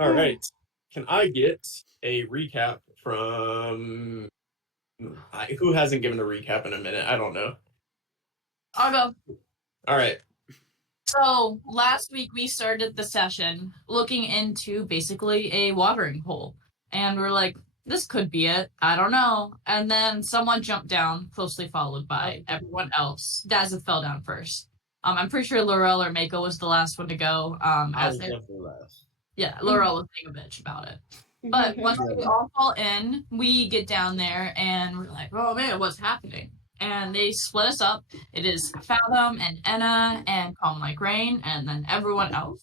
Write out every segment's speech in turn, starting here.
All right. Can I get a recap from... who hasn't given a recap in a minute? I don't know. I'll go. All right. So last week we started the session looking into basically a watering hole. And we're like, this could be it. I don't know. And then someone jumped down, closely followed by everyone else. Dazza fell down first. I'm pretty sure Laurel or Mako was the last one to go. I was definitely last. Yeah, Laurel was being a bitch about it. But once we all fall in, we get down there and we're like, oh man, what's happening? And they split us up. It is Fathom and Enna and Calm Like Rain and then everyone else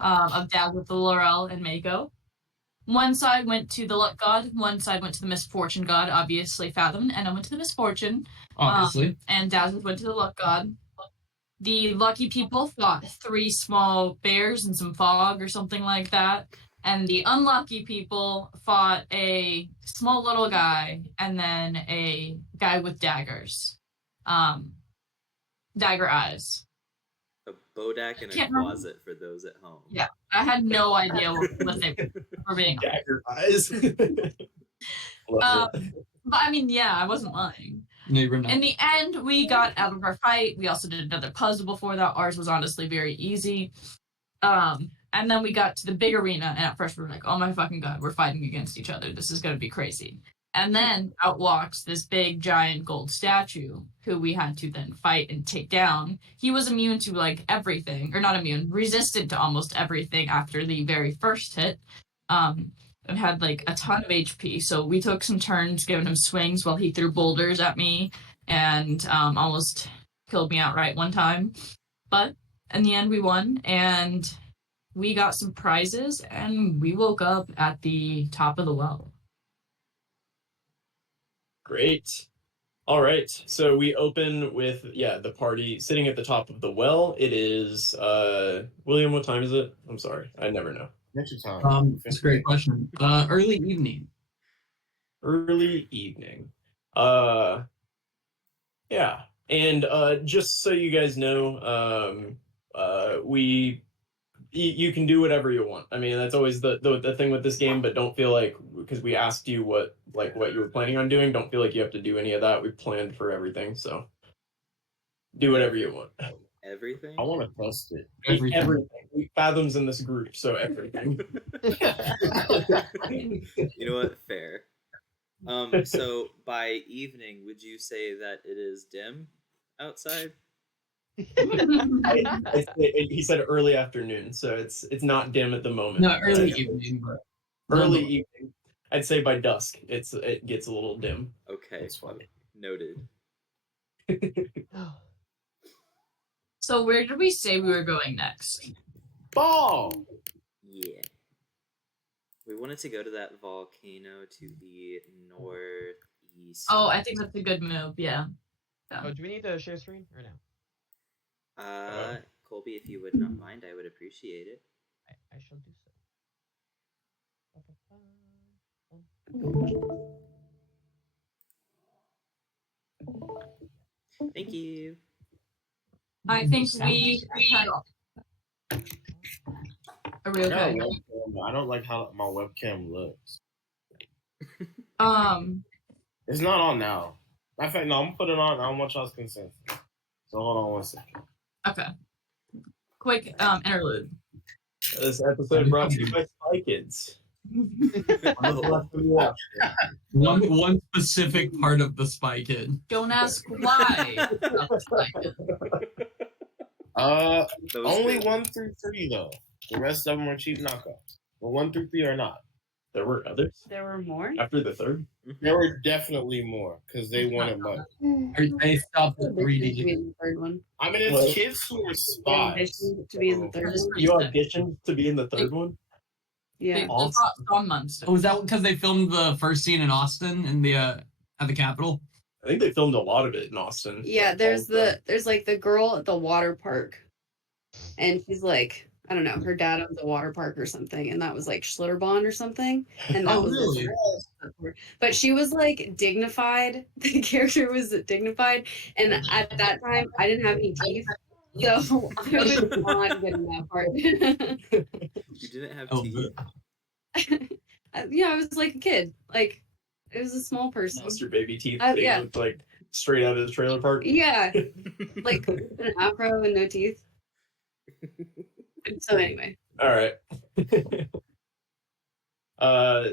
of Dad with the Laurel and Mako. One side went to the Luck God, one side went to the Misfortune God, obviously Fathom, and Enna went to the Misfortune. Obviously. And Dazzle went to the Luck God. The lucky people fought 3 small bears and some fog or something like that. And the unlucky people fought a small little guy and then a guy with daggers. Dagger eyes. A bodak in a closet for those at home. Yeah, I had no idea what they were being. Dagger eyes. But I mean, yeah, I wasn't lying. No, you were not. In the end, we got out of our fight. We also did another puzzle before that. Ours was honestly very easy. And then we got to the big arena, and at first we were like, oh my fucking god, we're fighting against each other. This is going to be crazy. And then out walks this big, giant gold statue, who we had to then fight and take down. He was immune to, like, everything. Or not immune, resistant to almost everything after the very first hit. And had, like, a ton of HP. So we took some turns giving him swings while he threw boulders at me. And almost killed me outright one time. But in the end, we won. And we got some prizes. And we woke up at the top of the well. Great. All right. So we open with, the party sitting at the top of the well. It is, William, what time is it? I'm sorry. I never know. What's your time? That's a great question. Early evening. Early evening. Yeah. And just so you guys know, you can do whatever you want. I mean, that's always the thing with this game, but don't feel like, because we asked you what you were planning on doing, don't feel like you have to do any of that. We planned for everything, so do whatever you want. Everything? I want to test it. Everything. We Fathom's in this group, so everything. You know what? Fair. So by evening, would you say that it is dim outside? He said early afternoon, so it's not dim at the moment. No, early evening. But early evening. I'd say by dusk, it gets a little dim. Okay, That's funny. Noted. So where did we say we were going next? Ball! Yeah. We wanted to go to that volcano to the northeast. Oh, I think that's a good move, yeah. Oh, do we need to share screen or no? Colby, if you would not mind, I would appreciate it. I shall do so. Thank you. I think we had... Are we okay? I don't like how my webcam looks. It's not on now. In fact, no, I'm gonna put it on. I don't want y'all's consent. So hold on one second. Okay. Quick interlude. This episode brought to you by Spy Kids. One specific part of the Spy Kid. Don't ask why. Only 1 through 3 though. The rest of them are cheap knockoffs. But 1 through 3 are not. There were others? There were more? After the third? There were definitely more, because they wanted money. They stopped at 3D. The third one. I mean, it's kids who were spies. To be in the third one. You auditioned to be in the third one? Yeah. Oh, was that because they filmed the first scene in Austin in the at the Capitol? I think they filmed a lot of it in Austin. Yeah, there's like the girl at the water park. And she's like, I don't know, her dad owns a water park or something, and that was like Schlitterbahn or something. And that was really? But she was like dignified. The character was dignified, and at that time I didn't have any teeth, so I was not good in that part. You didn't have teeth. Yeah, I was like a kid. Like, it was a small person. Lost your baby teeth. Yeah. Looked like straight out of the trailer park. Yeah, like an afro and no teeth. So anyway, All right.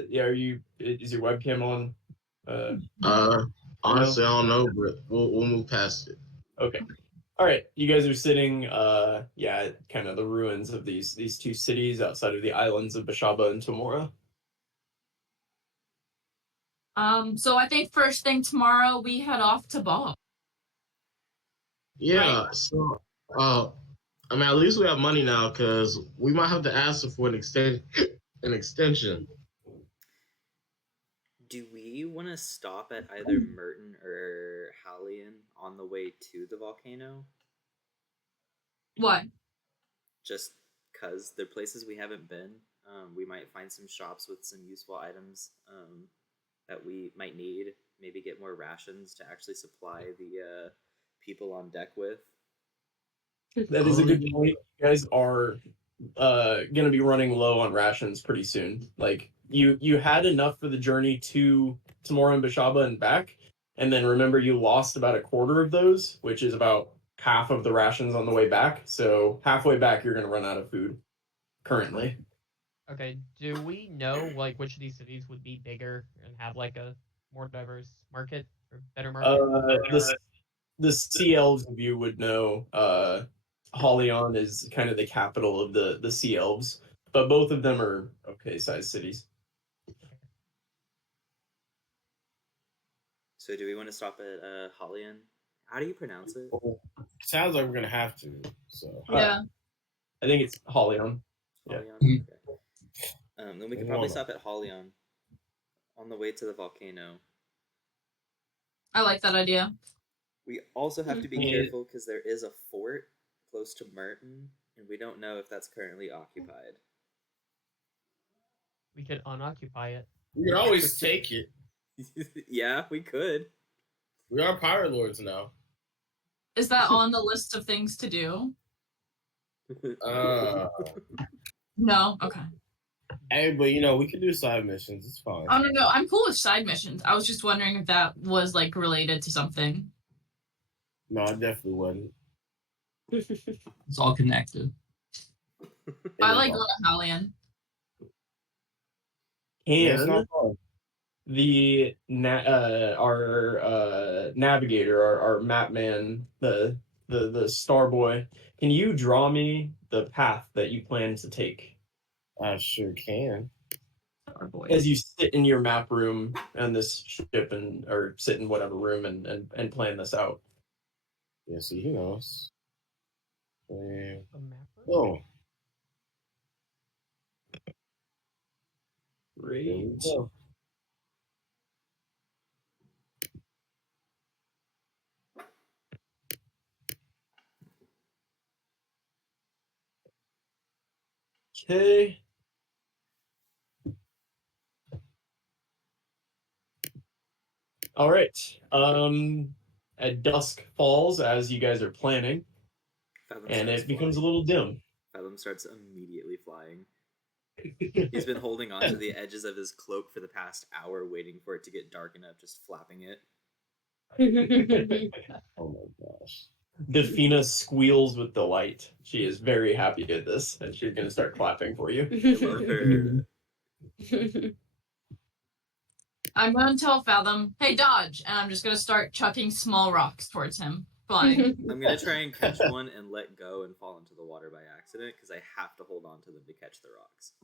Yeah. Is your webcam on? Honestly, I don't know, but we'll move past it. Okay. All right. You guys are sitting, yeah, at kind of the ruins of these two cities outside of the islands of Bashaba and Tamora. So I think first thing tomorrow we head off to ball. Yeah. So, I mean, at least we have money now because we might have to ask for an extension. Do we want to stop at either Merton or Hallian on the way to the volcano? What? Just because they're places we haven't been. We might find some shops with some useful items that we might need. Maybe get more rations to actually supply the people on deck with. That is a good point. You guys are gonna be running low on rations pretty soon. Like you had enough for the journey to Tamora and Bashaba and back, and then remember you lost about a quarter of those, which is about half of the rations on the way back. So halfway back you're gonna run out of food currently. Okay, do we know like which of these cities would be bigger and have like a more diverse market or better market? The Sea Elves of you would know Holion is kind of the capital of the Sea Elves, but both of them are okay sized cities. So do we want to stop at Hallian? How do you pronounce it? Sounds like we're gonna have to. So Yeah. I think it's Holion. Yeah. Hallian? Okay. Then we could probably stop at Hallian on the way to the volcano. I like that idea. We also have to be careful because there is a fort close to Merton, and we don't know if that's currently occupied. We could unoccupy it. we can always take it. Yeah, we could. We are pirate lords now. Is that on the list of things to do? No? Okay. Hey, but we can do side missions. It's fine. Oh, no. I'm cool with side missions. I was just wondering if that was, like, related to something. No, I definitely wasn't. It's all connected. I like going to Hallian. Yeah, it's And not fun. our navigator, our map man, the star boy, can you draw me the path that you plan to take I sure can. Star boy. as you sit in your map room on this ship or sit in whatever room and plan this out? Yeah, see, he knows. A map? Oh, Great. there we go. Okay. All right. At dusk falls as you guys are planning, Fathom and starts it becomes a flying. little dim. Fathom starts immediately flying. He's been holding onto the edges of his cloak for the past hour, waiting for it to get dark enough, just flapping it. Oh my gosh. Defina squeals with delight. She is very happy at this, and she's going to start clapping for you. I love her. I'm going to tell Fathom, hey, dodge, and I'm just going to start chucking small rocks towards him, flying. I'm gonna try and catch one and let go and fall into the water by accident because I have to hold on to them to catch the rocks.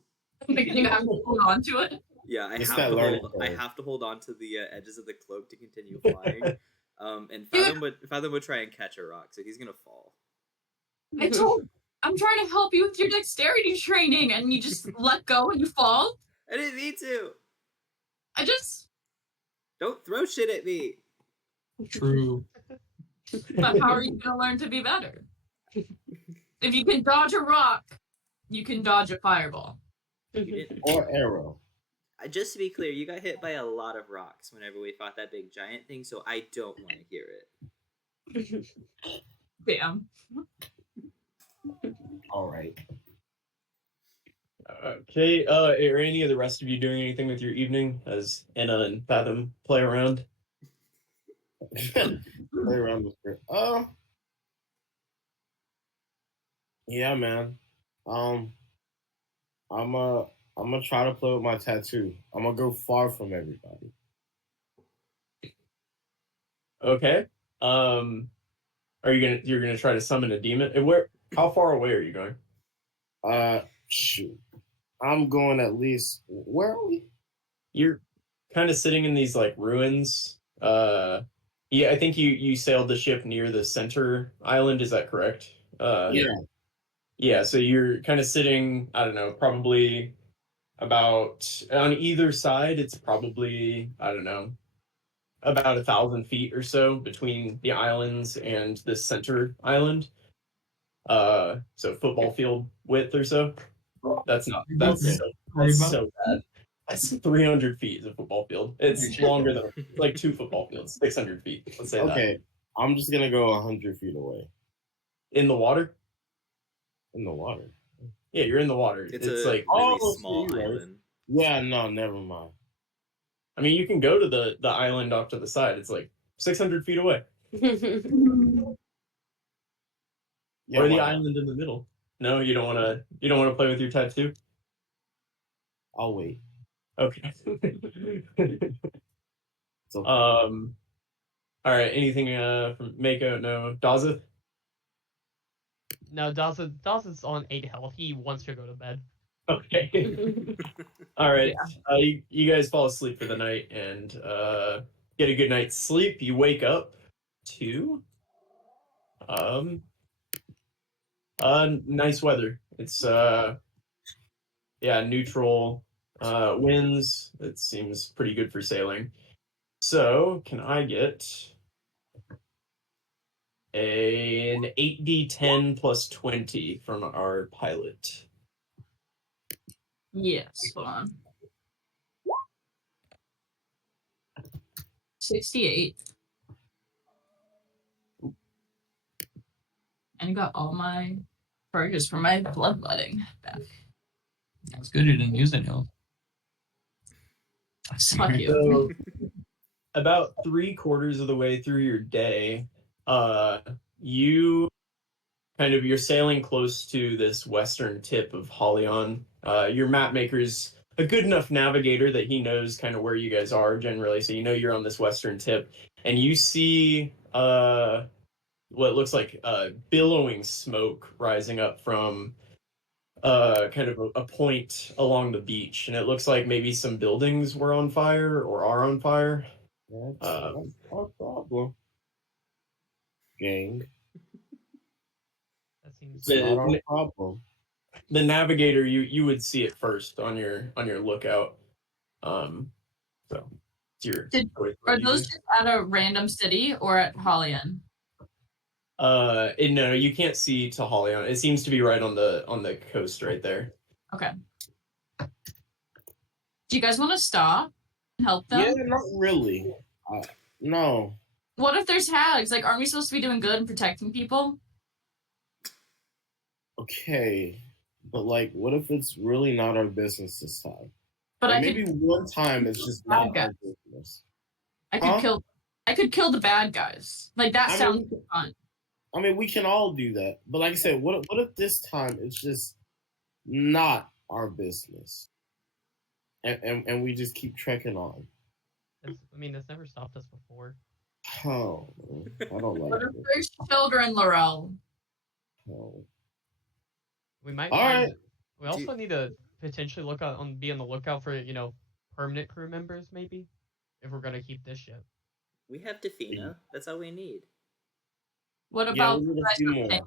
You have to hold on to it. Yeah, I It's have that to learning hold. I curve. have to hold on to the edges of the cloak to continue flying. And Fathom would try and catch a rock, so he's gonna fall. I'm trying to help you with your dexterity training, and you just let go and you fall. I didn't mean to. Don't throw shit at me. True. But how are you going to learn to be better? If you can dodge a rock, you can dodge a fireball. Or arrow. Just to be clear, you got hit by a lot of rocks whenever we fought that big giant thing, so I don't want to hear it. Bam. All right. Okay. Are any of the rest of you doing anything with your evening as Anna and Fathom play around? Play around with her. Yeah, man. Um, I'm I'm gonna try to play with my tattoo. I'm gonna go far from everybody. Okay. You're gonna try to summon a demon? And where? How far away are you going? Shoot. I'm going at least. Where are we? You're kind of sitting in these like ruins. Yeah, I think you sailed the ship near the center island. Is that correct? Yeah. Yeah. So you're kind of sitting. I don't know, probably about on either side. It's probably I don't know about 1,000 feet or so between the islands and this center island. So football field width or so. That's not. Okay. That's so bad. That's 300 feet is a football field. It's longer than like 2 football fields. 600 feet. Let's say that. Okay. I'm just gonna go 100 feet away In the water. in the water. Yeah, you're in the water. It's It's a like really Oh, small so you're right. island. Yeah. No. Never mind. I mean, you can go to the island off to the side. It's like 600 feet away, Yeah. or the why not? island in the middle. No, you don't want to. You don't want to play with your tattoo. I'll wait. Okay. It's okay. All right. Anything from Mako? No. Dazeth? No, Dawson's on 8 health. He wants to go to bed. Okay. All right. You guys fall asleep for the night and get a good night's sleep. You wake up to nice weather. It's neutral winds. It seems pretty good for sailing. So, can I get an 8d10 plus 20 from our pilot? Yes, hold on. 68. And got all my charges for my bloodletting back. That's good you didn't use it, Hill. Fuck you. So, about 3/4 of the way through your day, you're sailing close to this western tip of Halion. Your map maker's a good enough navigator that he knows kind of where you guys are generally, so you know you're on this western tip, and you see what looks like billowing smoke rising up from kind of a point along the beach, and it looks like maybe some buildings were on fire or are on fire. That's our problem. Gang. That seems It's not our problem. The navigator, you would see it first on your lookout. So it's your Are those just at a random city or at Halion? No, you can't see to Halion. It seems to be right on the coast right there. Okay. Do you guys want to stop and help them? Yeah, not really. No. What if there's hags? Like, aren't we supposed to be doing good and protecting people? Okay. But like, what if it's really not our business this time? But Like, maybe one time it's just not Okay. our business. I could kill the bad guys. Like that sounds fun. I mean, we can all do that. But like I said, what if this time it's just not our business, and we just keep trekking on? That's never stopped us before. Oh, I don't like What if it. there's children, Laurel? Oh. We might. All right. We also need to potentially be on the lookout for permanent crew members, maybe, if we're gonna keep this ship. We have Defina. That's all we need. What Yeah, about we need you a guys few not more. paying?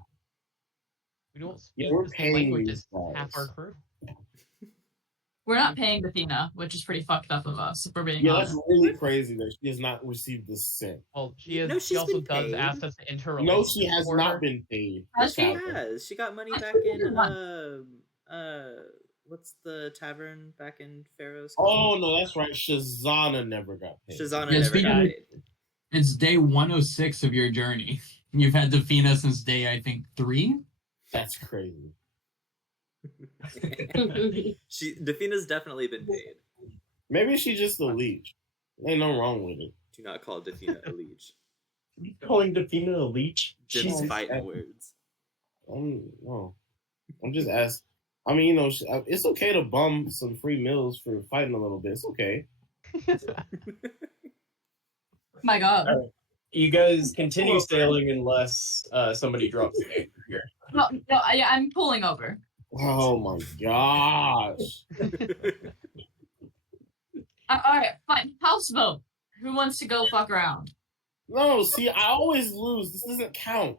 We don't speak Yeah, we're the same paying language these as half guys. our crew. We're not paying Athena, which is pretty fucked up of us, if we're being Yeah, honest. that's really crazy that she has not received this cent. Well, she is. No, she she's also been does paid. ask us to enter. No, she has not been paid. Has she? Yes, she got money I back told in everyone. what's the tavern back in Pharaoh's? Oh no, that's right. Shazana never got paid. Shazana Yeah, never speaking got of- paid. It's day 106 of your journey. You've had Defina since day, I think, 3. That's crazy. Defina's definitely been paid. Maybe she's just a leech. Ain't no wrong with it. Do not call Defina a leech. Calling Defina a leech? Jim's Jesus. fighting words. No. I'm just asking. I mean, it's okay to bum some free meals for fighting a little bit. It's okay. My God. All right. You guys continue sailing unless somebody drops the anchor here. No, I'm pulling over. Oh my gosh. All right, fine. Houseboat. Who wants to go fuck around? No, see, I always lose. This doesn't count.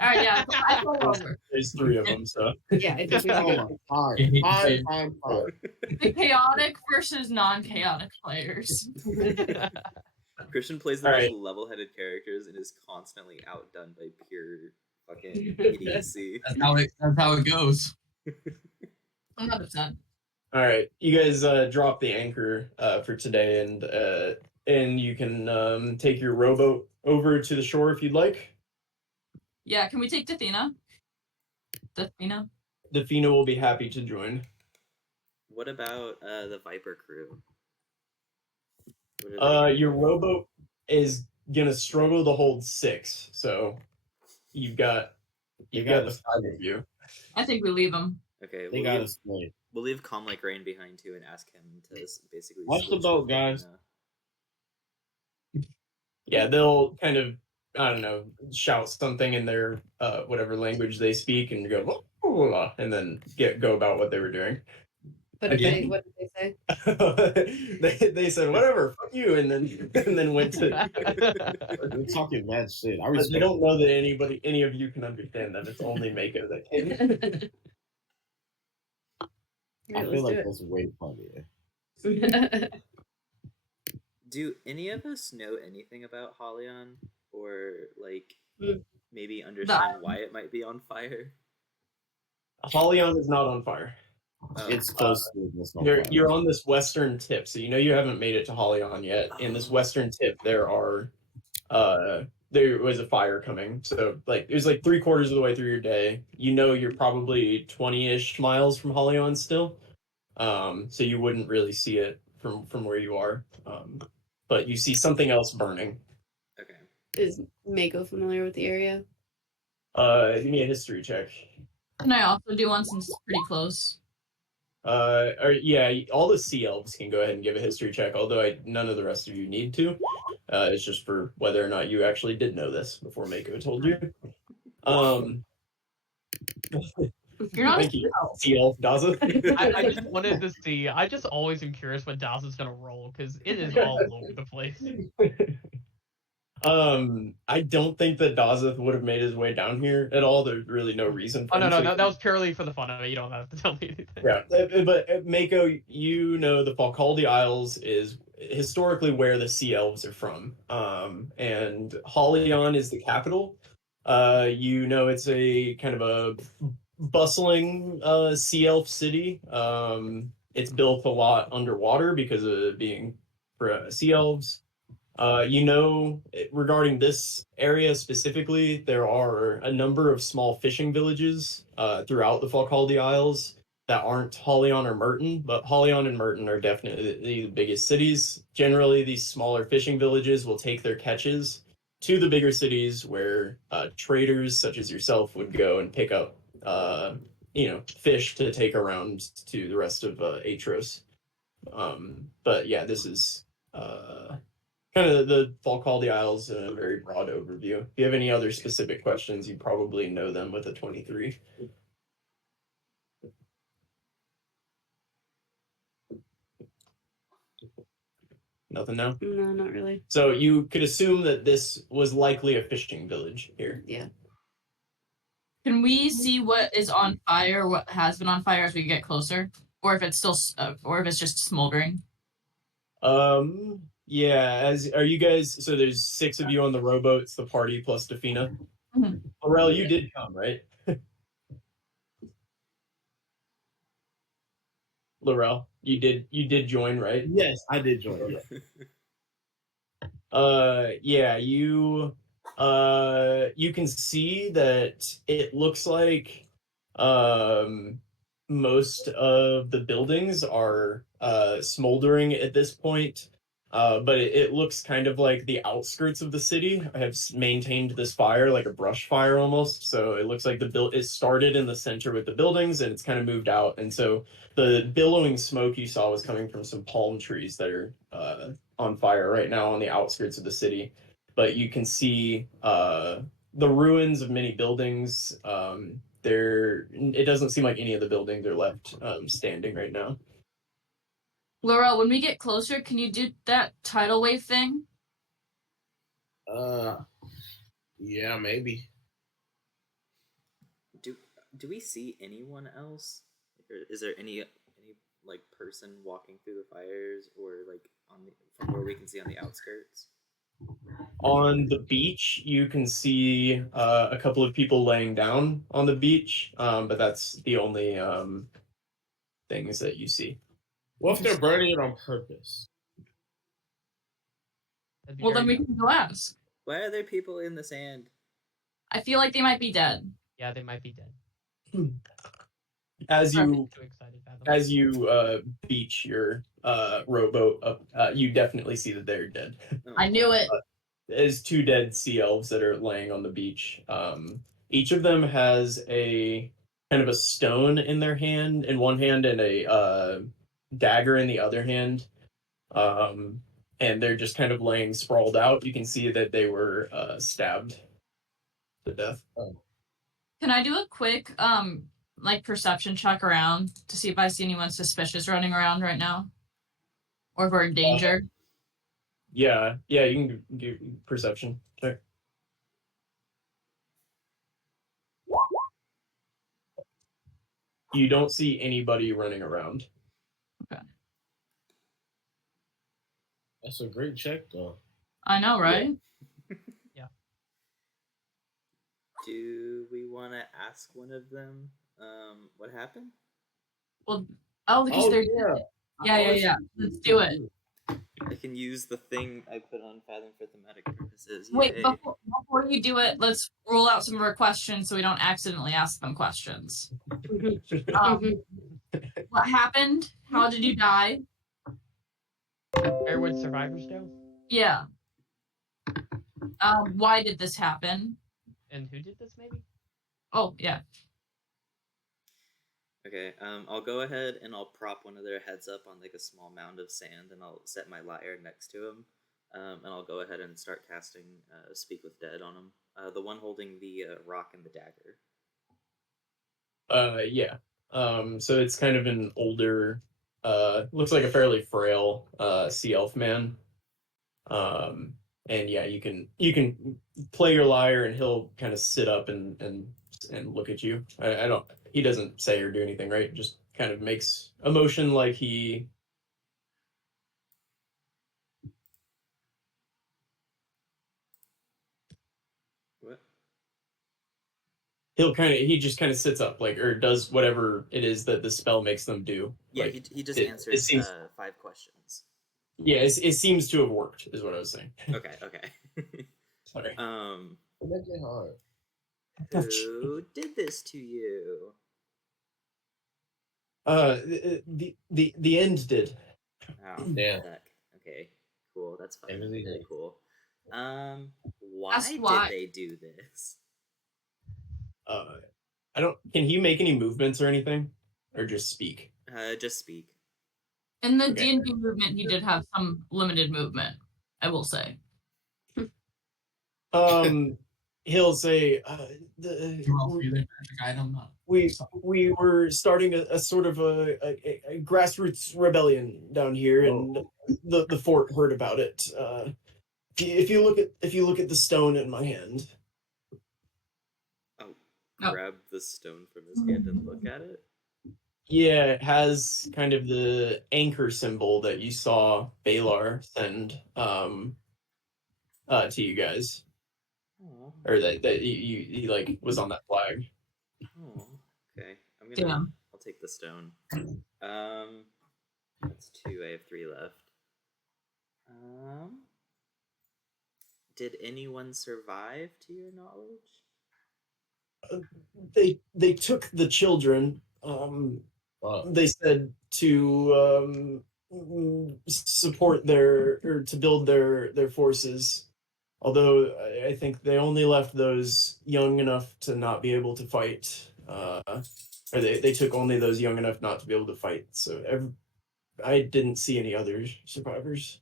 All right, yeah, I pull over. There's 3 of them, so. Yeah, I think we Oh should my go. fine. The chaotic versus non-chaotic players. Christian plays the All most right. level-headed characters and is constantly outdone by pure fucking idiocy. That's how it goes. 100%. All right, you guys drop the anchor for today, and you can take your rowboat over to the shore if you'd like. Yeah, can we take Defina? Defina? Defina will be happy to join. What about the Viper crew? What are they gonna Your do? rowboat is gonna struggle to hold 6, so you've got the 5 of you. I think we leave him. Okay, They got us played. we'll leave Calm Like Rain behind too and ask him to basically Watch the switch boat, with guys. Defina. Yeah, they'll kind of, I don't know, shout something in their whatever language they speak, and go, "Oh," and then go about what they were doing. But Again? what did they say? they said whatever, fuck you, and then went to. They're talking mad shit. I But they respect don't know that any of you can understand them. It's only Mako that can. I Alright, feel like let's that's way funnier. do it. Do any of us know anything about Halion, or like Mm. maybe understand why it might be on fire? Halion is not on fire. Oh, It's close to this. You're on this western tip, so you know you haven't made it to Halion yet. In this western tip, there was a fire coming. So like it was like 3/4 of the way through your day. You know you're probably 20-ish miles from Halion still. So you wouldn't really see it from where you are. But you see something else burning. okay. Is Mako familiar with the area? Give me a history check. Can I also do one since it's pretty close? Yeah, all the sea elves can go ahead and give a history check, although none of the rest of you need to. It's just for whether or not you actually did know this before Mako told you. You're not Thank you, sea elf Daza. I just wanted to see. I just always am curious when Dawson's gonna roll because it is all over the place. I don't think that Dazeth would have made his way down here at all. There's really no reason for Oh no, him no, to. no, that was purely for the fun of it. You don't have to tell me anything. Yeah, but Mako, you know the Falcaldi Isles is historically where the sea elves are from. And Halion is the capital. You know it's a kind of a bustling sea elf city. It's built a lot underwater because of it being for sea elves. You know, regarding this area specifically, there are a number of small fishing villages throughout the Falcaldi Isles that aren't Halion or Merton, but Halion and Merton are definitely the biggest cities. Generally, these smaller fishing villages will take their catches to the bigger cities where traders such as yourself would go and pick up, fish to take around to the rest of Aetros. But yeah, this is kind of the Falcaldi Isles in a very broad overview. If you have any other specific questions, you probably know them with a 23. Nothing now? No, not really. So you could assume that this was likely a fishing village here. Yeah. Can we see what is on fire, what has been on fire as we get closer, or if it's still, or if it's just smoldering? Yeah. Are you guys? So there's 6 of you on the rowboats, the party plus Defina. Mhm. Laurel, you did come, right? Laurel, you did join, right? Yes, I did join. Yeah. Yeah, you can see that it looks like most of the buildings are smoldering at this point. But it looks kind of like the outskirts of the city have maintained this fire, like a brush fire almost. So it looks like it started in the center with the buildings and it's kind of moved out. And so the billowing smoke you saw was coming from some palm trees that are on fire right now on the outskirts of the city. But you can see the ruins of many buildings. It doesn't seem like any of the buildings are left standing right now. Laurel, when we get closer, can you do that tidal wave thing? Yeah, maybe. Do we see anyone else? Or is there any like person walking through the fires, or like from where we can see on the outskirts? On the beach, you can see a couple of people laying down on the beach, but that's the only things that you see. What if they're burning it on purpose? That'd be Well, then very we can go ask. Why are there people in the sand? I feel like they might be dead. Yeah, they might be dead. As you Too excited about them. as you beach your rowboat up, you definitely see that they're dead. Oh, I knew it. There's two dead sea elves that are laying on the beach. Each of them has a kind of a stone in their hand, in one hand, and a dagger in the other hand. And they're just kind of laying sprawled out. You can see that they were stabbed to death. Can I do a quick like perception check around to see if I see anyone suspicious running around right now? Or if we're in danger? Yeah, you can do perception check. You don't see anybody running around. That's a great check, though. I know, right? Do we want to ask one of them what happened? Well, because they're yeah. Let's do it. I can use the thing I put on Fathom for thematic purposes. Wait, Yay. before you do it, let's rule out some of our questions so we don't accidentally ask them questions. What happened? How did you die? Where would survivors go? Yeah. Why did this happen? And who did this, maybe? Oh, yeah. Okay, I'll go ahead and I'll prop one of their heads up on like a small mound of sand, and I'll set my lyre next to him, and I'll go ahead and start casting Speak with Dead on him. The one holding the rock and the dagger. Yeah. So it's kind of an older, looks like a fairly frail sea elf man. And yeah, you can play your lyre, and he'll kind of sit up and look at you. He doesn't say or do anything, right? Just kind of makes a motion like he. What? He just kind of sits up, like, or does whatever it is that the spell makes them do. Yeah, like, he just it answers seems, 5 questions. yeah, it seems to have worked, is what I was saying. Okay. Sorry. Make it hard. Who did this to you? The end did. Oh, Yeah. heck. Okay, cool. That's fine. Everything Very is. cool. Why That's did why. they do this? I don't. Can he make any movements or anything, or just speak? Just speak. In the Okay. D&D movement, he did have some limited movement, I will say. He'll say, we were starting a sort of a grassroots rebellion down here, and the fort heard about it. If you look at the stone in my hand. Grab the stone from his hand and look at it. Yeah, it has kind of the anchor symbol that you saw Balar send to you guys. Aww. Or that he like was on that flag. Oh, okay. Damn. I'll take the stone. That's 2. I have 3 left. Did anyone survive, to your knowledge? They took the children. they said to support their or to build their forces. Although I think they only left those young enough to not be able to fight, or they took only those young enough not to be able to fight. So I didn't see any other survivors.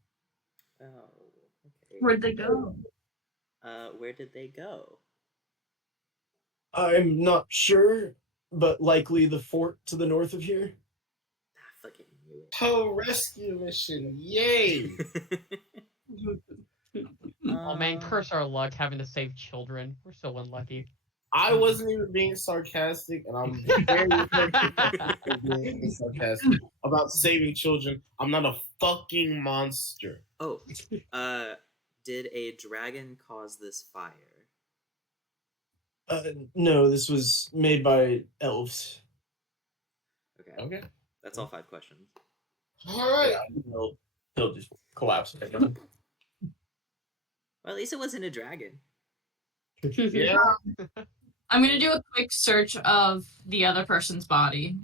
Oh, okay. Where'd they go? Where did they go? I'm not sure, but likely the fort to the north of here. Ah, fucking knew it. Oh, rescue mission! Yay! Oh man, curse our luck having to save children. We're so unlucky. I wasn't even being sarcastic, and I'm very being sarcastic about saving children. I'm not a fucking monster. Oh, did a dragon cause this fire? No, this was made by elves. Okay, Okay. that's all 5 questions. All right. Yeah, he'll just collapse. Well, at least it wasn't a dragon. Yeah. I'm gonna do a quick search of the other person's body.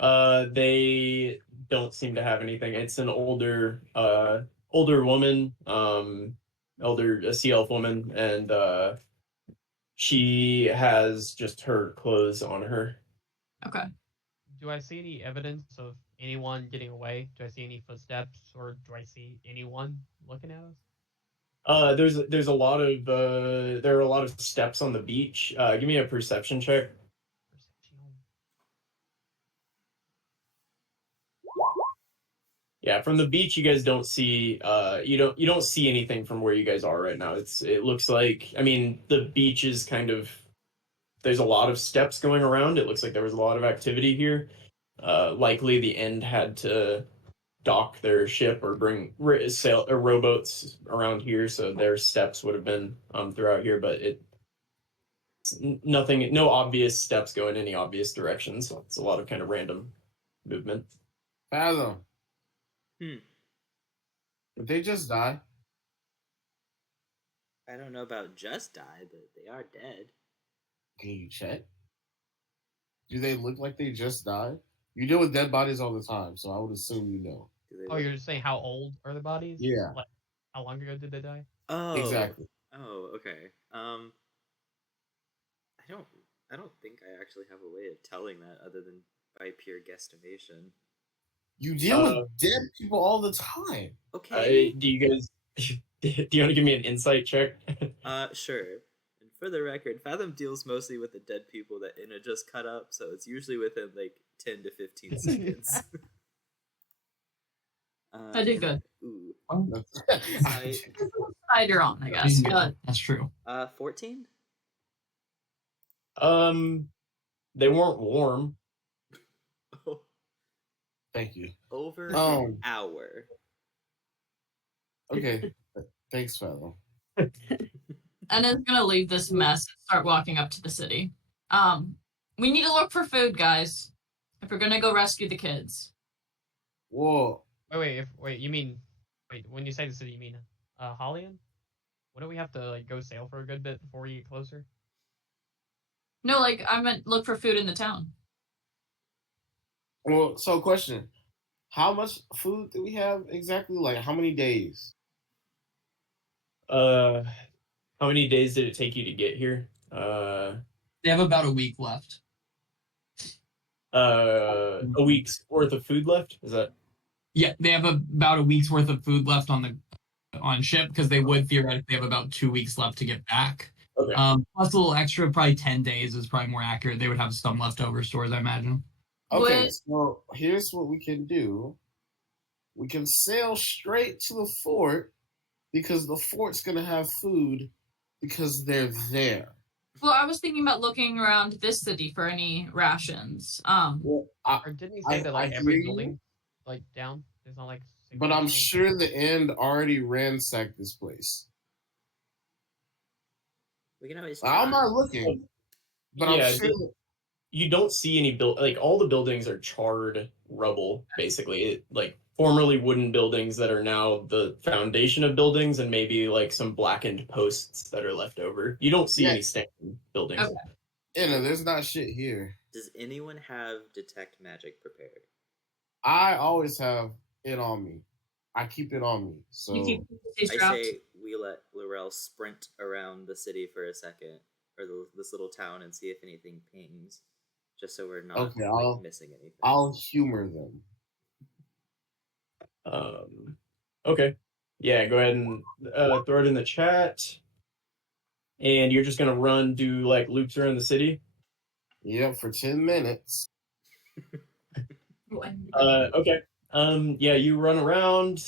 They don't seem to have anything. It's an older woman, a sea elf woman, and she has just her clothes on her. Okay. Do I see any evidence of anyone getting away? Do I see any footsteps, or do I see anyone looking at us? There's a lot of there are a lot of steps on the beach. Give me a perception check. Perception. Yeah, from the beach, you guys don't see you don't see anything from where you guys are right now. It looks like, I mean, the beach is kind of, there's a lot of steps going around. It looks like there was a lot of activity here. Likely the end had to dock their ship or bring sail or rowboats around here, so their steps would have been throughout here, but nothing, no obvious steps go in any obvious directions. So it's a lot of kind of random movement. Fathom. Hmm. Did they just die? I don't know about just die, but they are dead. Can you check? Do they look like they just died? You deal with dead bodies all the time, so I would assume you know. Do they Oh, look- you're just saying how old are the bodies? Yeah. Like, how long ago did they die? Oh, Exactly. Oh, okay. I don't think I actually have a way of telling that other than by pure guesstimation. You deal with dead people all the time. Okay. Do you guys do you want to give me an insight check? Sure. And for the record, Fathom deals mostly with the dead people that Inna just cut up, so it's usually within like 10 to 15 seconds. I did good. Ooh. Spider on, I guess. Good. That's true. 14? They weren't warm. Oh, Thank you. over Oh. an hour. Okay. Thanks, Fathom. And it's gonna leave this mess and start walking up to the city. We need to look for food, guys, if we're gonna go rescue the kids. Whoa. You mean, when you say the city, you mean, Hollian? Wouldn't we have to, like, go sail for a good bit before we get closer? No, like I meant look for food in the town. Well, so question. How much food do we have exactly? Like, how many days? How many days did it take you to get here? They have about a week left. A week's worth of food left? Is that? Yeah, they have about a week's worth of food left on ship, because they would theoretically have about 2 weeks left to get back. Okay. Plus a little extra, probably 10 days is probably more accurate. They would have some leftover stores, I imagine. Okay, What? so here's what we can do. We can sail straight to the fort because the fort's gonna have food because they're there. Well, I was thinking about looking around this city for any rations. Well, Or didn't he say I- that, like, I every hear you. building, like, down? There's not, like, but I'm single- sure the end already ransacked this place. We can always I'm try. not looking, but Yeah, I'm sure. You don't see any like all the buildings are charred rubble, basically. Like formerly wooden buildings that are now the foundation of buildings, and maybe like some blackened posts that are left over. You don't see Yeah. any standing buildings. Okay. Anna, there's not shit here. Does anyone have detect magic prepared? I always have it on me. I keep it on me. So You keep these I dropped. say we let Laurel sprint around the city for a second, or this little town, and see if anything pings, just so we're not okay, I'll missing anything. I'll humor them. Okay. Yeah, go ahead and throw it in the chat. And you're just gonna do like loops around the city. Yep, for 10 minutes. Okay. Yeah, you run around.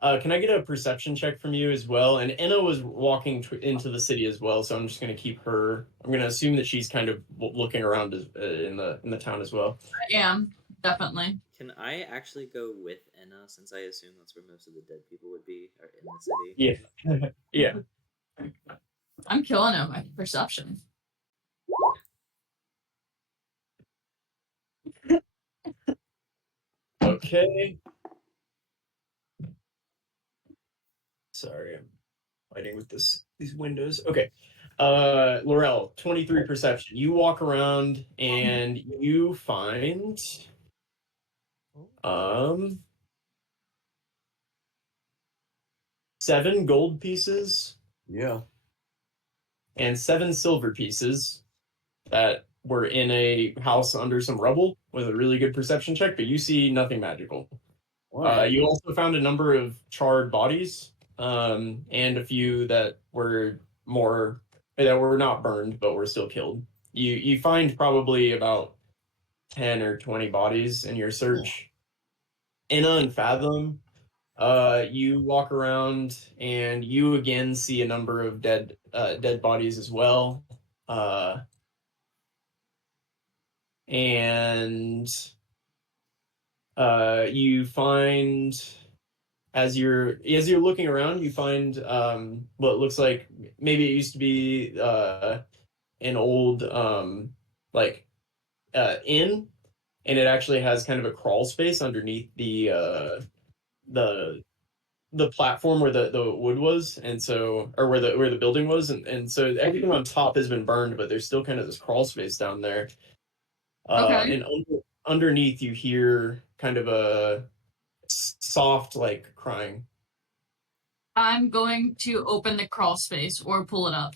Can I get a perception check from you as well? And Enna was walking into the city as well, so I'm just gonna keep her. I'm gonna assume that she's kind of looking around in the town as well. I am, definitely. Can I actually go with Enna, since I assume that's where most of the dead people would be, are in the city? Yeah. Yeah. I'm killing him. My perception. Okay. Sorry, I'm fighting with these windows. Okay. Laurel, 23 perception. You walk around and you find um 7 gold pieces Yeah. and 7 silver pieces that were in a house under some rubble with a really good perception check, but you see nothing magical. Alright. You also found a number of charred bodies, and a few that were not burned but were still killed. You find probably about 10 or 20 bodies in your search. Inna and Fathom, you walk around and you again see a number of dead bodies as well. And you find as you're looking around, you find what looks like maybe it used to be an old like inn, and it actually has kind of a crawl space underneath the platform where the wood was, and so or where the building was, and so everything on top has been burned, but there's still kind of this crawl space down there. Okay. And underneath you hear kind of a soft like crying. I'm going to open the crawl space or pull it up.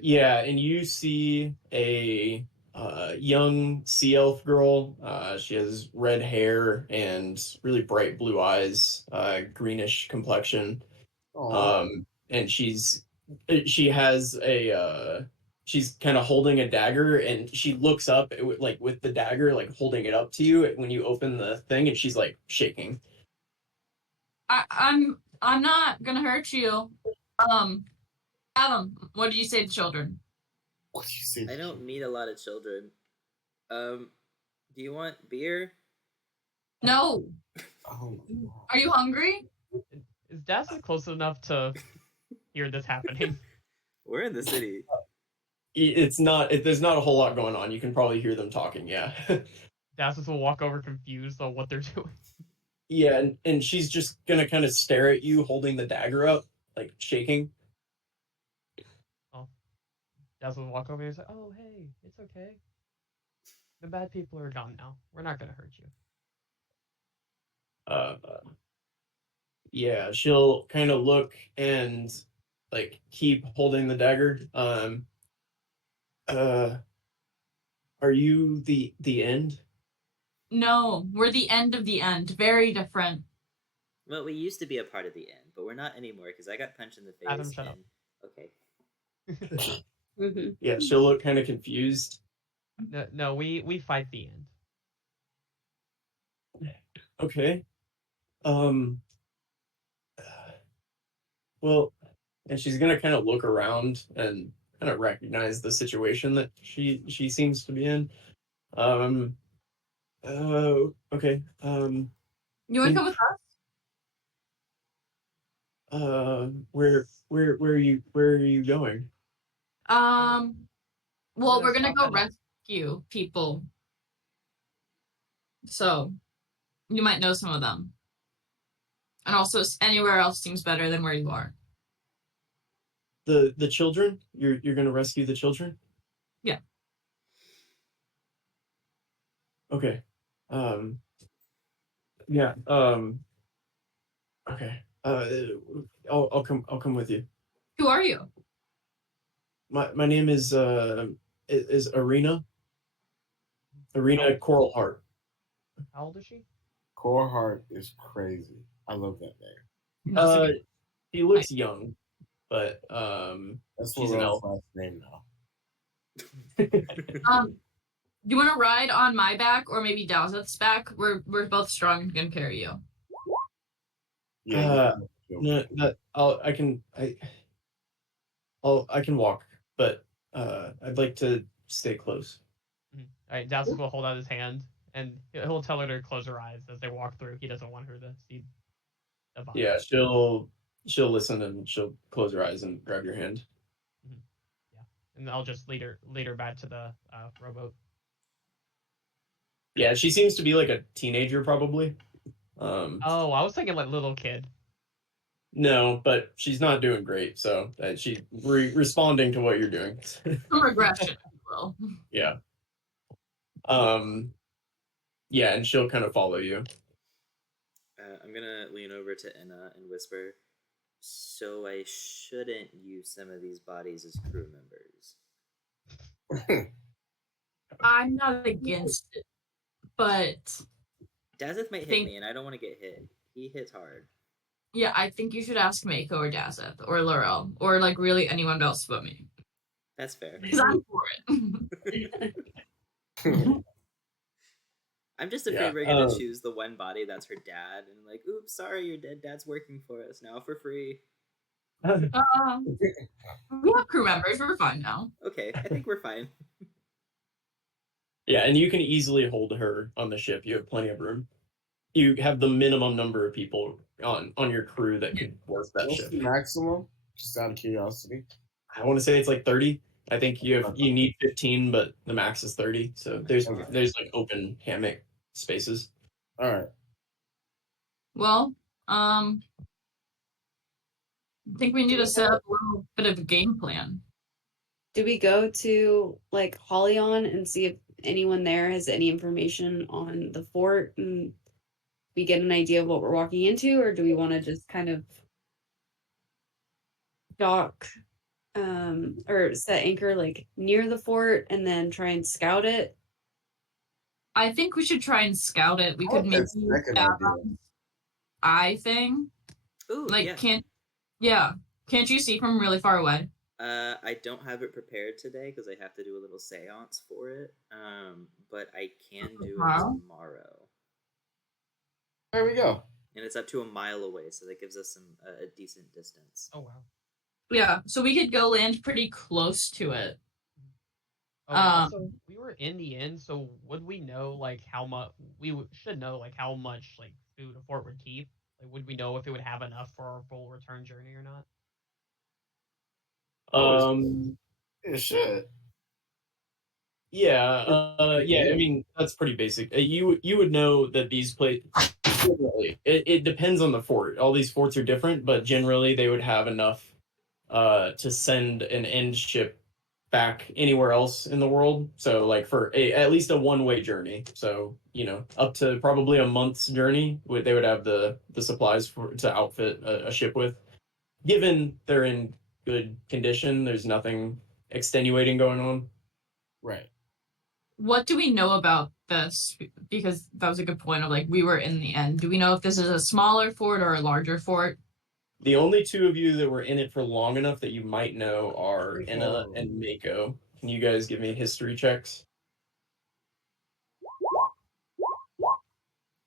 Yeah, and you see a young sea elf girl. She has red hair and really bright blue eyes, greenish complexion. Aw. And she has she's kind of holding a dagger, and she looks up like with the dagger, like holding it up to you when you open the thing, and she's like shaking. I'm not gonna hurt you. Adam, what do you say to children? What you say? I don't meet a lot of children. Do you want beer? No. Oh my God. Are you hungry? Is Dazzle close enough to hear this happening? We're in the city. It's not. There's not a whole lot going on. You can probably hear them talking. Yeah. Dazzle will walk over confused on what they're doing. Yeah, and she's just gonna kind of stare at you, holding the dagger up, like shaking. Dazzle will walk over and say, "Oh, hey, it's okay. The bad people are gone now. We're not gonna hurt you." Uh, yeah, she'll kind of look and like keep holding the dagger. Are you the end? No, we're the end of the end. Very different. Well, we used to be a part of the end, but we're not anymore because I got punched in the face. Adam, shut up. Okay. Mm-hmm. Yeah, she'll look kind of confused. No, we fight the end. Okay. Well, and she's gonna kind of look around and kind of recognize the situation that she seems to be in. Okay. You want to come with us? Where are you going? Well, we're gonna Stop go it. rescue people. So, you might know some of them. And also, anywhere else seems better than where you are. the children. You're gonna rescue the children. Yeah. Okay. Yeah. Okay. I'll come with you. Who are you? My name is Arena. Arena Coral Heart. How old is she? Core Heart is crazy. I love that name. That's a good- He looks young, but That's she's an Laurel's elf. last name now. Do you want to ride on my back or maybe Dowsett's back? We're both strong and can carry you. Yeah. No, I can walk, but I'd like to stay close. All right, Dowsett will hold out his hand, and he'll tell her to close her eyes as they walk through. He doesn't want her to see the body. Yeah, she'll listen and she'll close her eyes and grab your hand. Yeah, and I'll just lead her back to the rowboat. Yeah, she seems to be like a teenager, probably. Oh, I was thinking like little kid. No, but she's not doing great, so she's responding to what you're doing. Some regression, if you will. Yeah. Yeah, and she'll kind of follow you. I'm gonna lean over to Enna and whisper, so I shouldn't use some of these bodies as crew members. I'm not against it, but Dazeth might hit me, and I don't want to get hit. He hits hard. yeah, I think you should ask Mako or Dazeth or Laurel or like really anyone else but me. That's fair. Because I'm for it. I'm just afraid we're gonna choose the one body that's her dad, and like, oops, sorry, your dead dad's working for us now for free. We have crew members. We're fine now. Okay, I think we're fine. Yeah, and you can easily hold her on the ship. You have plenty of room. You have the minimum number of people on your crew that could work that What's ship. the maximum? Just out of curiosity. I want to say it's like 30. I think you need 15, but the max is 30. So there's like open hammock spaces. All right. Well, I think we need to set up a little bit of a game plan. Do we go to like Hollion and see if anyone there has any information on the fort and we get an idea of what we're walking into, or do we want to just kind of dock or set anchor like near the fort and then try and scout it? I think we should try and scout it. We I could like maybe that second have idea. eye thing. Ooh, Like yeah. Can't you see from really far away? I don't have it prepared today because I have to do a little seance for it. But I can do it tomorrow. There we go. And it's up to a mile away, so that gives us a decent distance. Oh wow. Yeah, so we could go land pretty close to it. Also, we were in the inn, so would we know like how much should know like how much like food a fort would keep? Like, would we know if it would have enough for our full return journey or not? It should. Yeah, yeah. I mean, that's pretty basic. You would know that these places. It depends on the fort. All these forts are different, but generally they would have enough to send an end ship back anywhere else in the world. So, like for at least a one-way journey. So up to probably a month's journey, they would have the supplies to outfit a ship with. Given they're in good condition, there's nothing extenuating going on. Right. What do we know about this? Because that was a good point of like we were in the end. Do we know if this is a smaller fort or a larger fort? The only two of you that were in it for long enough that you might know are Enna and Mako. Can you guys give me history checks?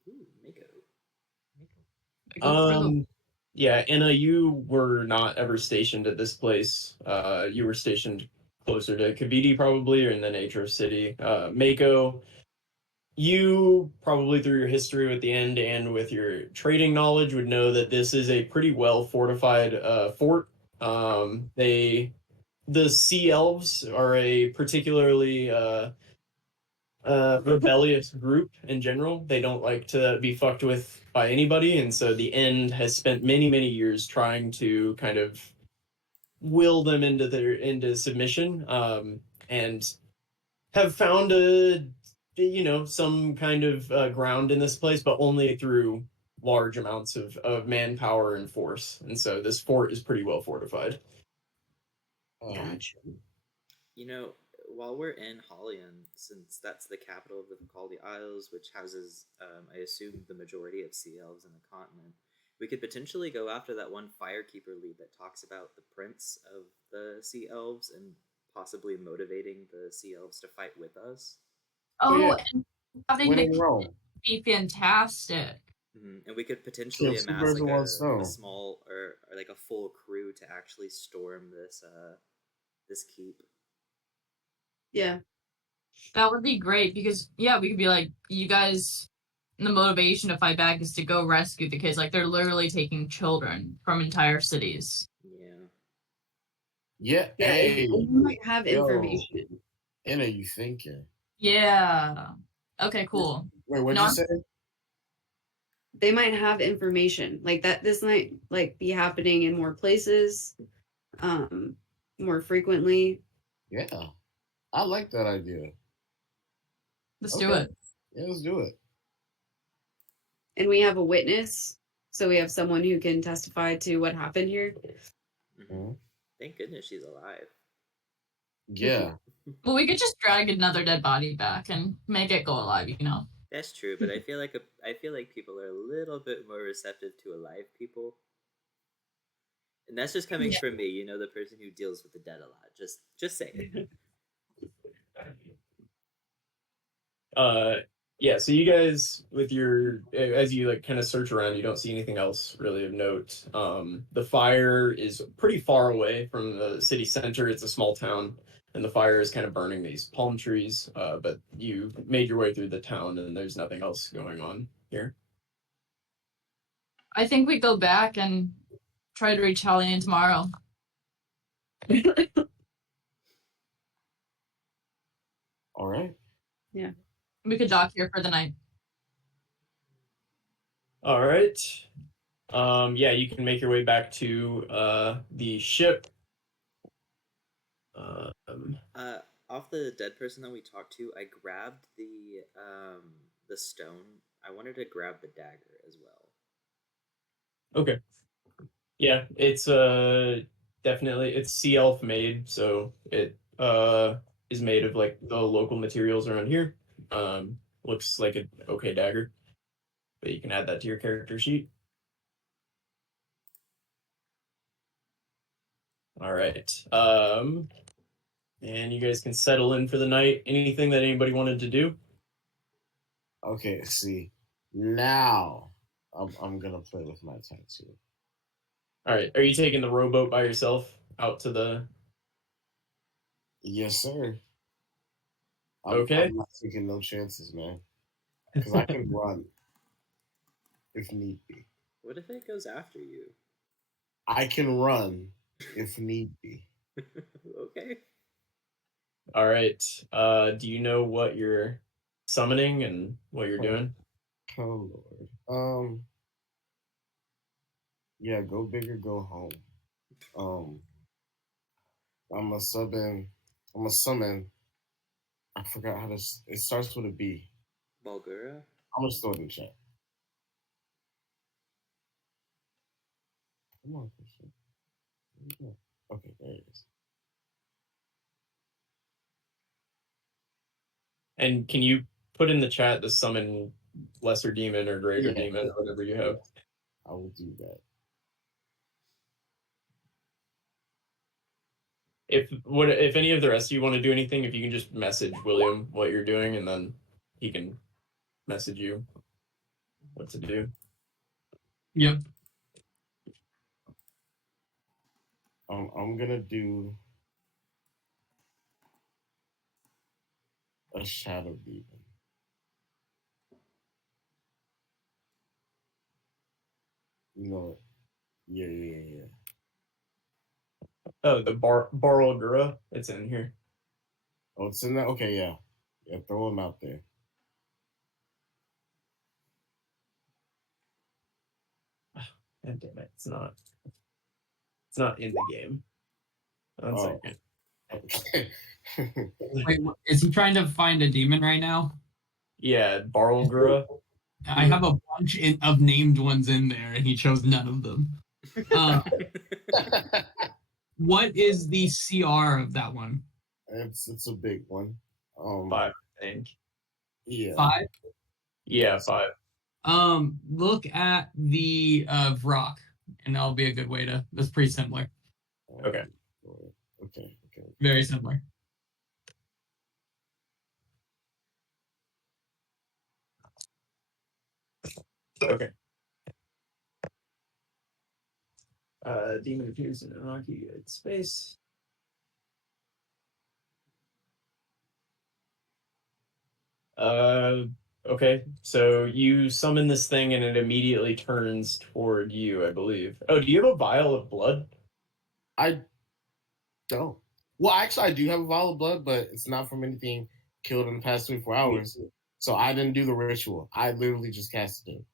Ooh, Mako. Yeah, Enna, you were not ever stationed at this place. You were stationed closer to Kaviti probably, and then Aetros City. Mako, you probably through your history with the end and with your trading knowledge would know that this is a pretty well fortified fort. The Sea Elves are a particularly rebellious group in general. They don't like to be fucked with by anybody, and so the End has spent many years trying to kind of will them into submission, and have found some kind of ground in this place, but only through large amounts of manpower and force. And so this fort is pretty well fortified. Gotcha. You know, while we're in Hollian, since that's the capital of the Vikaldi Isles, which houses, I assume, the majority of sea elves in the continent, we could potentially go after that one Firekeeper lead that talks about the prince of the sea elves and possibly motivating the sea elves to fight with us. Oh, yeah. and having When the in Rome, be fantastic. And we could potentially kill two amass birds like with one a stone. small or like a full crew to actually storm this keep. Yeah. That would be great because yeah, we could be like, you guys. The motivation to fight back is to go rescue the kids. Like they're literally taking children from entire cities. Yeah. Yeah. Yeah, Hey, and you might have yo, information. Anna, you thinking? Yeah. Okay. Cool. Wait, what'd No, you say? They might have information like that. This might like be happening in more places, more frequently. Yeah, I like that idea. let's do Okay. it. Yeah, let's do it. And we have a witness, so we have someone who can testify to what happened here. Mhm. Thank goodness she's alive. Yeah. Well, we could just drag another dead body back and make it go alive. That's true, but I feel like people are a little bit more receptive to alive people. And that's just coming from me, the person who deals with the dead a lot. Just say it. Yeah, so you guys with your as you like kind of search around, you don't see anything else really of note. The fire is pretty far away from the city center. It's a small town, and the fire is kind of burning these palm trees. But you made your way through the town, and there's nothing else going on here. I think we go back and try to reach Hallian tomorrow. All right. We could dock here for the night. All right. Yeah, you can make your way back to the ship. Off the dead person that we talked to, I grabbed the stone. I wanted to grab the dagger as well. Okay. Yeah, it's definitely it's sea elf made, so it is made of like the local materials around here. Looks like an okay dagger, but you can add that to your character sheet. All right. And you guys can settle in for the night. Anything that anybody wanted to do? Okay. See, now I'm gonna play with my tattoo. All right. Are you taking the rowboat by yourself out to the? Yes, sir. Okay. I'm not taking no chances, man, because I can run if need be. What if it goes after you? I can run if need be. Okay. All right. Do you know what you're summoning and what you're doing? Oh Lord. Yeah, go big or go home. I'm a sub in. I'm a summon. I forgot how to. It starts with a B. Bulgura? I'm gonna throw it in the chat. Come on, Christian. Where you go? Okay, there it is. And can you put in the chat the summon lesser demon or greater Yeah. demon or whatever you have? I will do that. If any of the rest of you want to do anything, if you can just message William what you're doing, and then he can message you what to do. Yep. I'm gonna do a shadow demon. You know it. Yeah. Oh, the Barlgura, it's in here. Oh, it's in there. Okay, yeah. Yeah, throw him out there. God damn it, it's not in the game. One Oh. second. Okay. Wait, is he trying to find a demon right now? Yeah, Barlgura. I have a bunch of named ones in there, and he chose none of them. What is the CR of that one? It's a big one. 5, I think. Yeah. 5? Yeah, Yes. 5. Look at the Vrock, and that'll be a good way to. That's pretty similar. Okay. Okay. Very similar. Okay. Demon appears in an unoccupied space. Okay. So you summon this thing and it immediately turns toward you, I believe. Oh, do you have a vial of blood? I don't. Well, actually, I do have a vial of blood, but it's not from anything killed in the past 24 hours. So I didn't do the ritual. I literally just casted it.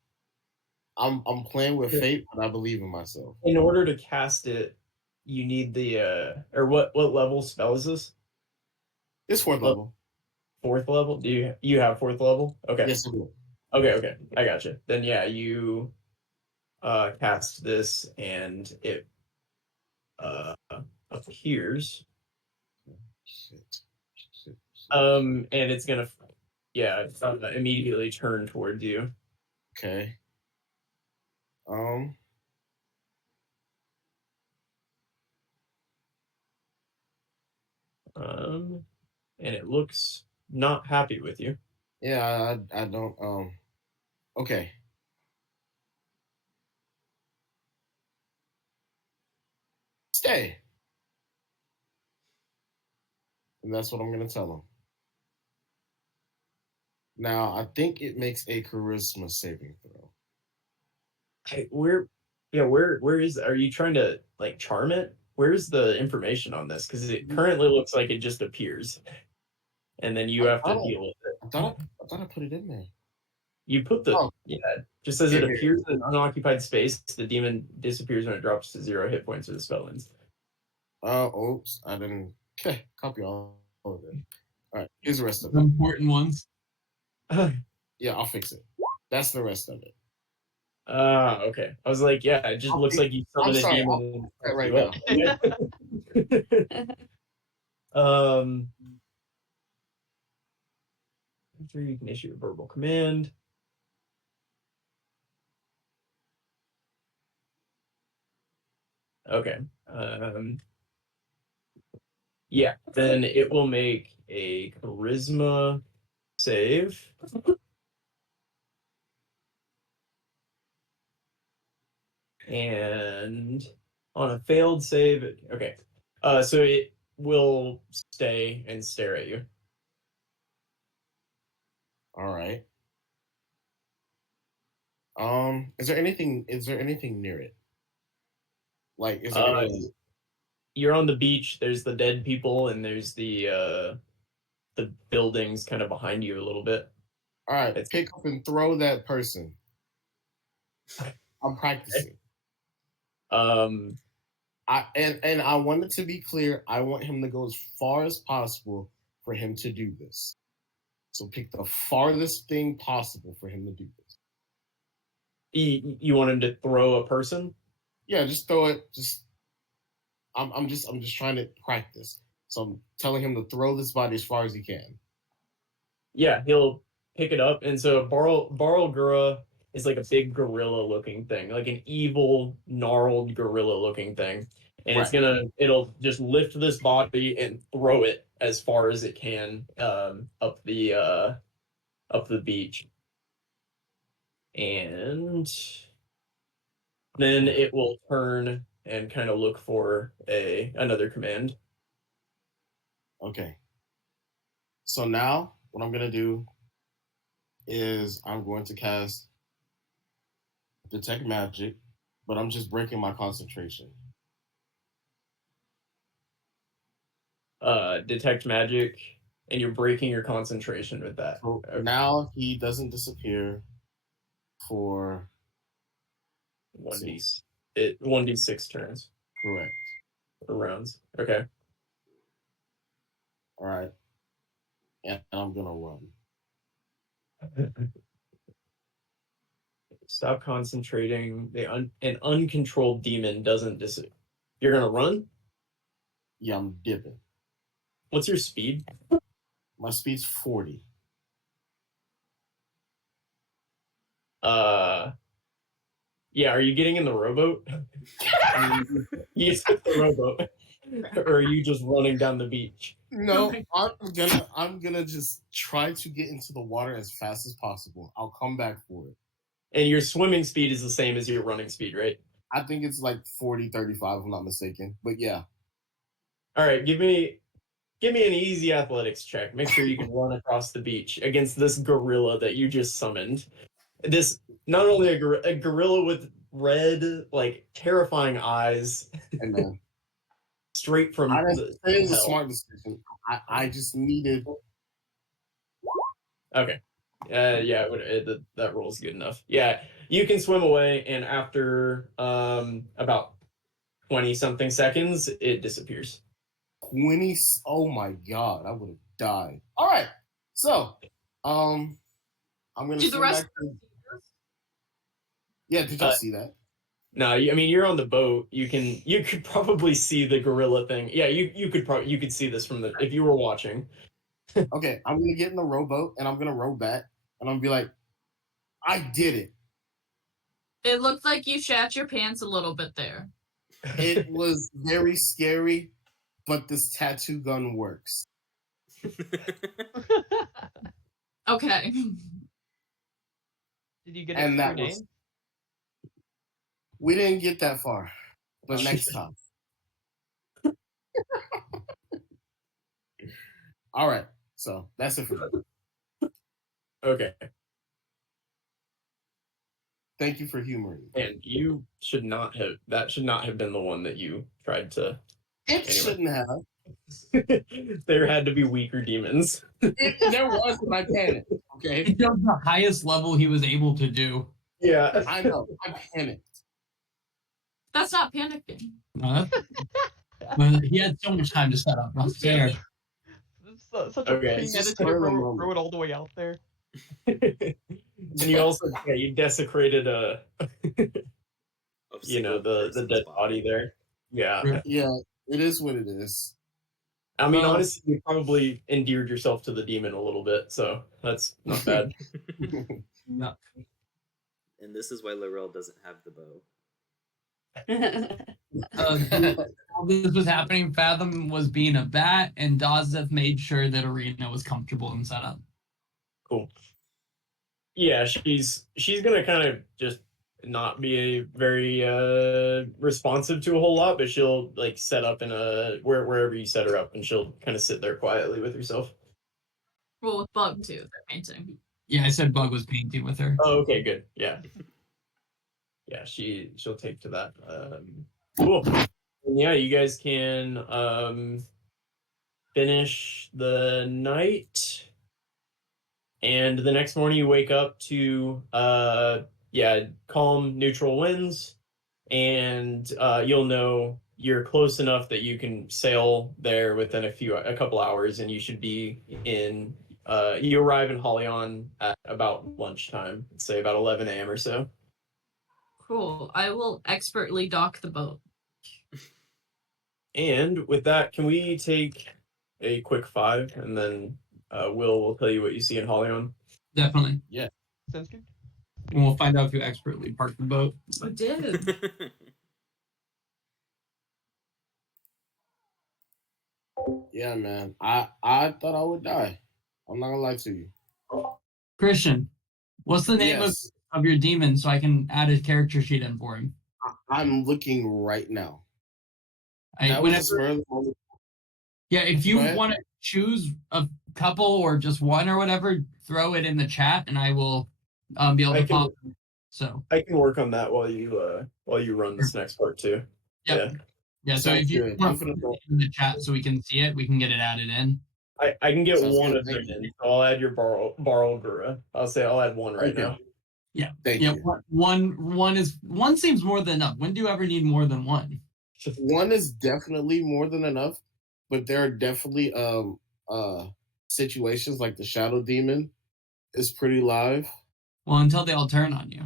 I'm playing with fate, but I believe in myself. In order to cast it, you need the or what level spell is this? It's 4th level. 4th level? Do you have 4th level? Okay. Yes, I do. Okay. I got you. Then yeah, you cast this and it appears. Shit. And it's gonna immediately turn towards you. Okay. And it looks not happy with you. Yeah, I don't. Okay. Stay. And that's what I'm gonna tell him. Now, I think it makes a charisma saving throw. Hey, where is? Are you trying to like charm it? Where's the information on this? Because it currently looks like it just appears, and then you have to deal with it. I thought I put it in there. You put the just as it Here. appears in an unoccupied space, the demon disappears when it drops to 0 hit points or the spell ends. Oops, I didn't. Okay, copy all of it. All right, here's the rest of The it. important ones. Yeah, I'll fix it. That's the rest of it. Okay. I was like, yeah, it just looks like you summoned a sorry, demon. right After you can issue a verbal command. Okay. Yeah, then it will make a charisma save. And on a failed save, okay. So it will stay and stare at you. All right. Is there anything near it? Like, is there any... You're on the beach, there's the dead people, and there's the buildings kind of behind you a little bit. All right, pick up and throw that person. I'm practicing. I want it to be clear. I want him to go as far as possible for him to do this. So pick the farthest thing possible for him to do this. You want him to throw a person? Yeah, just throw it. I'm just trying to practice. So I'm telling him to throw this body as far as he can. Yeah, he'll pick it up, and so Barlgura is like a big gorilla-looking thing, like an evil, gnarled gorilla-looking thing, and it'll just lift this body and throw it as far as it can up the beach, and then it will turn and kind of look for another command. Okay. So now what I'm gonna do is I'm going to cast Detect Magic, but I'm just breaking my concentration. Detect Magic, and you're breaking your concentration with that. So now he doesn't disappear for 1d6 turns. Correct. Or rounds. Okay. All right. And I'm gonna run. Stop concentrating. An uncontrolled demon doesn't You're gonna run? Yeah, I'm dipping. What's your speed? My speed's 40. Yeah, are you getting in the rowboat? You took the rowboat. Or are you just running down the beach? No, I'm gonna just try to get into the water as fast as possible. I'll come back for it. And your swimming speed is the same as your running speed, right? I think it's like 40, 35, if I'm not mistaken. But yeah. All right, give me an easy athletics check. Make sure you can run across the beach against this gorilla that you just summoned. This not only a gorilla with red, like terrifying eyes, And then straight from it is a hell. smart decision. I just needed. Okay. Yeah, that roll's good enough. Yeah, you can swim away, and after about 20-something seconds, it disappears. 20. Oh my god, I would have died. All right, so I'm gonna. Do the swim rest? back to- Yeah, did y'all see that? No, I mean you're on the boat. You could probably see the gorilla thing. Yeah, you could see this from if you were watching. Okay, I'm gonna get in the rowboat and I'm gonna row back and I'm gonna be like, I did it. It looked like you shat your pants a little bit there. It was very scary, but this tattoo gun works. Okay. Did you get And it that your was- name? We didn't get that far, but next time. All right, so that's it for me. Okay. Thank you for humoring me. And that should not have been the one that you tried to. It shouldn't have. There had to be weaker demons. There was, and I panicked. Okay, It was the highest level he was able to do. Yeah. I know. I panicked. That's not panicking. Well, he had so much time to set up. Not fair. Such Okay, a it's just premeditated for the road moment. all the way out there. And you also you desecrated Of the single person's dead body there. Yeah. Yeah, it is what it is. I mean, Oh. honestly, you probably endeared yourself to the demon a little bit, so that's not bad. No. And this is why Laurel doesn't have the bow. While this was happening, Fathom was being a bat, and Dazeth made sure that Arena was comfortable and set up. Cool. Yeah, she's gonna kind of just not be very responsive to a whole lot, but she'll like set up in wherever you set her up, and she'll kind of sit there quietly with herself. Well, with Bug too, they're painting. Yeah, I said Bug was painting with her. Oh, okay, good. Yeah. Yeah, she'll take to that. Cool. And yeah, you guys can finish the night, and the next morning you wake up to calm, neutral winds, and you'll know you're close enough that you can sail there within a couple hours, and you should be in. You arrive in Holion at about lunchtime, say about 11 a.m. or so. Cool. I will expertly dock the boat. And with that, can we take a quick 5, and then will tell you what you see in Holion? Definitely. Sounds good. And we'll find out if you expertly parked the boat. I did. Yeah, man. I thought I would die. I'm not gonna lie to you. Christian, what's the name Yes, of your demon so I can add a character sheet in for him? I'm looking right now. That was Whenever, a spur of the moment. yeah, if Go you ahead. want to choose a couple or just one or whatever, throw it in the chat and I will be able I to can- pop. So I can work on that while you run this next part too. Yep. yeah, so Sounds if you good. want I'm to gonna put it in the chat so we can see it, we can get it added in. I can get Sounds one good, of them thank in. So I'll add your borrow Gura. I'll add one right Okay. now. Thank Yeah, you. one seems more than enough. When do you ever need more than one? One is definitely more than enough, but there are definitely situations like the Shadow Demon is pretty live. Well, until they all turn on you.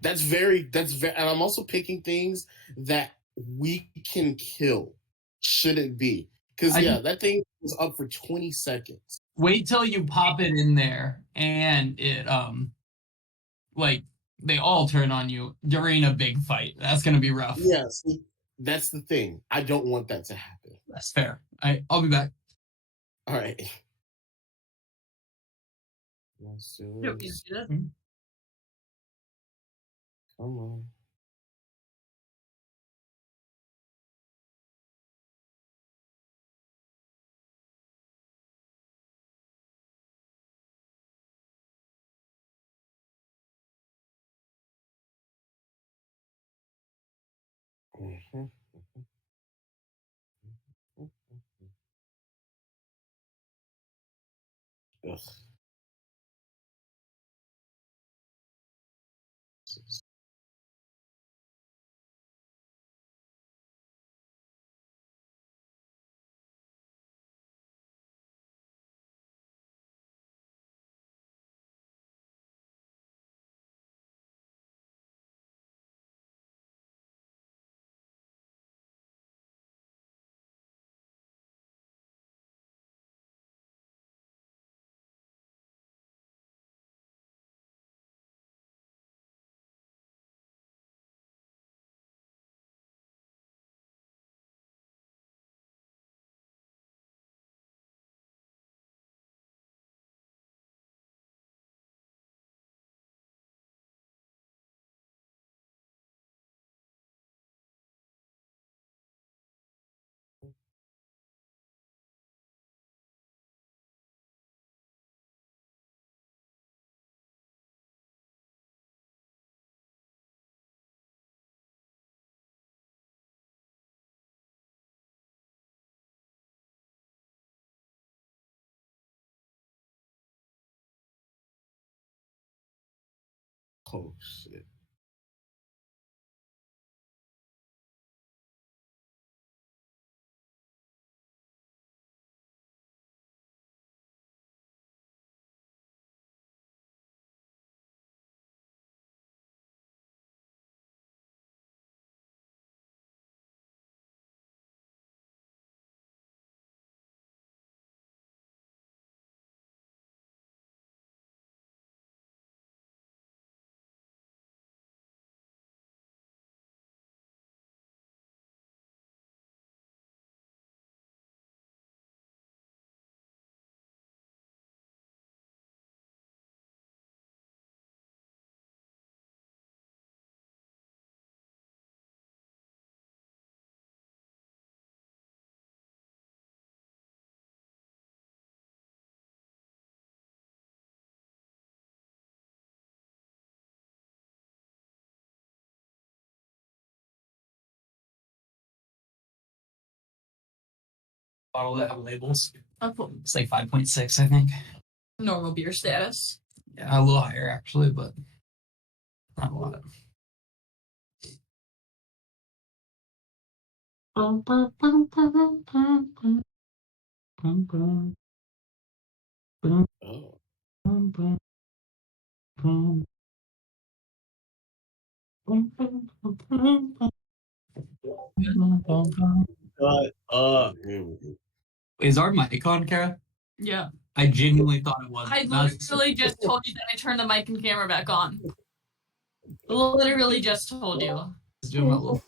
That's very, and I'm also picking things that we can kill. Should it be? Because that thing was up for 20 seconds. Wait till you pop it in there and it like they all turn on you during a big fight. That's gonna be rough. Yeah, see, that's the thing. I don't want that to happen. That's fair. I'll be back. All right. Yep, you see that? Come on. Mm-hmm. Ugh. Oh shit. Bottle that have labels. Oh, It's like 5.6, I think. normal beer status. Yeah, a little higher actually, but not a lot. Oh. Is our mic on, Kara? Yeah. I genuinely thought it was. I literally just told you that I turned the mic and camera back on. Literally just told you. Come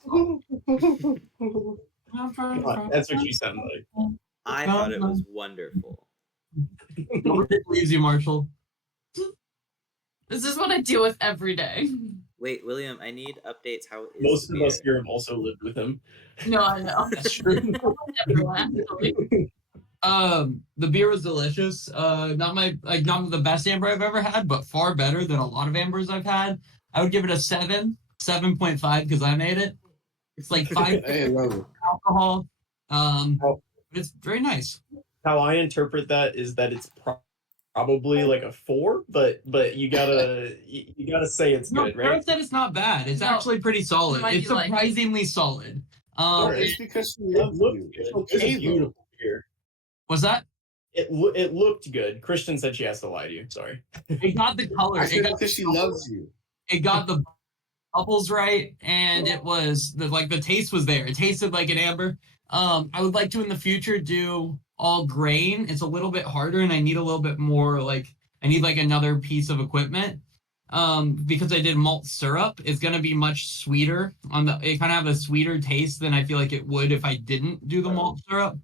on, that's what you sound like. I thought it was wonderful. Nobody believes you, Marshall. This is what I deal with every day. Wait, William, I need updates. How is Most the of us beer? here have also lived with him. No, I know. That's true. Everyone, actually. The beer was delicious. Not the best amber I've ever had, but far better than a lot of ambers I've had. I would give it a 7.5 because I made it. It's like 5 Hey, love it. alcohol. It's very nice. How I interpret that is that it's probably like a 4, but you gotta say it's No, good, Kara right? said it's not bad. It's No. actually pretty solid. Might It's be like- surprisingly solid. It's because she loves you. It's It's okay a though. beautiful beer. What's that? It looked good. Christian said she has to lie to you. Sorry. It got the color. I said because she loves you. It got the bubbles right, and it was the taste was there. It tasted like an amber. I would like to in the future do all grain. It's a little bit harder, and I need a little bit more I need another piece of equipment. Because I did malt syrup, it's gonna be much sweeter it kind of have a sweeter taste than I feel like it would if I didn't do the malt syrup.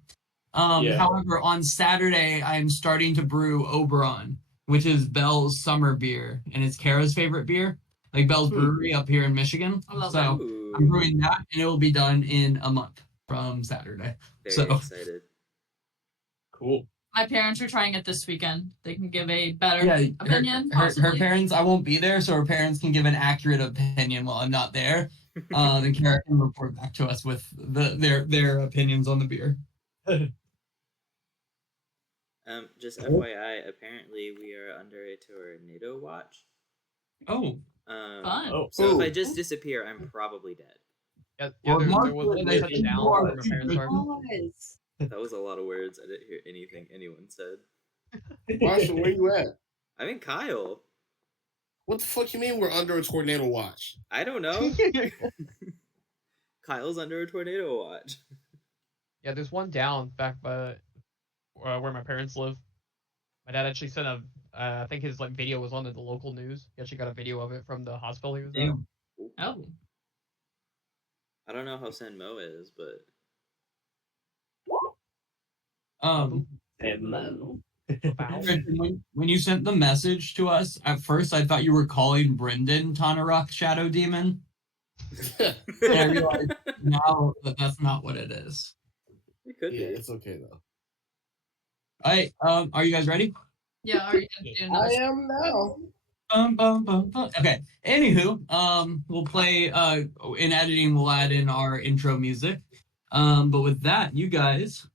Yeah. However, on Saturday I'm starting to brew Oberon, which is Bell's summer beer, and it's Kara's favorite beer, like Bell's Brewery up here in Michigan. I love So Ooh, I'm brewing that, and it will be done in a month from Saturday. very So excited. Cool. My parents are trying it this weekend. They can give a better yeah, opinion. her possibly. parents, I won't be there, so her parents can give an accurate opinion while I'm not there. Then Kara can report back to us with their opinions on the beer. Just FYI, apparently we are under a tornado watch. Oh, Fun. Oh, So if I Ooh. just disappear, I'm probably dead. Yeah, Well, there was Mark, a touchdown you where are my parents are. Guys. That was a lot of words. I didn't hear anything anyone said. Marshall, where you at? I mean, Kyle. What the fuck you mean we're under a tornado watch? I don't know. Kyle's under a tornado watch. Yeah, there's one down back by where my parents live. My dad actually sent I think his video was on the local news. He actually got a video of it from the hospital he was at. Oh, I don't know how San Mo is, but Hello. When you sent the message to us, at first I thought you were calling Brendan Tanaruk Shadow Demon. And I realized now that that's not what it is. it could Yeah, be. it's okay though. All right, are you guys ready? yeah. Are you gonna do another? I am now. Okay. Anywho, we'll play. In editing, we'll add in our intro music. But with that, you guys,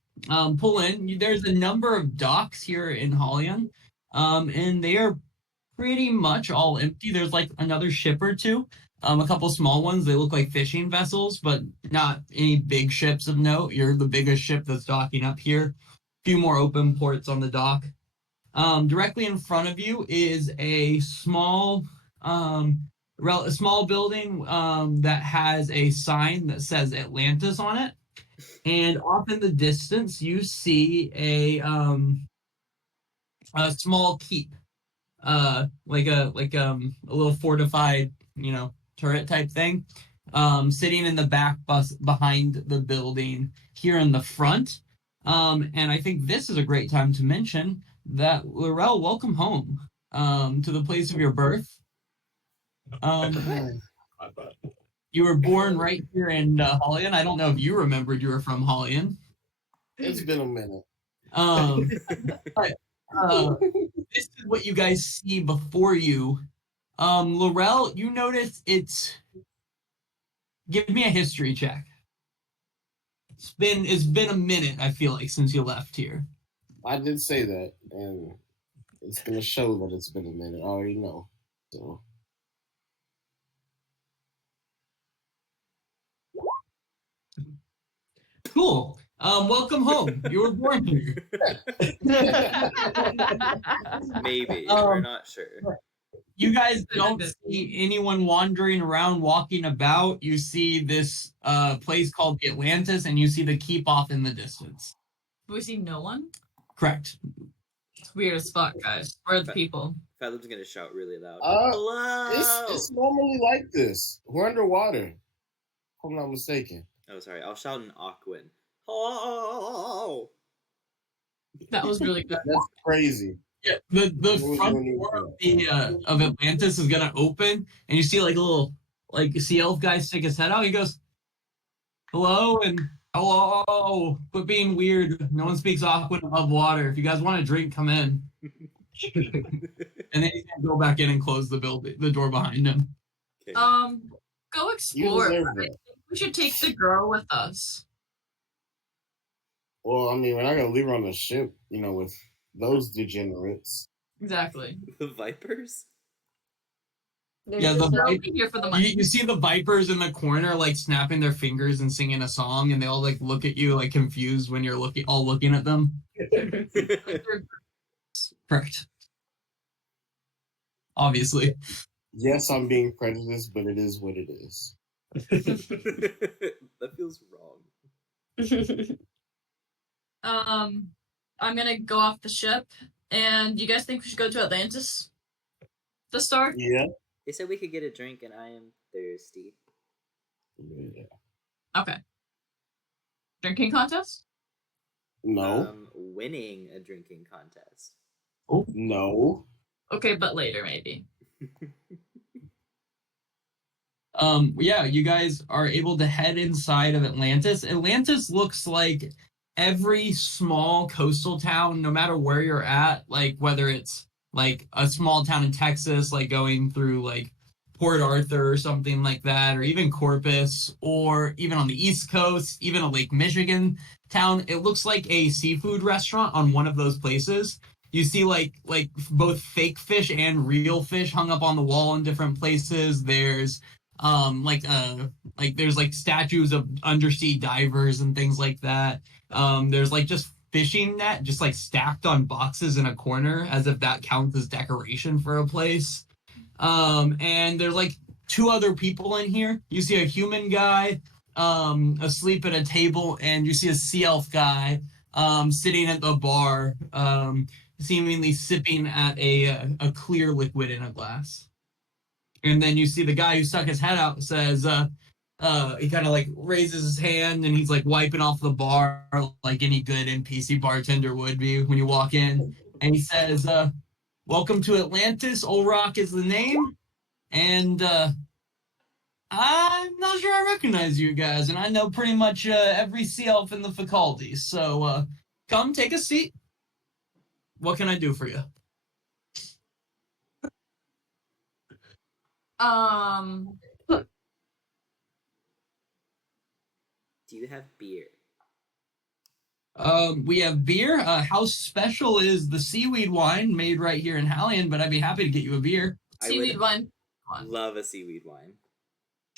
pull in. There's a number of docks here in Hollian, and they are pretty much all empty. There's another ship or two, a couple small ones. They look like fishing vessels, but not any big ships of note. You're the biggest ship that's docking up here. A few more open ports on the dock. Directly in front of you is a small building that has a sign that says Atlantis on it. And off in the distance, you see a small keep, like a little fortified, turret type thing, sitting in the back bus behind the building here in the front. And I think this is a great time to mention that Laurel, welcome home to the place of your birth. You were born right here in Hollian. I don't know if you remembered you were from Hollian. It's been a minute. But this is what you guys see before you. Laurel, you notice it's. Give me a history check. It's been a minute, I feel like, since you left here. I did say that, and it's gonna show that it's been a minute. I already know. So Cool. Welcome home. You were born here. Maybe. We're not sure. You guys don't see anyone wandering around, walking about. You see this place called the Atlantis, and you see the keep off in the distance. Do we see no one? Correct. It's weird as fuck, guys. We're the people. Fathom's gonna shout really loud. it's normally like this. We're underwater. If I'm not mistaken. Oh, sorry. I'll shout in Aquan. Oh! That was really good. That's crazy. Yeah, the front door of Atlantis is gonna open, and you see a little sea elf guy stick his head out. He goes, "Hello," and "Hello." Quit being weird. No one speaks Aquan above water. If you guys want a drink, come in. And then he's gonna go back in and close the door behind him. Okay. Go You explore. deserve I that. think we should take the girl with us. Well, I mean, we're not gonna leave her on the ship, with those degenerates. Exactly. The Vipers? Yeah, They're only here for the money. you see the vipers in the corner like snapping their fingers and singing a song, and they all like look at you like confused when you're looking at them. Correct. Obviously. Yes, I'm being prejudiced, but it is what it is. That feels wrong. I'm gonna go off the ship, and you guys think we should go to Atlantis to start? Yeah. They said we could get a drink, and I am thirsty. Yeah. Okay. Drinking contest? No. Winning a drinking contest. Oh no. Okay, but later maybe. Yeah, you guys are able to head inside of Atlantis. Atlantis looks like every small coastal town, no matter where you're at, like whether it's like a small town in Texas, like going through like Port Arthur or something like that, or even Corpus, or even on the East Coast, even a Lake Michigan town. It looks like a seafood restaurant on one of those places. You see like both fake fish and real fish hung up on the wall in different places. There's there's like statues of undersea divers and things like that. There's like just fishing net just like stacked on boxes in a corner as if that counts as decoration for a place. And there's like two other people in here. You see a human guy asleep at a table, and you see a sea elf guy sitting at the bar, seemingly sipping at a clear liquid in a glass. And then you see the guy who stuck his head out says, he kind of like raises his hand and he's like wiping off the bar like any good NPC bartender would be when you walk in. And he says, welcome to Atlantis. Old Rock is the name. And I'm not sure I recognize you guys. And I know pretty much every sea elf in the faculty. So come take a seat. What can I do for you? Do you have beer? We have beer. House special is the seaweed wine made right here in Hallion, but I'd be happy to get you a beer. Seaweed wine. Love a seaweed wine.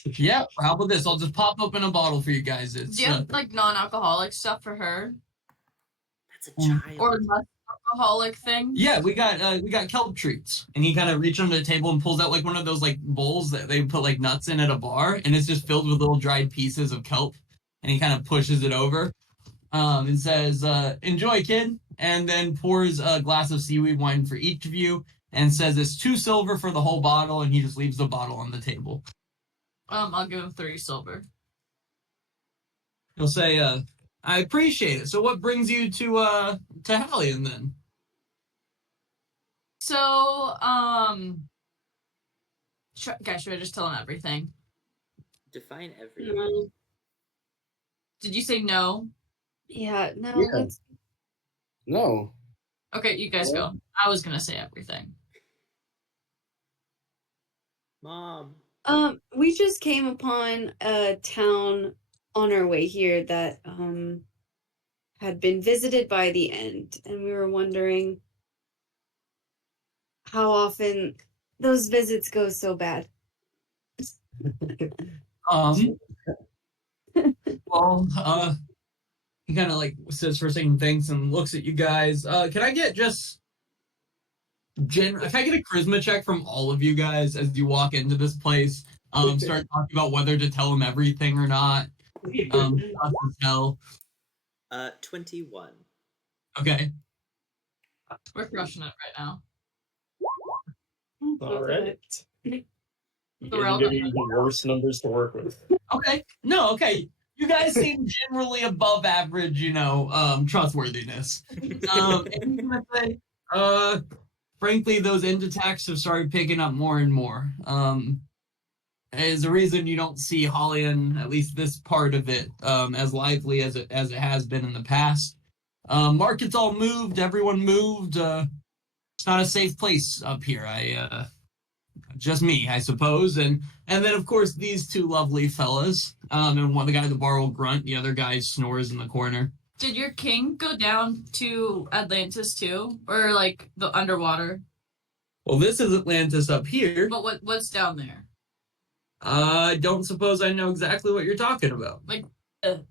Yeah, how about this? I'll just pop open a bottle for you guys. It's, do you have like non-alcoholic stuff for her? That's a child. Or less alcoholic thing? Yeah, we got kelp treats. And he kind of reaches under the table and pulls out like one of those like bowls that they put like nuts in at a bar, and it's just filled with little dried pieces of kelp. And he kind of pushes it over and says, enjoy, kid. And then pours a glass of seaweed wine for each of you and says it's 2 silver for the whole bottle, and he just leaves the bottle on the table. I'll give him 3 silver. He'll say, I appreciate it. So what brings you to Hallion then? So, guys, should I just tell him everything? Define everything. No. Did you say no? Yeah, no. Yeah. Let's... No. Okay, you guys go. I was gonna say everything. Mom. We just came upon a town on our way here that had been visited by the End, and we were wondering how often those visits go so bad. Well, he kind of like says for a second thanks and looks at you guys. Can I get just can I get a charisma check from all of you guys as you walk into this place? Start talking about whether to tell him everything or not. Tell. 21. Okay. We're crushing it right now. All right. We're all Give you even worse numbers to work with. Okay. No, okay. You guys seem generally above average, trustworthiness. And he's gonna say, frankly, those end attacks have started picking up more and more. Is the reason you don't see Hallion, at least this part of it, as lively as it has been in the past. Markets all moved, everyone moved. It's not a safe place up here. Just me, I suppose, and then of course these 2 lovely fellas. And one, the guy at the bar will grunt, the other guy snores in the corner. Did your king go down to Atlantis too, or like the underwater? Well, this is Atlantis up here. But what's down there? I don't suppose I know exactly what you're talking about. Like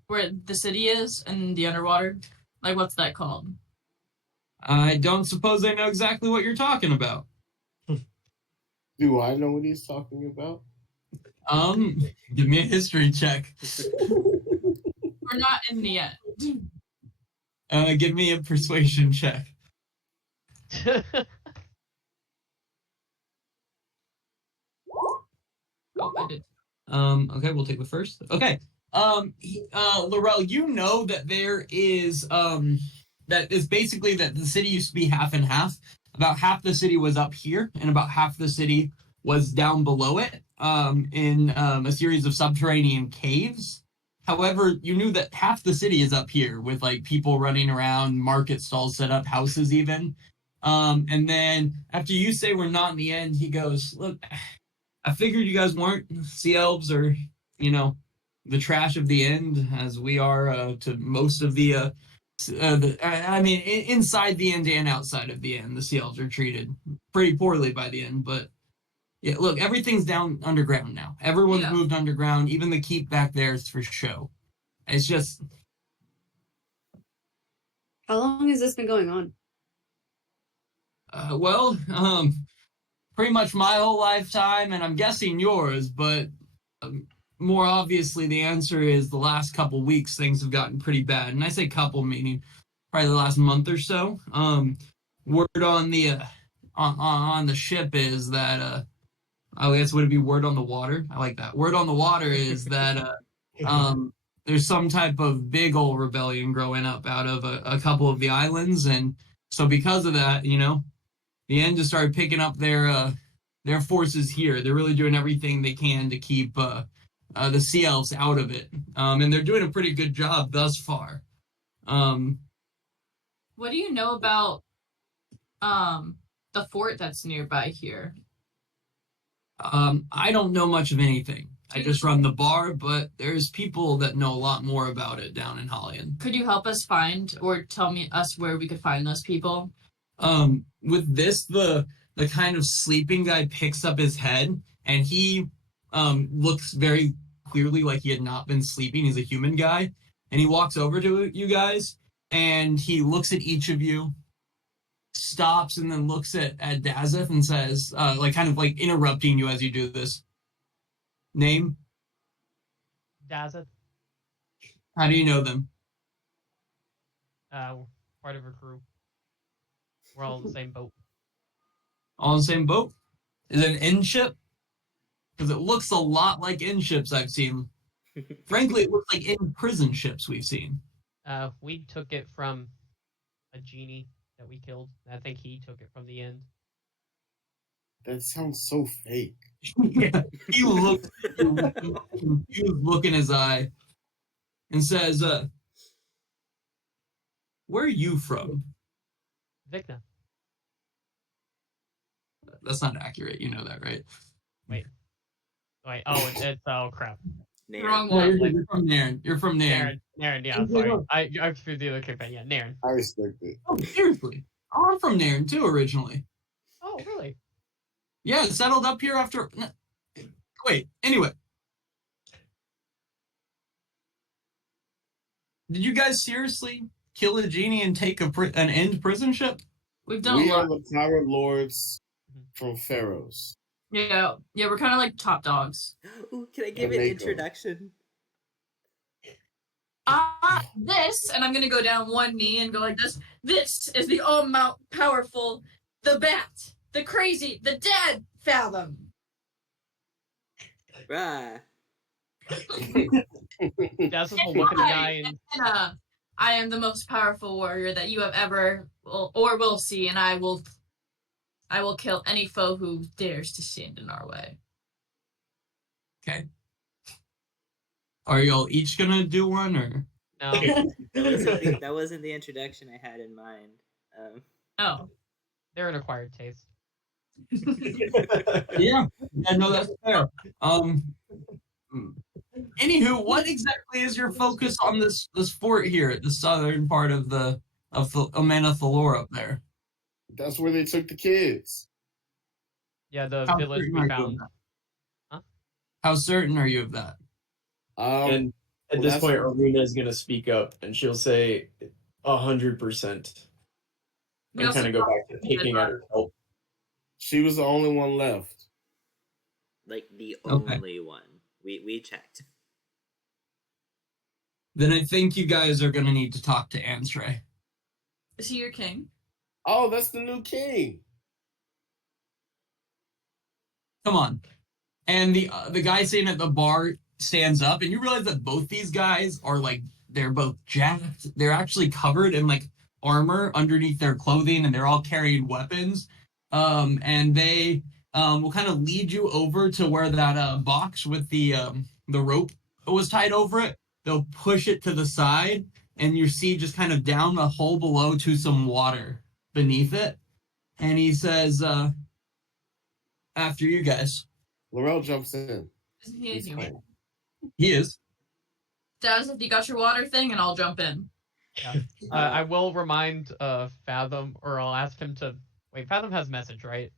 where the city is and the underwater? Like what's that called? I don't suppose I know exactly what you're talking about. Do I know what he's talking about? Give me a history check. We're not in the end. Give me a persuasion check. Oh, I did. Okay, we'll take the first. Okay. Laurel, you know that there is that is basically that the city used to be half and half. About half the city was up here, and about half the city was down below it, in a series of subterranean caves. However, you knew that half the city is up here with like people running around, market stalls set up, houses even. And then after you say we're not in the end, he goes, "Look, I figured you guys weren't sea elves or, the trash of the end, as we are to most of the inside the end and outside of the end, the sea elves are treated pretty poorly by the end. But yeah, look, everything's down underground now. Everyone's moved underground. Even the keep back there is for show. It's just." How long has this been going on? Pretty much my whole lifetime, and I'm guessing yours, but more obviously the answer is the last couple weeks things have gotten pretty bad. And I say couple meaning probably the last month or so. Word on the on the ship is that I guess would it be word on the water? I like that. Word on the water is that there's some type of big old rebellion growing up out of a couple of the islands, and so because of that, the end just started picking up their forces here. They're really doing everything they can to keep the sea elves out of it, and they're doing a pretty good job thus far. What do you know about the fort that's nearby here? I don't know much of anything. I just run the bar, but there's people that know a lot more about it down in Hollian. Could you help us find or tell us where we could find those people? With this, the kind of sleeping guy picks up his head, and he looks very clearly like he had not been sleeping. He's a human guy, and he walks over to you guys, and he looks at each of you, stops, and then looks at Dazeth and says, kind of interrupting you as you do this. Name? Dazeth. How do you know them? Part of her crew. We're all in the same boat. All in the same boat? Is it an inn ship? Because it looks a lot like inn ships I've seen. Frankly, it looks like inn prison ships we've seen. We took it from a genie that we killed. I think he took it from the end. That sounds so fake. Yeah, he looks confused look in his eye and says, "Where are you from?" Vikna. That's not accurate. You know that, right? Wait. It's oh crap. Wrong No, one. you're from Nairn. You're from Nairn. Nairn, yeah, sorry. I threw the other campaign. Yeah, Nairn. I respect it. Oh, seriously? I'm from Nairn too originally. Oh, really? Yeah, settled up here after. Wait. Anyway, did you guys seriously kill a genie and take an end prison ship? We've done We a are lot. the pirate lords from Pharaohs. Yeah, we're kind of like top dogs. Ooh, can I give an introduction? This, and I'm gonna go down one knee and go like this. This is the all-powerful, the bat, the crazy, the dead Fathom. Rah. Dazeth will look at the guy and I am the most powerful warrior that you have ever or will see, and I will kill any foe who dares to stand in our way. Okay. Are y'all each gonna do one, or? no. That wasn't the introduction I had in mind. Oh. They're an acquired taste. Yeah, no, that's fair. Anywho, what exactly is your focus on this fort here at the southern part of the Omena Thalor up there? That's where they took the kids. Yeah, the How village certain we are you of found. that? Huh? How certain are you of that? And at well, this that's- point, Arena is going to speak up, and she'll say 100%. We And also kind of go back to talked picking at her help. she was the only one left. Like the Okay. only one. We checked. Then I think you guys are gonna need to talk to Ansray. Is he your king? Oh, that's the new king. Come on. And the guy sitting at the bar stands up, and you realize that both these guys are like they're both jacked. They're actually covered in like armor underneath their clothing, and they're all carrying weapons. And they will kind of lead you over to where that box with the rope was tied over it. They'll push it to the side, and you see just kind of down the hole below to some water beneath it. And he says, "After you guys." Laurel jumps in. Isn't he a He's human? cold. He is. Daz, if you got your water thing, and I'll jump in. Yeah. I will remind Fathom, or I'll ask him to. Wait, Fathom has message, right?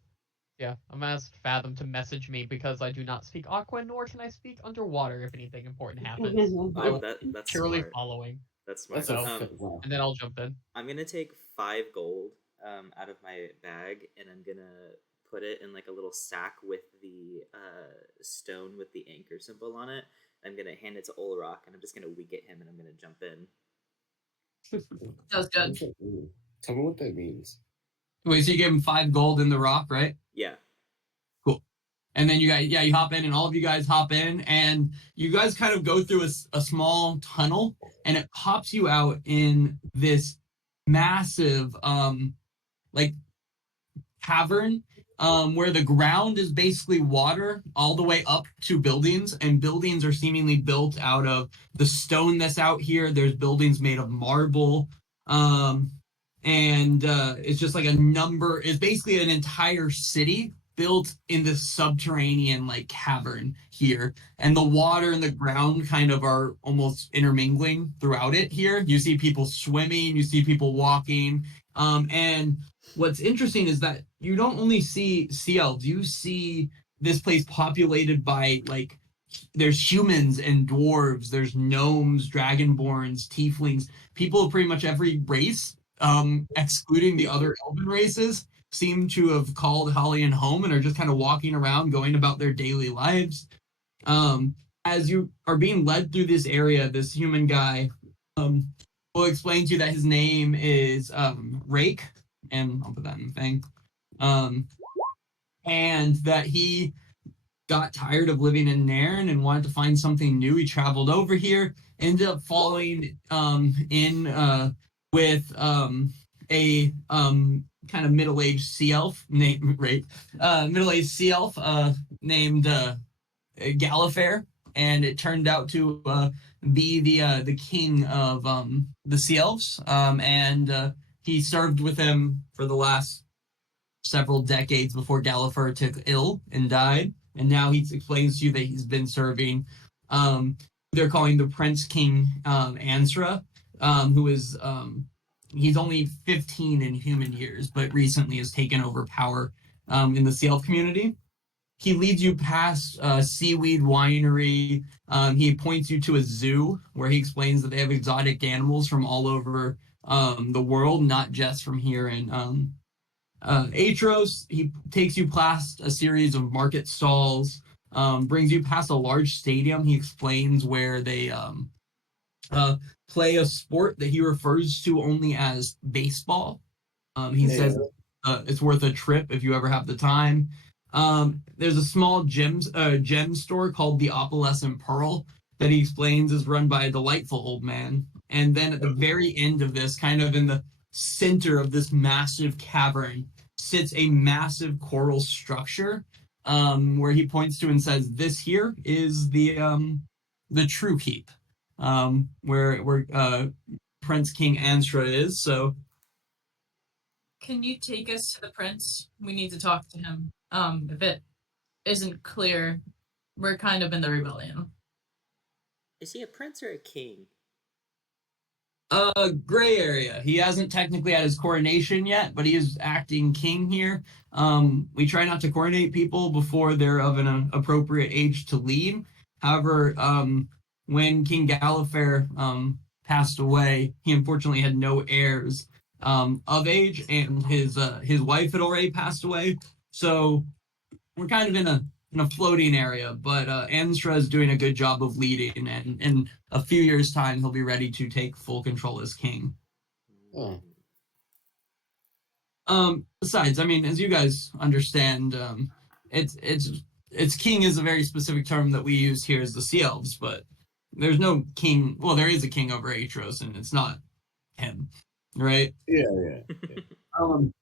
Yeah, I'm gonna ask Fathom to message me because I do not speak Aqua, nor can I speak underwater if anything important happens. I Oh, will that's purely smart. following, That's smart. That's So- wow. and then I'll jump in. I'm gonna take 5 gold out of my bag, and I'm gonna put it in like a little sack with the stone with the anchor symbol on it. I'm gonna hand it to Olrock, and I'm just gonna wink at him, and I'm gonna jump in. That was good. Tell me what that means. Wait, so you gave him 5 gold in the rock, right? Yeah. And then you guys, yeah, you hop in, and all of you guys hop in, and you guys kind of go through a small tunnel, and it pops you out in this massive, like cavern, where the ground is basically water all the way up to buildings, and buildings are seemingly built out of the stone that's out here. There's buildings made of marble, and it's just like it's basically an entire city built in this subterranean like cavern here, and the water and the ground kind of are almost intermingling throughout it here. You see people swimming, you see people walking, and what's interesting is that you don't only see sea elves, you see this place populated by like there's humans and dwarves, there's gnomes, dragonborns, tieflings, people of pretty much every race, excluding the other elven races, seem to have called Holian home and are just kind of walking around, going about their daily lives. As you are being led through this area, this human guy will explain to you that his name is Rake, and I'll put that in the thing. And that he got tired of living in Nairn and wanted to find something new. He traveled over here, ended up falling in with a kind of middle-aged sea elf named middle-aged sea elf named Gallifrey, and it turned out to be the king of the sea elves, and he served with him for the last several decades before Gallifrey took ill and died, and now he explains to you that he's been serving. They're calling the Prince King Ansra, who is he's only 15 in human years, but recently has taken over power in the sea elf community. He leads you past Seaweed Winery. He points you to a zoo where he explains that they have exotic animals from all over the world, not just from here in Aetros. He takes you past a series of market stalls, brings you past a large stadium. He explains where they play a sport that he refers to only as baseball. He says it's worth a trip if you ever have the time. There's a small gem store called the Opalescent Pearl that he explains is run by a delightful old man. And then at the very end of this, kind of in the center of this massive cavern, sits a massive coral structure, where he points to and says, "This here is the True Keep, where Prince King Ansra is." So Can you take us to the prince? We need to talk to him. If it isn't clear, we're kind of in the rebellion. Is he a prince or a king? Gray area. He hasn't technically had his coronation yet, but he is acting king here. We try not to coronate people before they're of an appropriate age to lead. However, when King Gallifrey passed away, he unfortunately had no heirs of age, and his wife had already passed away. So we're kind of in a floating area, but Anstra is doing a good job of leading, and in a few years' time, he'll be ready to take full control as king. Oh. Besides, I mean, as you guys understand, it's king is a very specific term that we use here as the Sea Elves, but there's no king. Well, there is a king over Aetros, and it's not him, right? Yeah.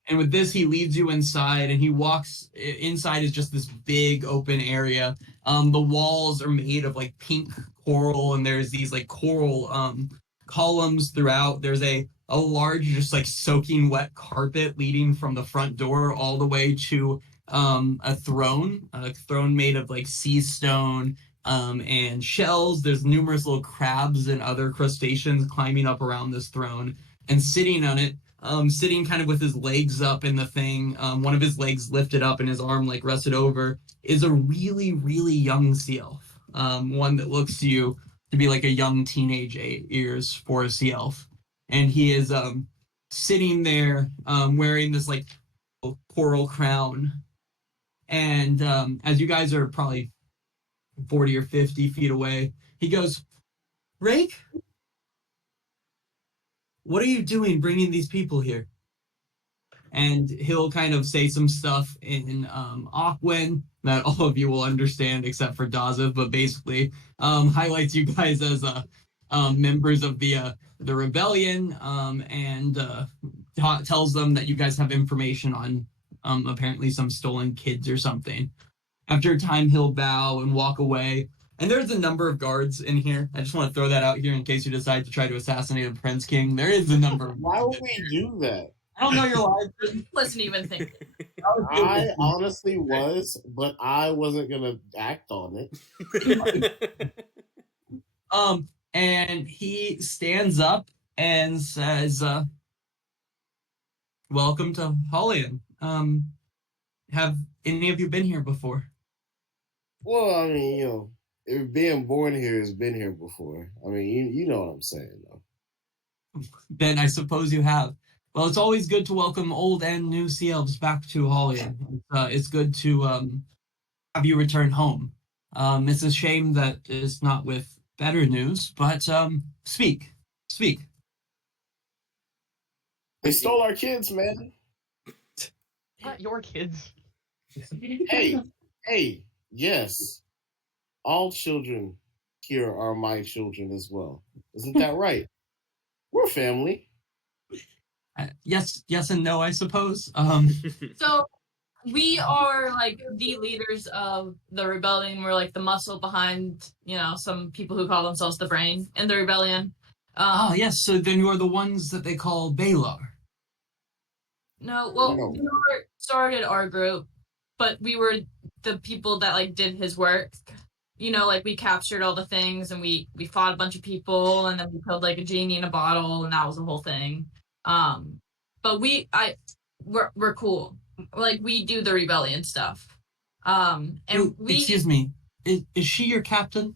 And with this, he leads you inside, and he walks. Inside is just this big open area. The walls are made of like pink coral, and there's these like coral columns throughout. There's a large, just like soaking wet carpet leading from the front door all the way to a throne made of like sea stone and shells. There's numerous little crabs and other crustaceans climbing up around this throne, and sitting on it. Sitting kind of with his legs up in the thing, one of his legs lifted up and his arm like rested over, is a really, really young sea elf. One that looks to you to be like a young teenage years for a sea elf. And he is sitting there wearing this like coral crown. And as you guys are probably 40 or 50 feet away, he goes, "Rake? What are you doing bringing these people here?" And he'll kind of say some stuff in Aquan that all of you will understand except for Daza, but basically highlights you guys as members of the rebellion, and tells them that you guys have information on apparently some stolen kids or something. After a time, he'll bow and walk away. And there's a number of guards in here. I just want to throw that out here in case you decide to try to assassinate a Prince King. There is a number of Why would we do that? I don't know your lives. Wasn't even thinking. I honestly was, but I wasn't gonna act on it. And he stands up and says, "Welcome to Hollian. Have any of you been here before?" Well, I mean, if being born here has been here before, I mean, you know what I'm saying, though. Then I suppose you have. Well, it's always good to welcome old and new sea elves back to Hollian. It's good to have you return home. It's a shame that it's not with better news, but speak. They stole our kids, man. Not your kids. Hey, yes. All children here are my children as well. Isn't that right? We're family. Yes and no, I suppose. So we are like the leaders of the rebellion. We're like the muscle behind, some people who call themselves the brain in the rebellion. Yes, so then you are the ones that they call Balar. No, well, No. we started our group, but we were the people that like did his work. Like we captured all the things and we fought a bunch of people and then we killed like a genie in a bottle and that was the whole thing. But we're cool. Like we do the rebellion stuff. And Excuse me, is she your captain?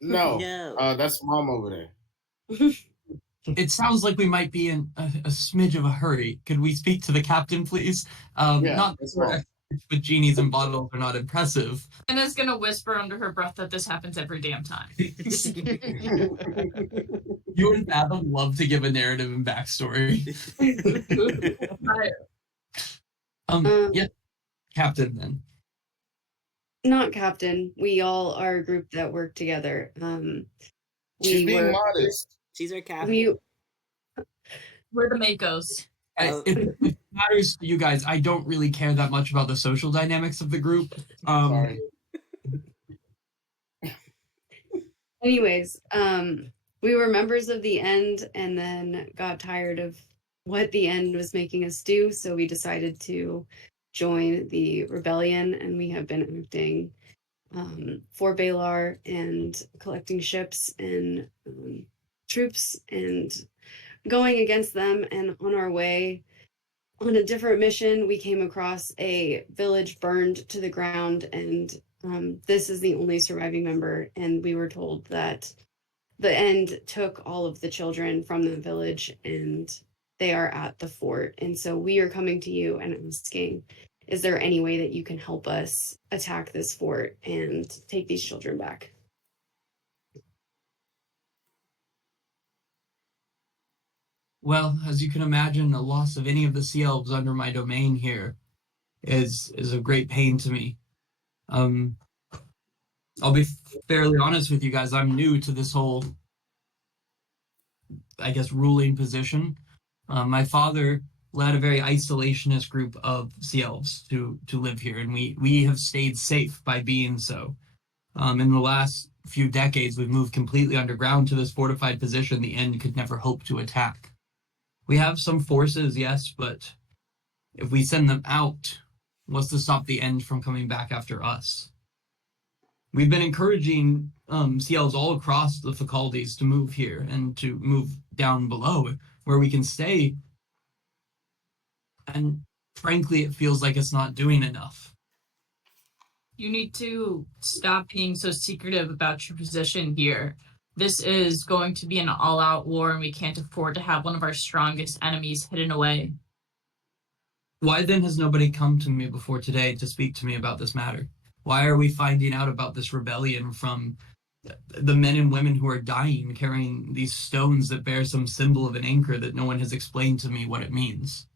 No. No. That's Mom over there. It sounds like we might be in a smidge of a hurry. Could we speak to the captain, please? Yeah, Not that's for fine. but genies and bottles are not impressive. Anna's gonna whisper under her breath that this happens every damn time. You and Fathom love to give a narrative and backstory. Yeah, captain then. Not captain. We all are a group that work together. She's being modest. She's our captain. We're the Makos. If it matters to you guys, I don't really care that much about the social dynamics of the group. Sorry. Anyways, we were members of the End and then got tired of what the End was making us do, so we decided to join the rebellion, and we have been acting for Balar and collecting ships and troops and going against them. And on our way on a different mission, we came across a village burned to the ground, and this is the only surviving member. And we were told that the end took all of the children from the village, and they are at the fort. And so we are coming to you and asking, is there any way that you can help us attack this fort and take these children back? Well, as you can imagine, the loss of any of the sea elves under my domain here is of great pain to me. I'll be fairly honest with you guys. I'm new to this whole, I guess, ruling position. My father led a very isolationist group of sea elves to live here, and we have stayed safe by being so. In the last few decades, we've moved completely underground to this fortified position the end could never hope to attack. We have some forces, yes, but if we send them out, what's to stop the end from coming back after us? We've been encouraging sea elves all across the faculties to move here and to move down below where we can stay. And frankly, it feels like it's not doing enough. You need to stop being so secretive about your position here. This is going to be an all-out war, and we can't afford to have one of our strongest enemies hidden away. Why then has nobody come to me before today to speak to me about this matter? Why are we finding out about this rebellion from the men and women who are dying, carrying these stones that bear some symbol of an anchor that no one has explained to me what it means?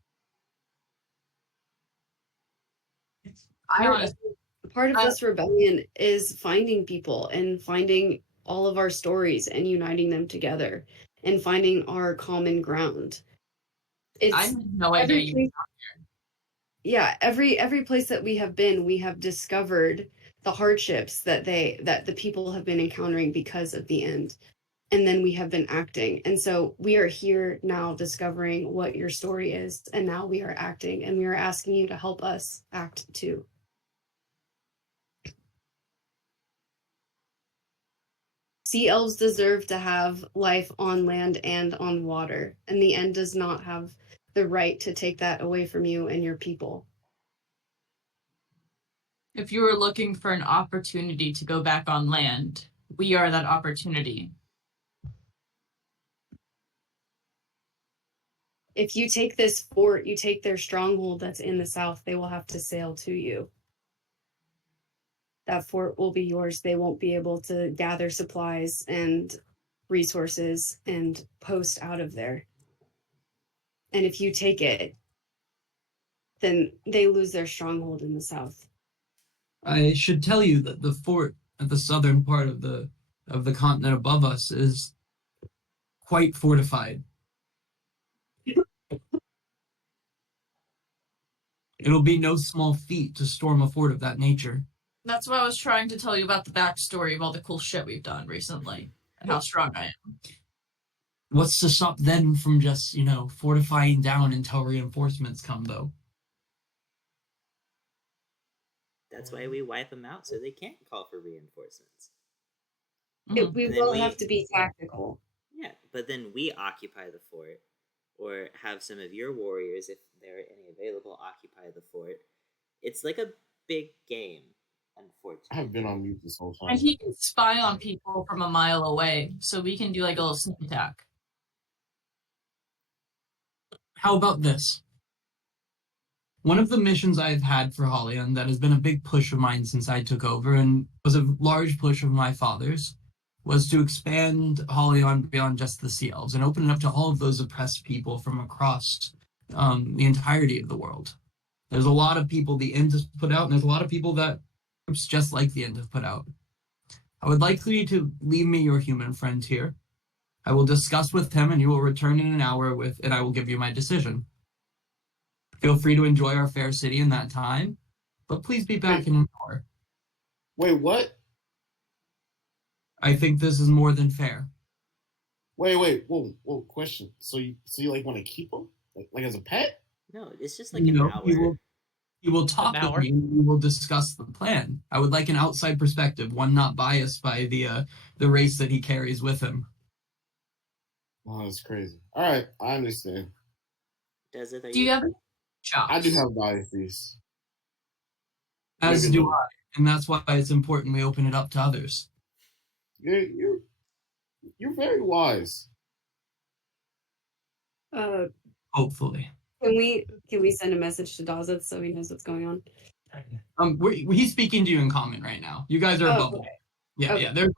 Part of this rebellion is finding people and finding all of our stories and uniting them together and finding our common ground. I have no idea you were here. Yeah, every place that we have been, we have discovered the hardships that the people have been encountering because of the end. And then we have been acting. And so we are here now discovering what your story is. And now we are acting, and we are asking you to help us act too. Sea elves deserve to have life on land and on water, and the end does not have the right to take that away from you and your people. If you were looking for an opportunity to go back on land, we are that opportunity. If you take this fort, you take their stronghold that's in the south, they will have to sail to you. That fort will be yours. They won't be able to gather supplies and resources and post out of there. And if you take it, then they lose their stronghold in the south. I should tell you that the fort at the southern part of the continent above us is quite fortified. It'll be no small feat to storm a fort of that nature. That's why I was trying to tell you about the backstory of all the cool shit we've done recently and how strong I am. What's to stop them from just, fortifying down until reinforcements come, though? That's why we wipe them out so they can't call for reinforcements. We will have to be tactical. Yeah, but then we occupy the fort, or have some of your warriors, if there are any available, occupy the fort. It's like a big game, unfortunately. I have been on mute this whole time. And he can spy on people from a mile away, so we can do like a little sneak attack. How about this? One of the missions I've had for Holion that has been a big push of mine since I took over, and was a large push of my father's, was to expand Holion beyond just the Sea Elves and open it up to all of those oppressed people from across the entirety of the world. There's a lot of people the End has put out, and there's a lot of people that groups just like the End have put out. I would like you to leave me your human friend here. I will discuss with him, and you will return in an hour and I will give you my decision. Feel free to enjoy our fair city in that time, but please be back in an hour. Wait, what? I think this is more than fair. Wait, whoa, question. So you like want to keep him? Like as a pet? No, it's just like an hour. You will talk with me and we will discuss the plan. I would like an outside perspective, one not biased by the race that he carries with him. Oh, that's crazy. All right, I understand. Desert, are Do you have shops? I do have biases. As Maybe a do little. I, and that's why it's important we open it up to others. You're very wise. Uh, Hopefully, can we send a message to Dawes so he knows what's going on? he's speaking to you in common right now. You guys are above. Okay. Yeah, Okay. yeah. There's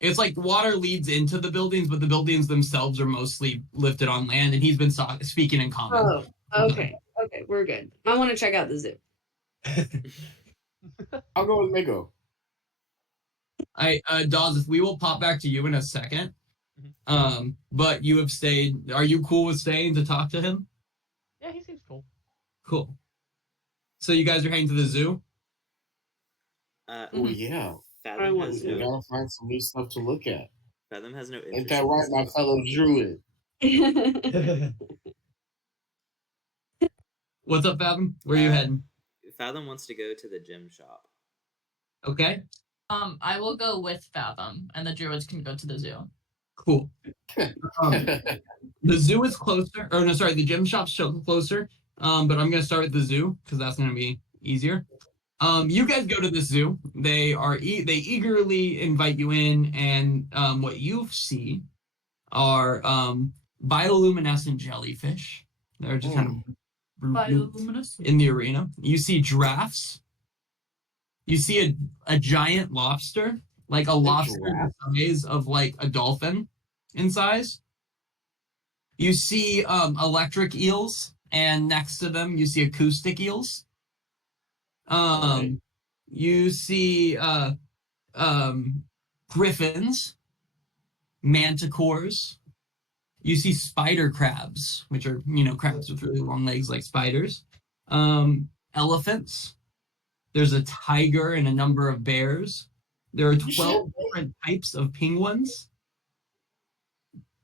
it's like water leads into the buildings, but the buildings themselves are mostly lifted on land, and he's been speaking in common. Oh, okay. Okay, we're good. I want to check out the zoo. I'll go with Mako. Dawes, we will pop back to you in a second. Mhm. But you have stayed. Are you cool with staying to talk to him? Yeah, he seems cool. Cool. So you guys are heading to the zoo? Oh yeah. Fathom want has We no. gotta find some new stuff to look at. Fathom has no interest. Ain't that in right, this my stuff. fellow druid? What's up, Fathom? Where are you heading? Fathom wants to go to the gym shop. Okay. I will go with Fathom, and the druids can go to the zoo. Cool. The zoo is closer, or no, sorry, the gym shop's closer. But I'm gonna start with the zoo because that's gonna be easier. You guys go to the zoo. They they eagerly invite you in, and what you see are bioluminescent jellyfish. They're just kind of Bioluminescent. in the arena. You see giraffes. You see a giant lobster, like a lobster the size of like a dolphin in size. You see electric eels, and next to them you see acoustic eels. You see griffins, manticores. You see spider crabs, which are crabs with really long legs like spiders. Elephants. There's a tiger and a number of bears. There are 12 different types of penguins.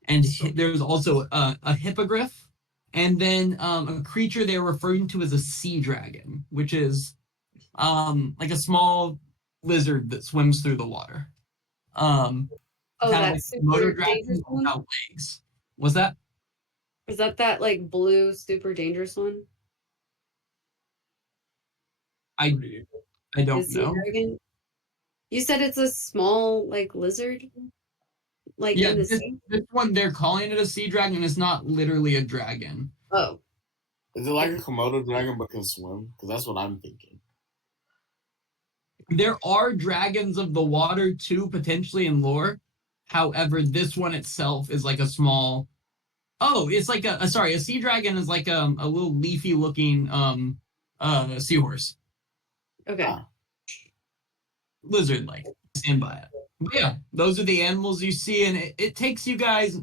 And there's also a hippogriff. And then a creature they're referring to as a sea dragon, which is like a small lizard that swims through the water. Oh, kind of like that's super motor dangerous dragons one? without legs. What's that? Is that like blue super dangerous one? I The don't sea know. dragon? You said it's a small like lizard? Like Yeah, in the this sea? one they're calling it a sea dragon. It's not literally a dragon. Oh. Is it like a Komodo dragon but can swim? Because that's what I'm thinking. There are dragons of the water too, potentially in lore. However, this one itself is like a small. Oh, it's like a sorry, a sea dragon is like a little leafy looking seahorse. Okay. Ah. Lizard like. Stand by it. But yeah, those are the animals you see, and it takes you guys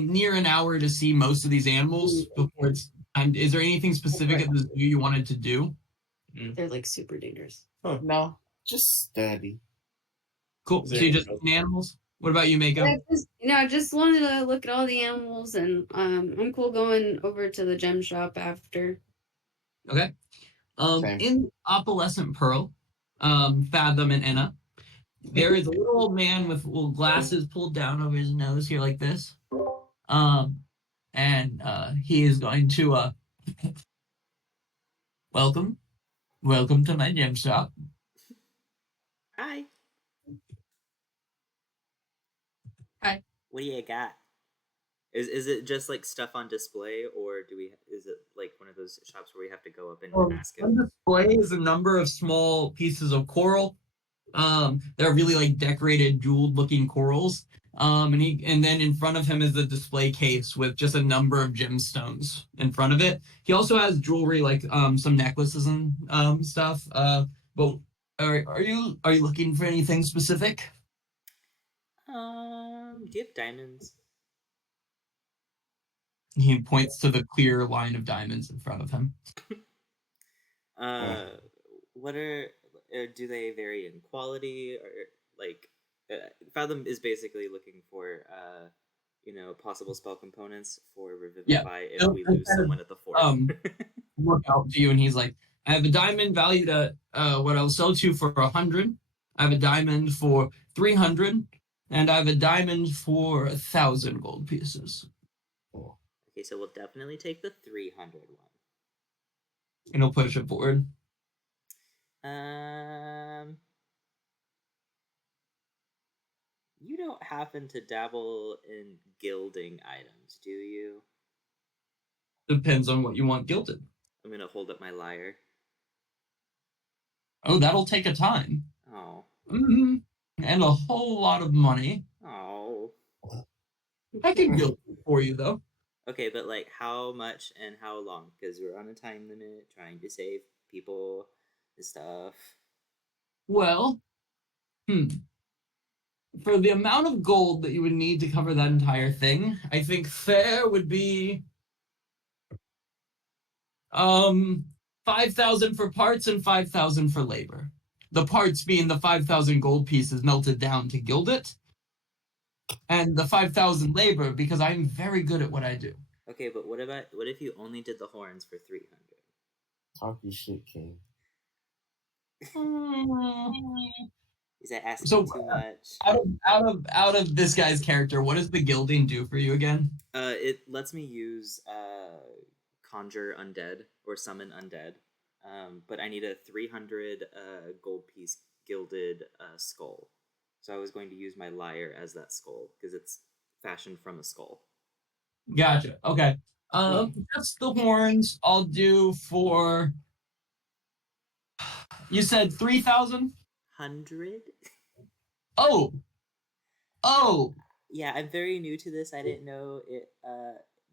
near an hour to see most of these animals before it's time. Is there anything specific at the zoo you wanted to do? They're like super dangerous. No, just steady. Cool. So you just seen animals? What about you, Mako? I just wanted to look at all the animals, and I'm cool going over to the gem shop after. Okay. Same. In Opalescent Pearl, Fathom and Enna, there is a little old man with little glasses pulled down over his nose here like this. And he is going to welcome to my gem shop. Hi. Hi. What do you got? Is it just like stuff on display, or is it like one of those shops where we have to go up and ask it? On display is a number of small pieces of coral. They're really like decorated, jeweled looking corals. And then in front of him is the display case with just a number of gemstones in front of it. He also has jewelry like some necklaces and stuff. But are you looking for anything specific? Do you have diamonds? He points to the clear line of diamonds in front of him. What do they vary in quality, or like Fathom is basically looking for possible spell components for Revivify if we lose someone at the fort. Look out to you, and he's like, I have a diamond valued at what I'll sell to you for 100. I have a diamond for 300, and I have a diamond for 1,000 gold pieces. Okay, so we'll definitely take the 300 one. And I'll push it forward. You don't happen to dabble in gilding items, do you? Depends on what you want gilded. I'm gonna hold up my lyre. Oh, that'll take a time. Oh. Mm-hmm. And a whole lot of money. Oh. I can gild it for you, though. Okay, but like how much and how long? Because we're on a time limit, trying to save people and stuff. Well, for the amount of gold that you would need to cover that entire thing, I think fair would be 5,000 for parts and 5,000 for labor. The parts being the 5,000 gold pieces melted down to gild it, and the 5,000 labor because I'm very good at what I do. Okay, but what if you only did the horns for 300? Talk your shit, King. Is that asking So, too much? Out of this guy's character, what does the gilding do for you again? It lets me use conjure undead or summon undead. But I need a 300 gold piece gilded skull. So I was going to use my lyre as that skull because it's fashioned from a skull. Gotcha. Okay. Just the horns I'll do for. You said 3,000? 100? Oh. Yeah, I'm very new to this. I didn't know it.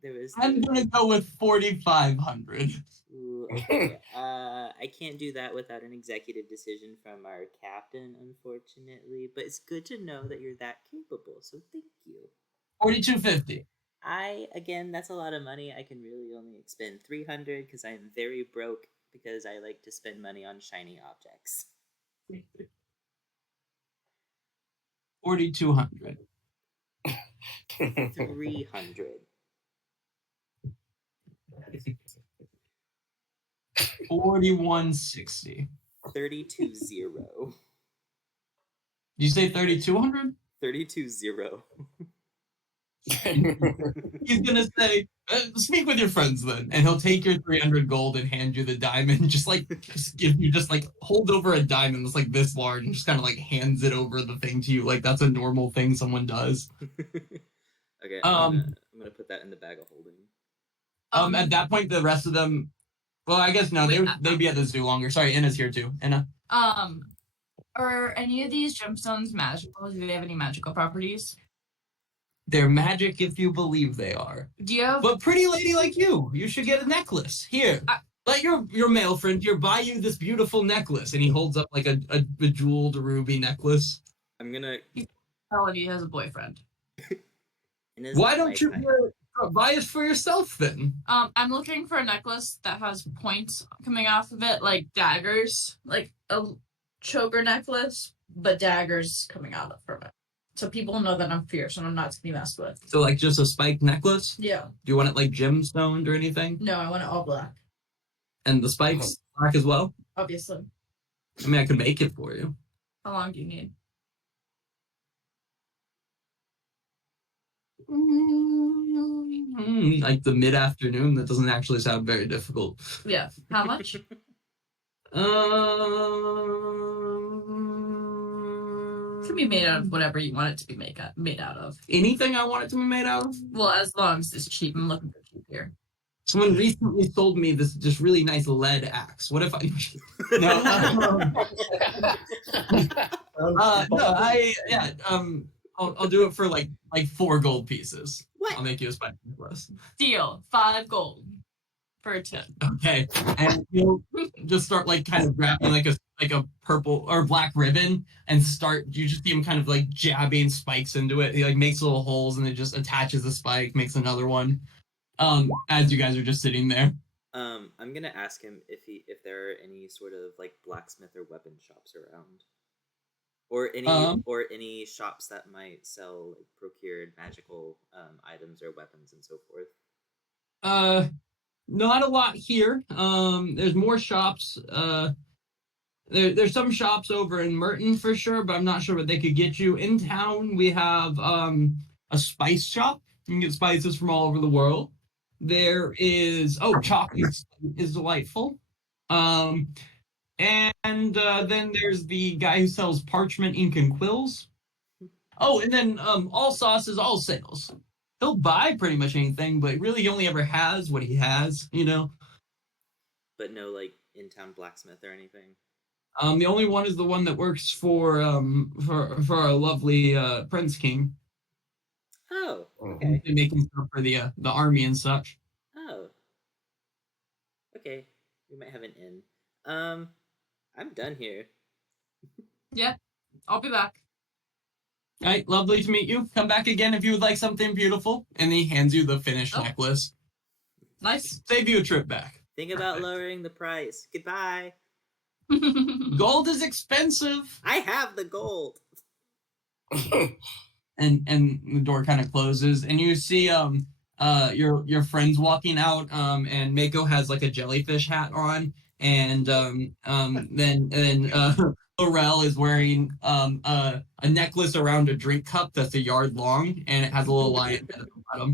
There was. I'm gonna go with 4,500. Ooh, okay. I can't do that without an executive decision from our captain, unfortunately. But it's good to know that you're that capable. So thank you. 4,250. Again, that's a lot of money. I can really only spend 300 because I'm very broke because I like to spend money on shiny objects. 4,200. 300. 4,160. 32-0. Did you say 3,200? 32-0. He's gonna say, speak with your friends then, and he'll take your 300 gold and hand you the diamond. Just give you hold over a diamond that's like this large and just kind of like hands it over the thing to you, like that's a normal thing someone does. Okay, I'm gonna put that in the bag of holding. At that point, the rest of them, well, I guess no, they'd be at the zoo longer. Sorry, Inna's here too. Inna. Are any of these gemstones magical? Do they have any magical properties? They're magic if you believe they are. Do you have... But pretty lady like you should get a necklace. Here, let your male friend here buy you this beautiful necklace. And he holds up like a bejeweled ruby necklace. I'm gonna... He has a boyfriend. Why don't you buy it for yourself then? I'm looking for a necklace that has points coming off of it, like daggers. Like a choker necklace, but daggers coming out from it. So people know that I'm fierce and I'm not to be messed with. So like just a spiked necklace? Yeah. Do you want it like gemstoned or anything? No, I want it all black. And the spikes black as well? Obviously. I mean, I could make it for you. How long do you need? Like the mid-afternoon. That doesn't actually sound very difficult. Yeah. How much? Can be made out of whatever you want it to be made out of. Anything I want it to be made out of? Well, as long as it's cheap. I'm looking for cheap here. Someone recently sold me this just really nice lead axe. What if I? I'll do it for like 4 gold pieces. What? I'll make you a spike necklace. Deal. 5 gold for a 10. Okay, and you'll just start like kind of grabbing like a purple or black ribbon and you just see him kind of like jabbing spikes into it. He like makes little holes and it just attaches the spike, makes another one. As you guys are just sitting there. I'm gonna ask him if there are any sort of like blacksmith or weapon shops around, or any shops that might sell like procured magical items or weapons and so forth. Not a lot here. There's more shops. there's some shops over in Merton for sure, but I'm not sure what they could get you. In town, we have a spice shop. You can get spices from all over the world. There is chocolate is delightful. Um, and then there's the guy who sells parchment, ink, and quills. Oh, and then all sauces, all sales. He'll buy pretty much anything, but really he only ever has what he has, you know. But no like in-town blacksmith or anything. The only one is the one that works for our lovely Prince King. Oh, Oh. okay. Making stuff for the army and such. Oh. Okay. We might have an inn. I'm done here. Yeah, I'll be back. All right, lovely to meet you. Come back again if you would like something beautiful. And he hands you the finished Oh. necklace. Nice. Save you a trip back. Think about lowering the price. Goodbye. Gold is expensive. I have the gold. And the door kind of closes, and you see your friends walking out. And Mako has like a jellyfish hat on, and then Laurel is wearing a necklace around a drink cup that's a yard long, and it has a little lion at the bottom.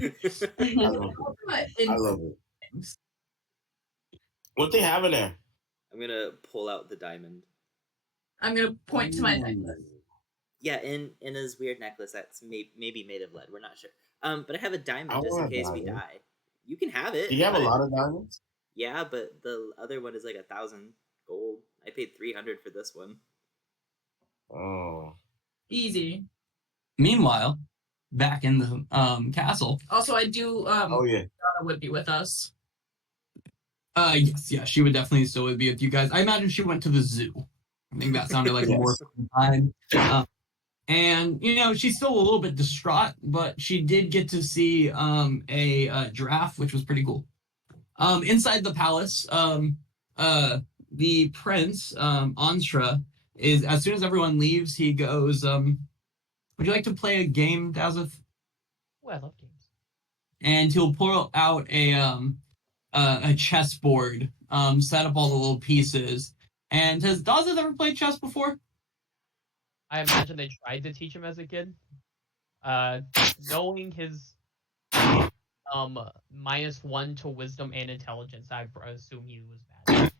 I love it. What they have in there? I'm gonna pull out the diamond. I'm gonna point to my necklace. Yeah, in his weird necklace that's maybe made of lead. We're not sure. But I have a I diamond just in want a case we diamond. die. You can have it. Do you have a but- lot of diamonds? Yeah, but the other one is like 1,000 gold. I paid 300 for this one. Oh. Easy. Meanwhile, back in the castle. Also, I do. Oh yeah. Donna would be with us. Yes, she would definitely still be with you guys. I imagine she went to the zoo. I think that sounded like a more fun time. And she's still a little bit distraught, but she did get to see a giraffe, which was pretty cool. Inside the palace, the prince, Anstra, is as soon as everyone leaves, he goes, would you like to play a game, Dazeth? Oh, I love games. And he'll pull out a chessboard, set up all the little pieces. And has Dazeth ever played chess before? I imagine they tried to teach him as a kid. Knowing his -1 to wisdom and intelligence, I assume he was bad.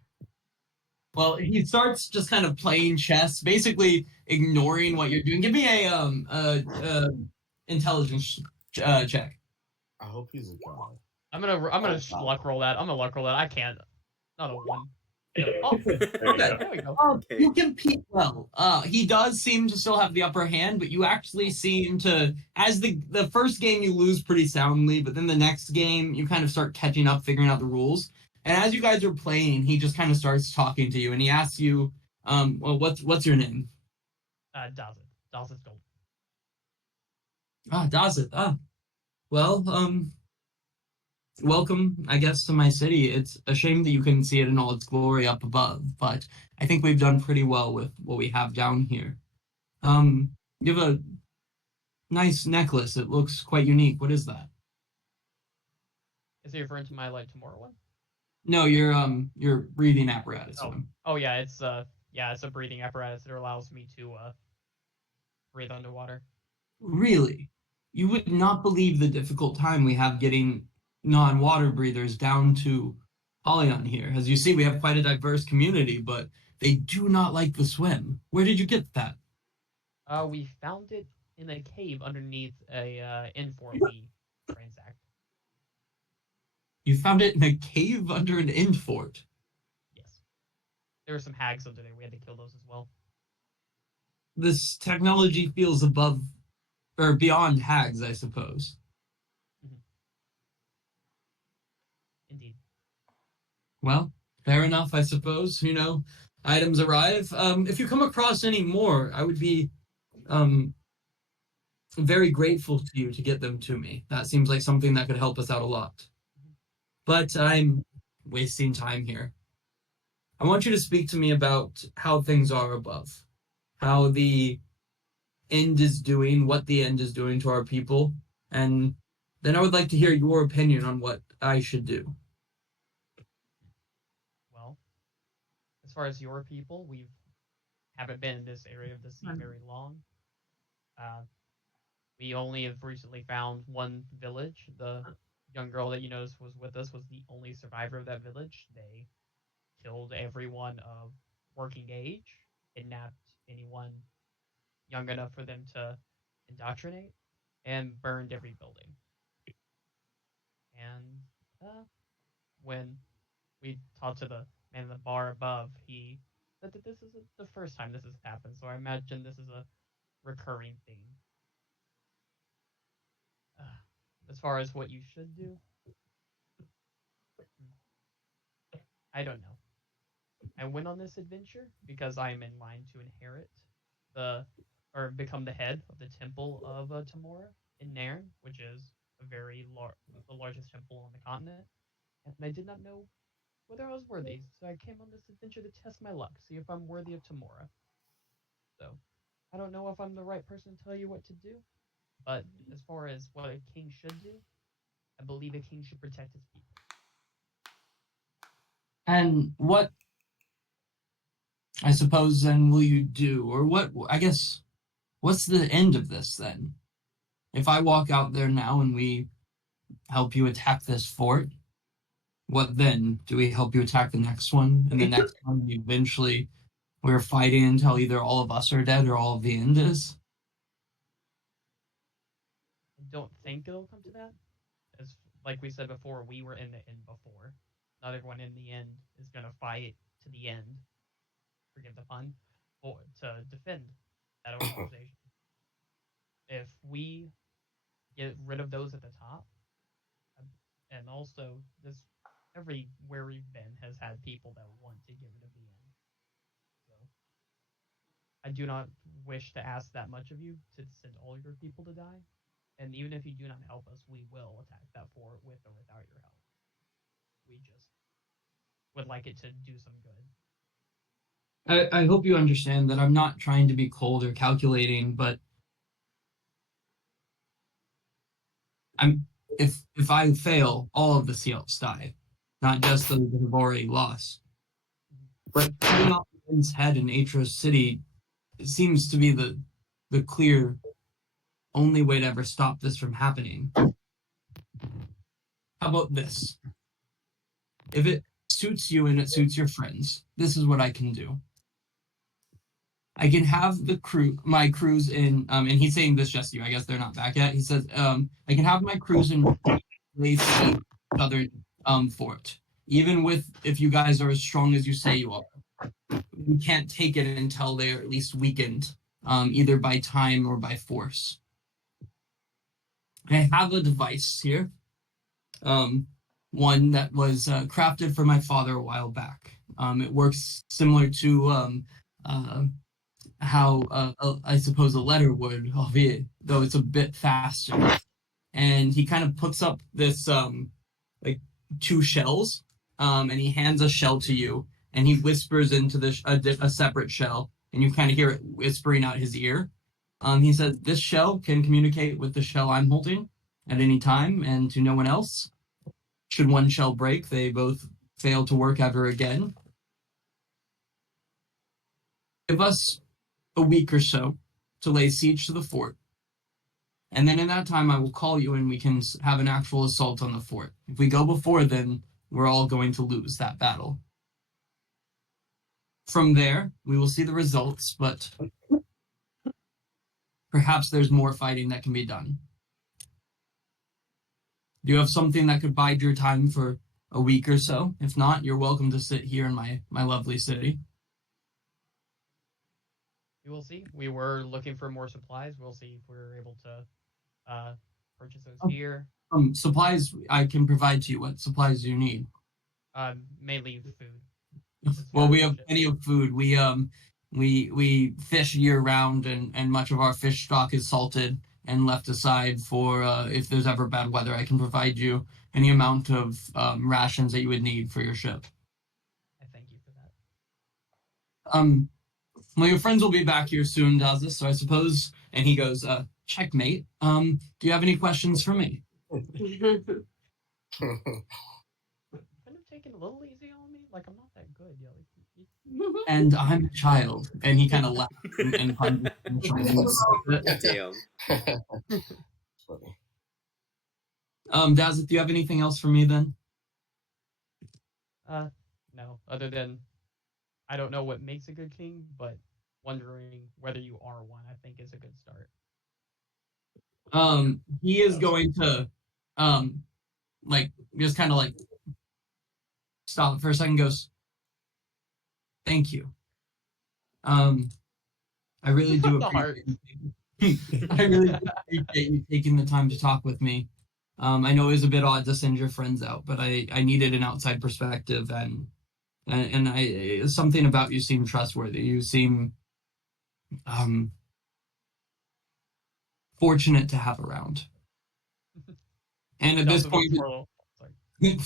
Well, he starts just kind of playing chess, basically ignoring what you're doing. Give me a intelligence check. I hope he's a god. I'm gonna luck roll that. I'm gonna luck roll that. I can't. Not a 1. Oh, There you go. there we go. Okay. You compete well. He does seem to still have the upper hand, but you actually seem to, as the first game you lose pretty soundly, but then the next game you kind of start catching up, figuring out the rules. And as you guys are playing, he just kind of starts talking to you, and he asks you, well, what's your name? Dazeth. Dazeth Gold. Dazeth. Well, welcome, I guess, to my city. It's a shame that you couldn't see it in all its glory up above, but I think we've done pretty well with what we have down here. You have a nice necklace. It looks quite unique. What is that? Is he referring to my tomorrow one? No, your breathing apparatus one. Oh yeah, it's a breathing apparatus that allows me to breathe underwater. Really? You would not believe the difficult time we have getting non-water breathers down to Polyon here. As you see, we have quite a diverse community, but they do not like the swim. Where did you get that? We found it in a cave underneath a inn fort we ransacked. You found it in a cave under an inn fort. Yes. There were some hags under there. We had to kill those as well. This technology feels above or beyond hags, I suppose. Indeed. Well, fair enough, I suppose. Items arrive. If you come across any more, I would be very grateful to you to get them to me. That seems like something that could help us out a lot. But I'm wasting time here. I want you to speak to me about how things are above, how the end is doing, what the end is doing to our people, and then I would like to hear your opinion on what I should do. Well, as far as your people, we've haven't been in this area of the sea Right. very long. We only have recently found one village. The young girl that you noticed was with us was the only survivor of that village. They killed everyone of working age, kidnapped anyone young enough for them to indoctrinate, and burned every building. And when we talked to the man in the bar above, he said that this isn't the first time this has happened, so I imagine this is a recurring theme. As far as what you should do, I don't know. I went on this adventure because I am in line to inherit the or become the head of the temple of Tamora in Nairn, which is the largest temple on the continent. And I did not know whether I was worthy, so I came on this adventure to test my luck, see if I'm worthy of Tamora. So I don't know if I'm the right person to tell you what to do, but as far as what a king should do, I believe a king should protect his people. And what, I suppose, then will you do? Or what, I guess, what's the end of this then? If I walk out there now and we help you attack this fort, what then? Do we help you attack the next one? And the next one, eventually, we're fighting until either all of us are dead or all of the end is? I don't think it'll come to that. As like we said before, we were in the end before. Not everyone in the end is gonna fight to the end. Forgive the pun, or to defend that organization. If we get rid of those at the top, and also this everywhere we've been has had people that want to get rid of the end. So I do not wish to ask that much of you to send all your people to die. And even if you do not help us, we will attack that fort with or without your help. We just would like it to do some good. I hope you understand that I'm not trying to be cold or calculating, but if I fail, all of the Seals die, not just those that have already lost. But cutting off the end's head in Aetros City seems to be the clear only way to ever stop this from happening. How about this? If it suits you and it suits your friends, this is what I can do. I can have my crews in, and he's saying this just to you. I guess they're not back yet. He says, I can have my crews in the southern fort. Even with if you guys are as strong as you say you are, we can't take it until they're at least weakened, either by time or by force. I have a device here, one that was crafted for my father a while back. It works similar to how I suppose a letter would, albeit though it's a bit faster. And he kind of puts up this like two shells, and he hands a shell to you, and he whispers into a separate shell, and you kind of hear it whispering out his ear. He says this shell can communicate with the shell I'm holding at any time, and to no one else. Should one shell break, they both fail to work ever again. Give us a week or so to lay siege to the fort. And then in that time, I will call you and we can have an actual assault on the fort. If we go before then, we're all going to lose that battle. From there, we will see the results, but perhaps there's more fighting that can be done. Do you have something that could bide your time for a week or so? If not, you're welcome to sit here in my lovely city. We will see. We were looking for more supplies. We'll see if we're able to purchase those here. Supplies I can provide to you. What supplies do you need? Mainly food. Well, we have plenty of food. We fish year round, and much of our fish stock is salted and left aside for if there's ever bad weather. I can provide you any amount of rations that you would need for your ship. I thank you for that. Well, your friends will be back here soon, Dazis, so I suppose. And he goes, checkmate. Do you have any questions for me? Couldn't have taken a little easy on me. Like I'm not that good. Yeah, like, and I'm a child. And he kind of laughed and hugged me. Damn. Funny. Dazit, do you have anything else for me then? No. Other than I don't know what makes a good king, but wondering whether you are one, I think is a good start. He is going to, like, just kind of like stop for a second, goes, thank you. I really do The heart. appreciate I really do appreciate you taking the time to talk with me. I know it was a bit odd to send your friends out, but I needed an outside perspective, and something about you seemed trustworthy. You seem fortunate to have around. And at this Dazeth will point, twirl. Sorry.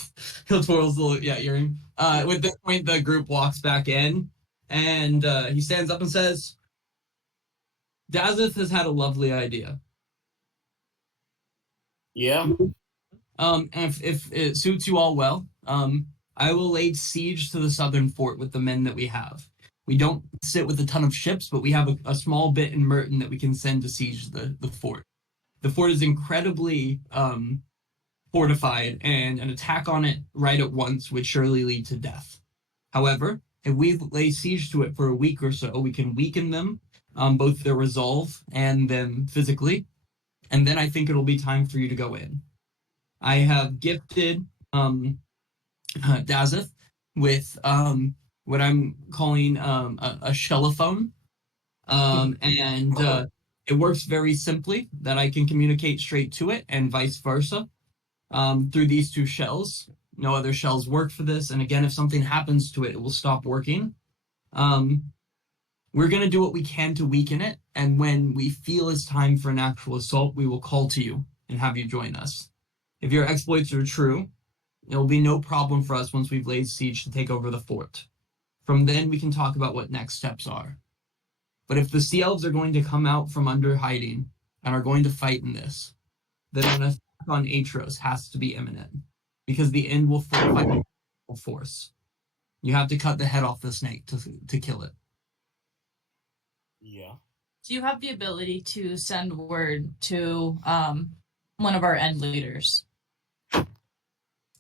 he'll twirl his little earring. With this point, the group walks back in, and he stands up and says, "Dazeth has had a lovely idea. Yeah. And if it suits you all well, I will lay siege to the southern fort with the men that we have. We don't sit with a ton of ships, but we have a small bit in Merton that we can send to siege the fort. The fort is incredibly fortified, and an attack on it right at once would surely lead to death. However, if we lay siege to it for a week or so, we can weaken them, both their resolve and them physically, and then I think it'll be time for you to go in. I have gifted Dazeth with what I'm calling a shellophone, and it works very simply that I can communicate straight to it and vice versa through these two shells. No other shells work for this, and again, if something happens to it, it will stop working. We're going to do what we can to weaken it, and when we feel it's time for an actual assault, we will call to you and have you join us. If your exploits are true, it will be no problem for us once we've laid siege to take over the fort. From then, we can talk about what next steps are. But if the sea elves are going to come out from under hiding and are going to fight in this, then an attack on Aetros has to be imminent, because the end will fight with force. You have to cut the head off the snake to kill it. Yeah. Do you have the ability to send word to one of our end leaders?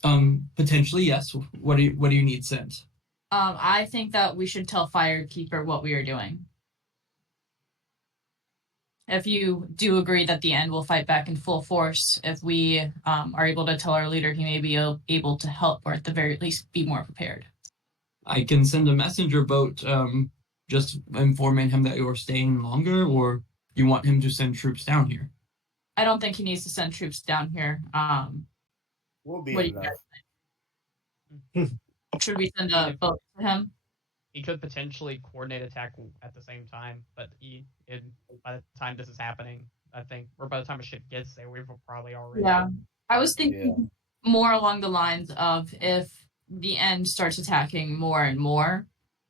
Potentially, yes. What do you need sent? I think that we should tell Firekeeper what we are doing. If you do agree that the end will fight back in full force, if we are able to tell our leader, he may be able to help, or at the very least be more prepared. I can send a messenger boat, just informing him that you're staying longer, or you want him to send troops down here? I don't think he needs to send troops down here. We'll be What do you enough. Should we send a boat to him? He could potentially coordinate attack at the same time, but by the time this is happening, I think, or by the time a ship gets there, we've probably already. Yeah, I was thinking more along the lines of if the end starts attacking more and more,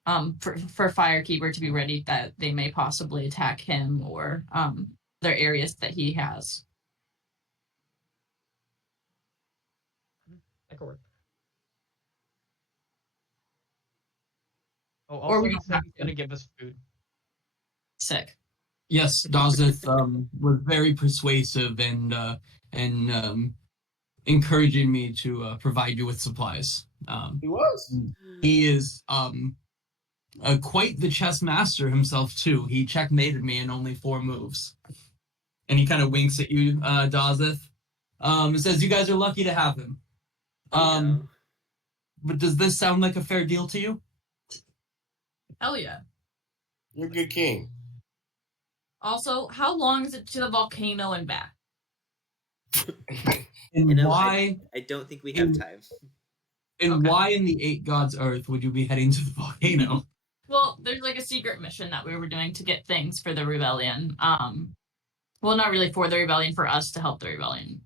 for Firekeeper to be ready that they may possibly attack him or other areas that he has. That could work. Oh, Or also, we he don't said have he's to. going to give us food. Sick. Yes, Dazeth was very persuasive and encouraging me to provide you with supplies. He was. He is quite the chess master himself too. He checkmated me in only 4 moves, and he kind of winks at you, Dazeth. It says you guys are lucky to have him. No. But does this sound like a fair deal to you? Hell yeah. You're a good king. Also, how long is it to the volcano and back? And You know, why? I don't think we have time. And Okay. why in the 8 gods' earth would you be heading to the volcano? Well, there's like a secret mission that we were doing to get things for the rebellion. Well, not really for the rebellion, for us to help the rebellion.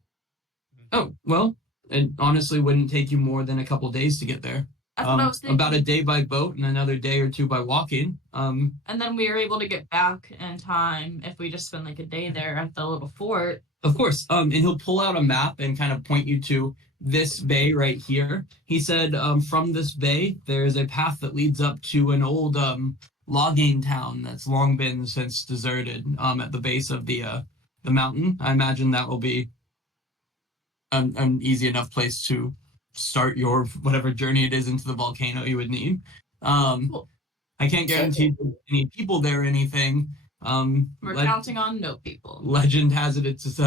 Oh, well, it honestly wouldn't take you more than a couple days to get there. That's what I was thinking. about a day by boat and another day or two by walking. And then we were able to get back in time if we just spend like a day there at the little fort. Of course. And he'll pull out a map and kind of point you to this bay right here. He said from this bay, there's a path that leads up to an old logging town that's long been since deserted at the base of the mountain. I imagine that will be an easy enough place to start your whatever journey it is into the volcano you would need. Cool. I can't guarantee any people there or anything. We're counting on no people. Legend has it's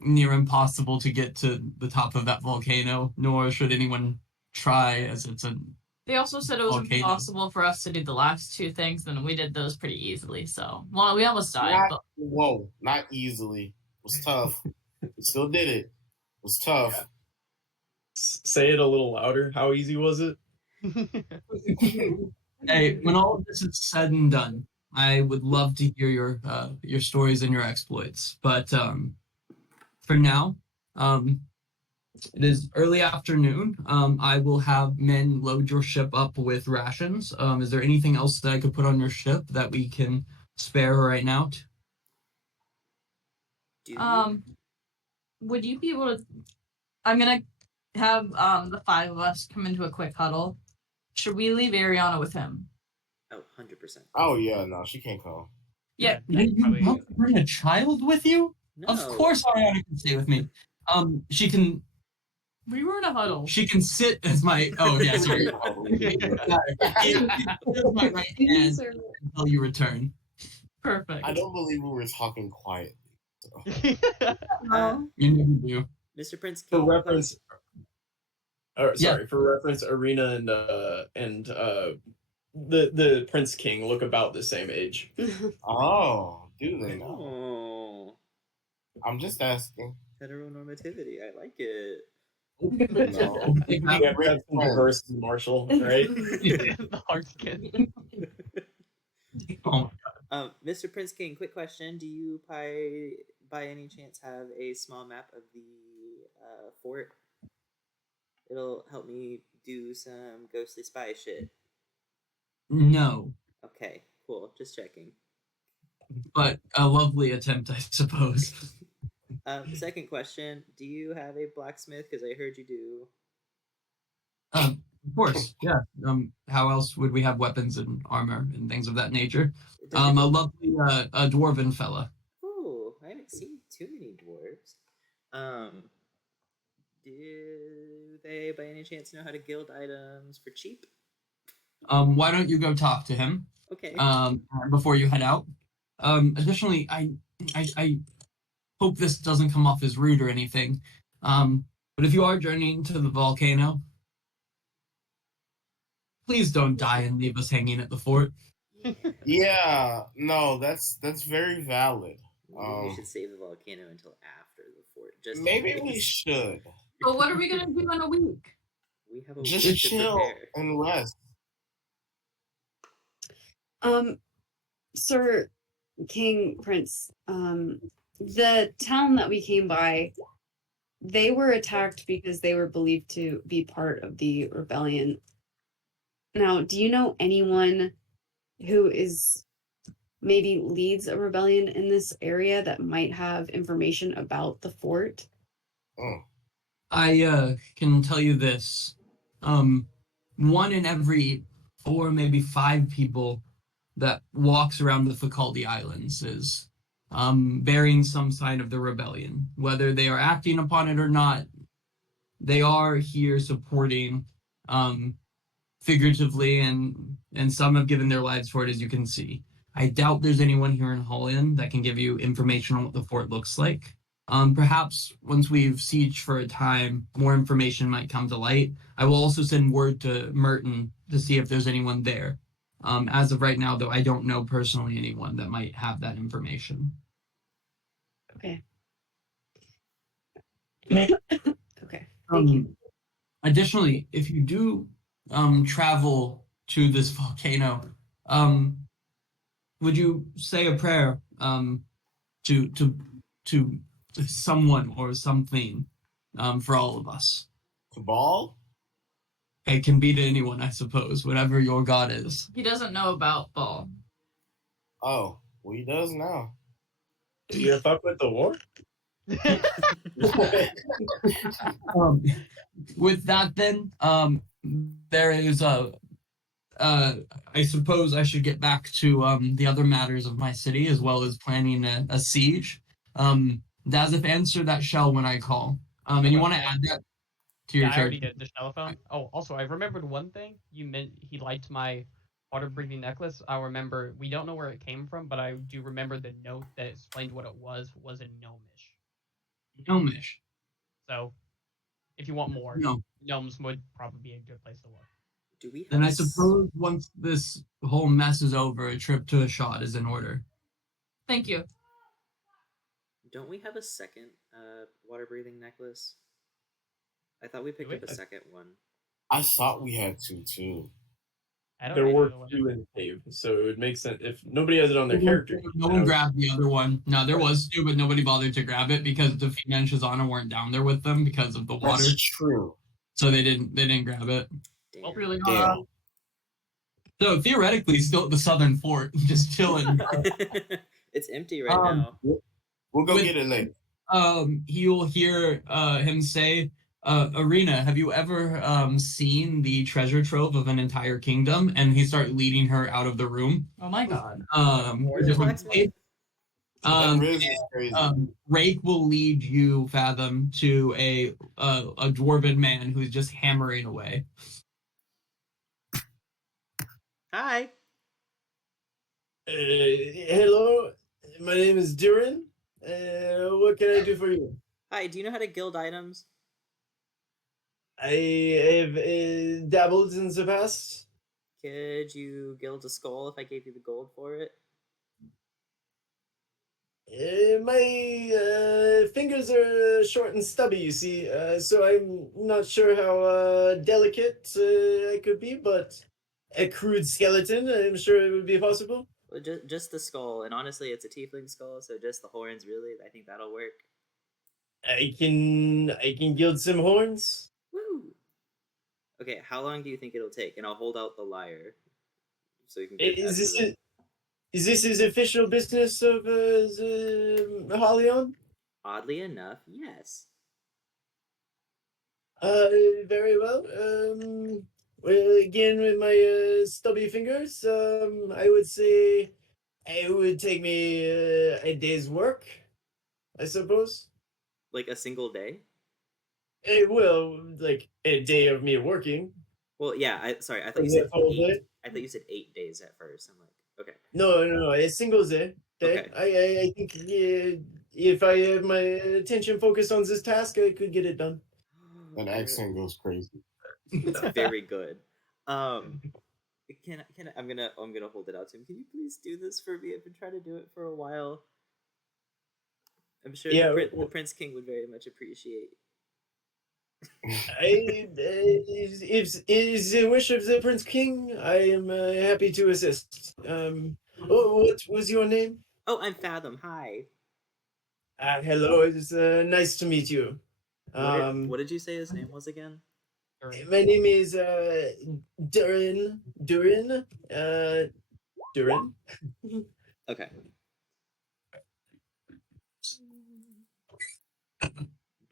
near impossible to get to the top of that volcano, nor should anyone try, as it's a. They also said it was volcano. impossible for us to do the last two things, and we did those pretty easily. So, well, we almost died. Whoa, not easily. It was tough. We still did it. It was tough. Say it a little louder. How easy was it? Hey, when all of this is said and done, I would love to hear your stories and your exploits. But for now, it is early afternoon. I will have men load your ship up with rations. Is there anything else that I could put on your ship that we can spare right now? Would you be able to? I'm gonna have the five of us come into a quick huddle. Should we leave Ariana with him? Oh, 100%. Oh yeah, no, she can't come. Yeah. You want to bring a child with you? No. Of course, Ariana can stay with me. She can. We were in a huddle. She can sit as my. Oh yeah, sorry. My right hand until you return. Perfect. I don't believe we were talking quietly. So. You never do. Mr. Prince For King. reference, for reference, Arena and the Prince King look about the same age. Oh, do they know? Oh, I'm just asking. heteronormativity. I like it. No. You ever have some diverse Marshall, right? The hard skin. Oh, Mr. Prince King, quick question: do you by any chance have a small map of the fort? It'll help me do some ghostly spy shit. no, Okay, cool. Just checking. but a lovely attempt, I suppose. Second question: do you have a blacksmith? Because I heard you do. Of course, yeah. How else would we have weapons and armor and things of that nature? A lovely a dwarven fella. Oh, I haven't seen too many dwarves. Do they by any chance know how to guild items for cheap? Why don't you go talk to him? Okay. Before you head out. Additionally, I hope this doesn't come off as rude or anything. But if you are journeying to the volcano, please don't die and leave us hanging at the fort. Yeah, no, that's very valid. Maybe we should save the volcano until after the fort. Just Maybe we should. But what are we gonna do in a week? We have a Just week to chill prepare. and rest. Sir King Prince, the town that we came by, they were attacked because they were believed to be part of the rebellion. Now, do you know anyone who is maybe leads a rebellion in this area that might have information about the fort? Oh. I can tell you this. One in every 4, maybe 5 people that walks around the Faculty Islands is bearing some sign of the rebellion. Whether they are acting upon it or not, they are here supporting figuratively, and some have given their lives for it, as you can see. I doubt there's anyone here in Holland that can give you information on what the fort looks like. Perhaps once we've sieged for a time, more information might come to light. I will also send word to Merton to see if there's anyone there. As of right now, though, I don't know personally anyone that might have that information. Okay. Okay. Thank you. Additionally, if you do travel to this volcano, would you say a prayer to someone or something for all of us? Cabal? It can be to anyone, I suppose, whatever your god is. He doesn't know about ball. Oh, well, he does now. Do you fuck with the war? With that, then, there is I suppose I should get back to the other matters of my city as well as planning a siege. Dazif, answer that shell when I call. And you want to add that to your Yeah, I already character. did the telephone. Oh, also, I remembered one thing. You meant he liked my water breathing necklace. I remember we don't know where it came from, but I do remember the note that explained what it was in gnomish. Gnomish. So, if you want more, No. gnomes would probably be a good place to look. Do we have Then a I suppose once this whole mess is over, a trip to a shot is in order. Thank you. Don't we have a second water breathing necklace? I thought we picked we? up a second one. I thought we had two too. I don't There know were the other one. 2 in the cave, so it would make sense if nobody has it on their character. No one grabbed the other one. No, there was 2, but nobody bothered to grab it because the Vikna and Shazana weren't down there with them because of the water. That's true. So they didn't grab it. Damn. Really Yeah. So theoretically, still at the southern fort, just chilling. It's empty right now. We'll go With- get it later. You'll hear him say, Arena, have you ever seen the treasure trove of an entire kingdom? And he starts leading her out of the room. Oh my god. Where's the blacksmith? That Riz is crazy. Rake will lead you, Fathom, to a dwarven man who's just hammering away. Hi. Hello, my name is Durin. What can I do for you? Hi, do you know how to guild items? I have dabbled in the past. Could you guild a skull if I gave you the gold for it? My fingers are short and stubby, you see, so I'm not sure how delicate I could be, but a crude skeleton, I'm sure it would be possible. Well, just the skull, and honestly, it's a tiefling skull, so just the horns. Really, I think that'll work. I can gild some horns. Woo! Okay, how long do you think it'll take? And I'll hold out the lyre, so you can get Is this it. is this his official business of the Halion? Oddly enough, yes. Very well. Well, again, with my stubby fingers, I would say it would take me a day's work, I suppose. Like a single day? It will, like a day of me working. Well, yeah. I thought you Is said it full 8. day? I thought you said 8 days at first. I'm like, okay. No, a single day. Okay. I think if I have my attention focused on this task, I could get it done. That accent goes crazy. It's very good. Can I'm gonna hold it out to him. Can you please do this for me? I've been trying to do it for a while. I'm sure the Prince King would very much appreciate. Is the wish of the Prince King, I am happy to assist. What was your name? Oh, I'm Fathom. Hi. Hello, it's nice to meet you. What did you say his name was again? My name is Durin. Durin. Okay.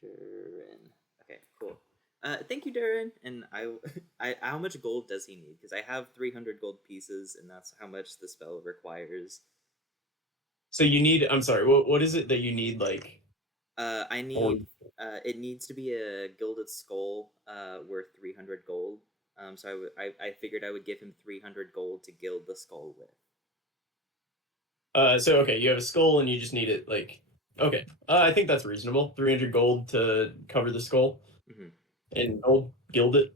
Durin. Okay, cool. Thank you, Durin. And I how much gold does he need? Because I have 300 gold pieces, and that's how much the spell requires. So you need. I'm sorry. What is it that you need? Like. I need. It needs to be a gilded skull, worth 300 gold. So I figured I would give him 300 gold to gild the skull with. So okay, you have a skull and you just need it like. Okay, I think that's reasonable. 300 gold to cover the skull, and gold gild it.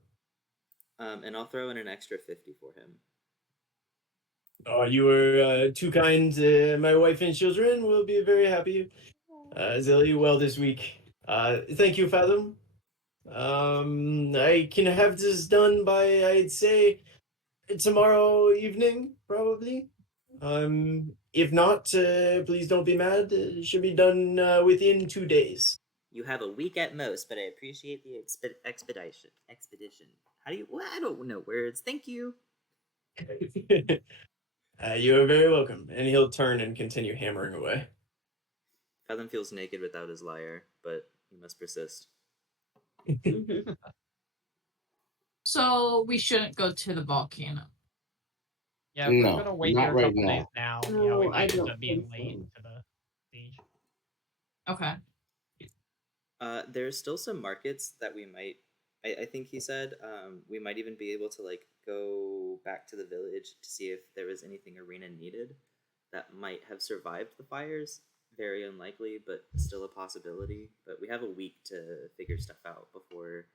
And I'll throw in an extra 50 for him. Oh, you were too kind. My wife and children will be very happy. They'll eat well this week. Thank you, Fathom. I can have this done by, I'd say, tomorrow evening, probably. If not, please don't be mad. It should be done within 2 days. You have a week at most, but I appreciate the expedition. How do you? Well, I don't know words. Thank you. You are very welcome. And he'll turn and continue hammering away. Fathom feels naked without his lyre, but he must persist. So we shouldn't go to the volcano. Yeah, if we're No, gonna wait not here a right couple days now. now, yeah, No, we I might end don't up being think late so. to the siege. Okay. There's still some markets that we might. I think he said we might even be able to like go back to the village to see if there was anything arena needed that might have survived the fires. Very unlikely, but still a possibility. But we have a week to figure stuff out before.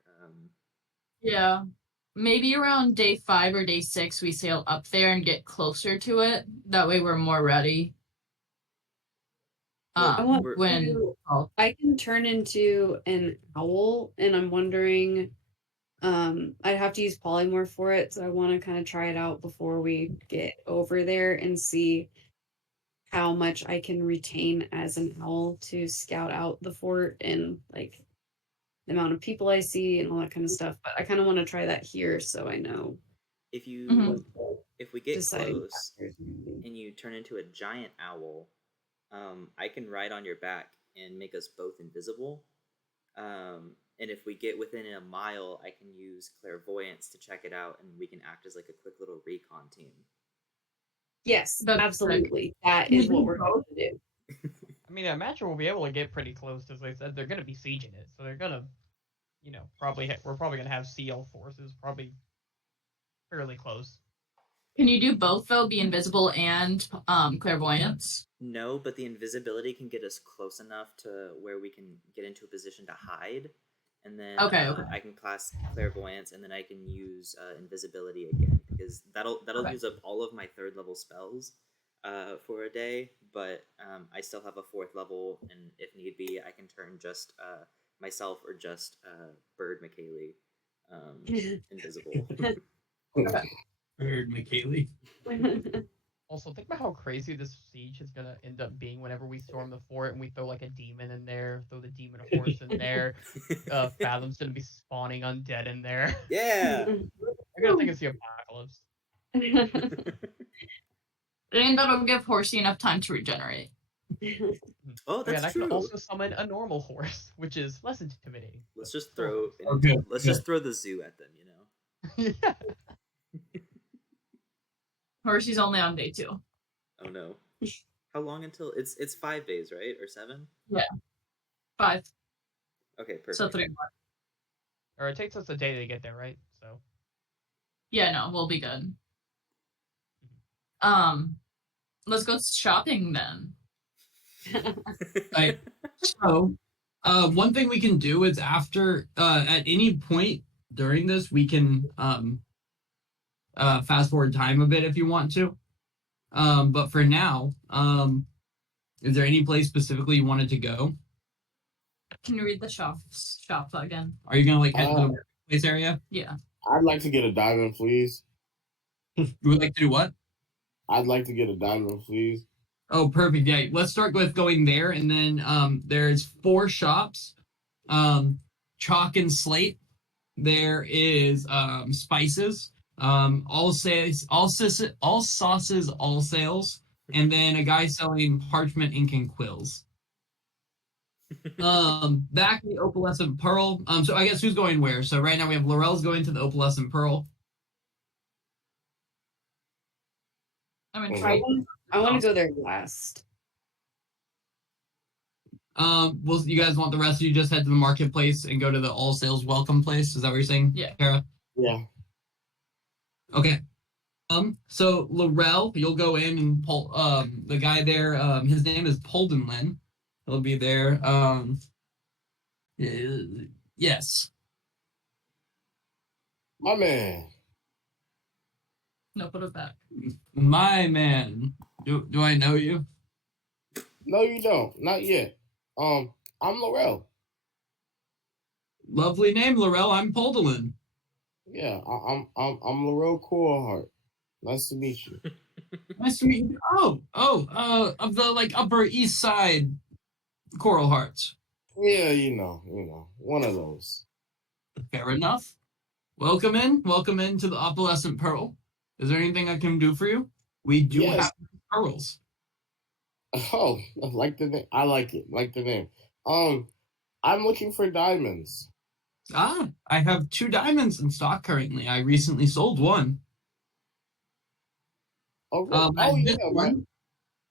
Yeah. Maybe around day 5 or day 6 we sail up there and get closer to it. That way we're more ready. Well, I want When to. I can turn into an owl, and I'm wondering. I'd have to use polymorph for it, so I want to kind of try it out before we get over there and see how much I can retain as an owl to scout out the fort and like the amount of people I see and all that kind of stuff. But I kind of want to try that here so I know. if you Mhm. if we get Deciding close and you turn into a giant owl, I can ride on your back and make us both invisible. And if we get within a mile, I can use clairvoyance to check it out, and we can act as like a quick little recon team. Yes, That's absolutely. That is what we're going to do. I mean, I imagine we'll be able to get pretty close, as they said. They're gonna be sieging it, so they're gonna, probably we're probably gonna have CL forces probably fairly close. Can you do both though? Be invisible and clairvoyance? No, but the invisibility can get us close enough to where we can get into a position to hide, and then Okay. I can class clairvoyance, and then I can use invisibility again because that'll Okay. use up all of my 3rd level spells for a day. But I still have a 4th level, and if need be, I can turn just myself or just Bird McKaylee invisible. Bird McKaylee. Also, think about how crazy this siege is gonna end up being whenever we storm the fort and we throw like a demon in there, throw the demon horse in there. Fathom's gonna be spawning undead in there. Yeah. They're gonna think it's the apocalypse. And that'll give Horsey enough time to regenerate. Oh, Yeah, that's and I true. can also summon a normal horse, which is less intimidating. Let's just throw. Okay, Let's yeah. just throw the zoo at them. Yeah. Horsey's only on day 2. Oh no. How long until it's 5 days, right? Or 7? 5. Okay, perfect. So 3 more. Or it takes us a day to get there, right? So Yeah, no, we'll be good. Let's go shopping then. Right. So, one thing we can do is after, at any point during this, we can fast forward time a bit if you want to. But for now, is there any place specifically you wanted to go? Can you read the shop again? Are you gonna like head to the marketplace area? Yeah. I'd like to get a diamond, please. You would like to do what? I'd like to get a diamond, please. Oh, perfect. Yeah, let's start with going there, and then there's 4 shops. Chalk and slate. There is spices. All sauces, all sales, and then a guy selling parchment, ink, and quills. Back in the opalescent pearl. So I guess who's going where? So right now we have Laurel's going to the opalescent pearl. I'm Mhm. intrigued. I want to go there last. Well, you guys want the rest of you just head to the marketplace and go to the all sales welcome place? Is that what you're saying? Yeah. Kara? Yeah. Okay. So Laurel, you'll go in and pull the guy there, his name is Poldenlin. He'll be there. Yes. My man. No, put it back. My man. Do I know you? No, you don't. Not yet. I'm Laurel. Lovely name, Laurel. I'm Poldenlin. Yeah, I'm Laurel Coreheart. Nice to meet you. Nice to meet you. Of the like Upper East Side Coral Hearts. Yeah, you know, one of those. Fair enough. Welcome into the opalescent pearl. Is there anything I can do for you? We do Yes. have pearls. Oh, I like the name. I like it. Like the name. I'm looking for diamonds. I have 2 diamonds in stock currently. I recently sold one. Oh, really? I have this Yeah. one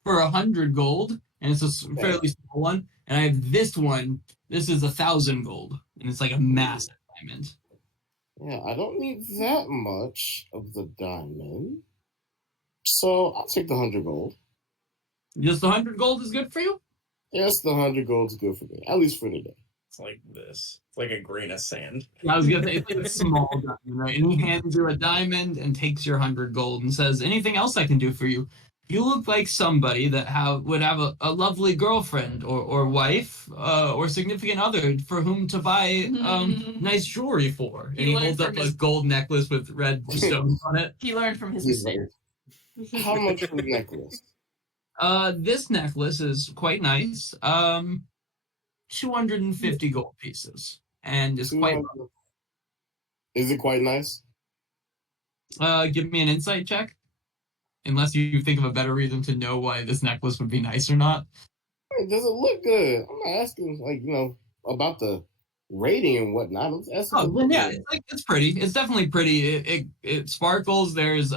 for 100 gold, and it's a fairly small one. And I have this one. This is 1,000 gold, and it's like a massive diamond. Yeah, I don't need that much of the diamond. So I'll take the 100 gold. Just 100 gold is good for you? Yes, the 100 gold is good for me, at least for today. It's like this. It's like a grain of sand. Yeah, I was gonna say it's like a small diamond, right? And he hands you a diamond and takes your 100 gold and says, "Anything else I can do for you? You look like somebody that would have a lovely girlfriend or wife or significant other for whom to buy nice jewelry for." And he holds up a gold necklace with red stones on it. He learned from his He's mistake. like, how much for the necklace? This necklace is quite nice. 250 gold pieces, and it's quite. 200. Is it quite nice? Give me an insight check. Unless you think of a better reason to know why this necklace would be nice or not. Does it look good? I'm not asking, like, about the rating and whatnot. I'm asking Oh, to look yeah, good. it's pretty. It's definitely pretty. It sparkles. There's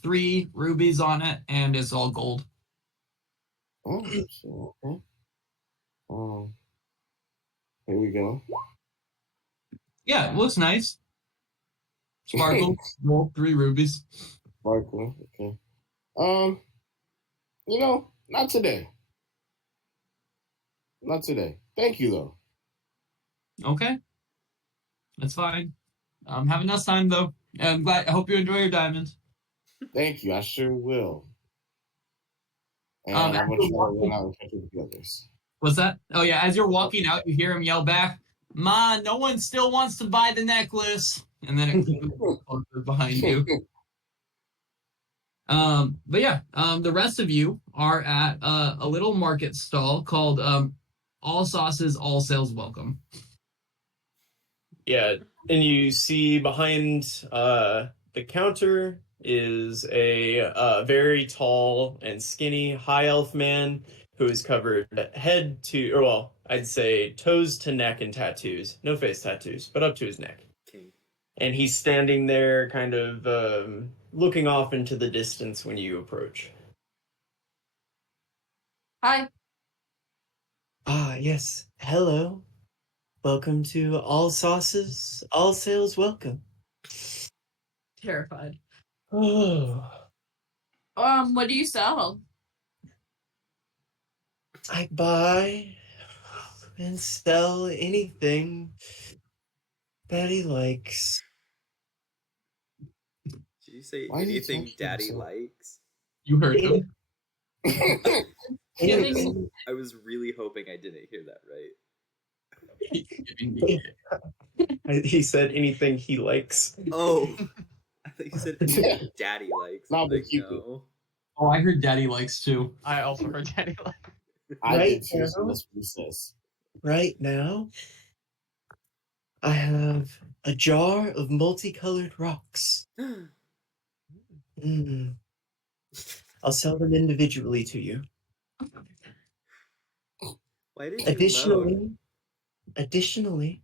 3 rubies on it, and it's all gold. Oh, so, okay. Here we go. Yeah, it looks nice. Sparkle, gold, 3 rubies. Sparkle, okay. Not today. Not today. Thank you, though. Okay, that's fine. Have a nice time though. I hope you enjoy your diamond. Thank you. I sure will. And as I'm going to you're try to walking- run out and catch up with the others. What's that? Oh yeah, as you're walking out, you hear him yell back, "Ma, no one still wants to buy the necklace." And then it closes behind you. But yeah, the rest of you are at a little market stall called All Sauces, All Sales Welcome. Yeah, and you see behind the counter is a very tall and skinny high elf man who is covered head to, or well, I'd say toes to neck in tattoos. No face tattoos, but up to his neck. King. And he's standing there kind of looking off into the distance when you approach. Hi. Ah, yes. Hello. Welcome to All Sauces, All Sales Welcome. Terrified. Oh, What do you sell? I buy and sell anything that he likes. Did you say Why is he anything touching Daddy himself? likes? You heard him. Giving- I was really hoping I didn't hear that right. He said anything he likes. Oh, I thought you said anything Daddy likes. Nah, I'm but like, keep it. no. Oh, I heard Daddy likes too. I also heard Daddy like. I Right did too, so now? that's what he says. Right now, I have a jar of multicolored rocks. Mm. I'll sell them individually to you. Why did you moan? Additionally,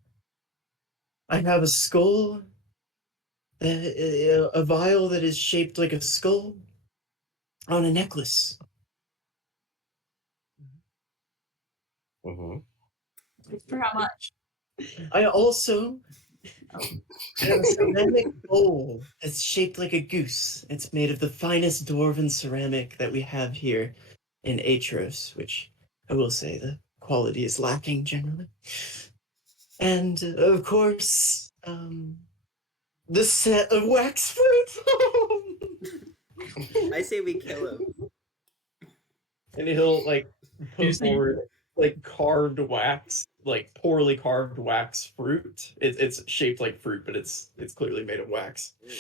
I have a skull, a vial that is shaped like a skull on a necklace. Mm-hmm. For how much? I also have a ceramic bowl that's shaped like a goose. It's made of the finest dwarven ceramic that we have here in Aetros, which I will say the quality is lacking generally. And of course, the set of wax fruit. I say we kill him. And he'll like You put say- forward like carved wax, like poorly carved wax fruit. It's shaped like fruit, but it's clearly made of wax. Ew.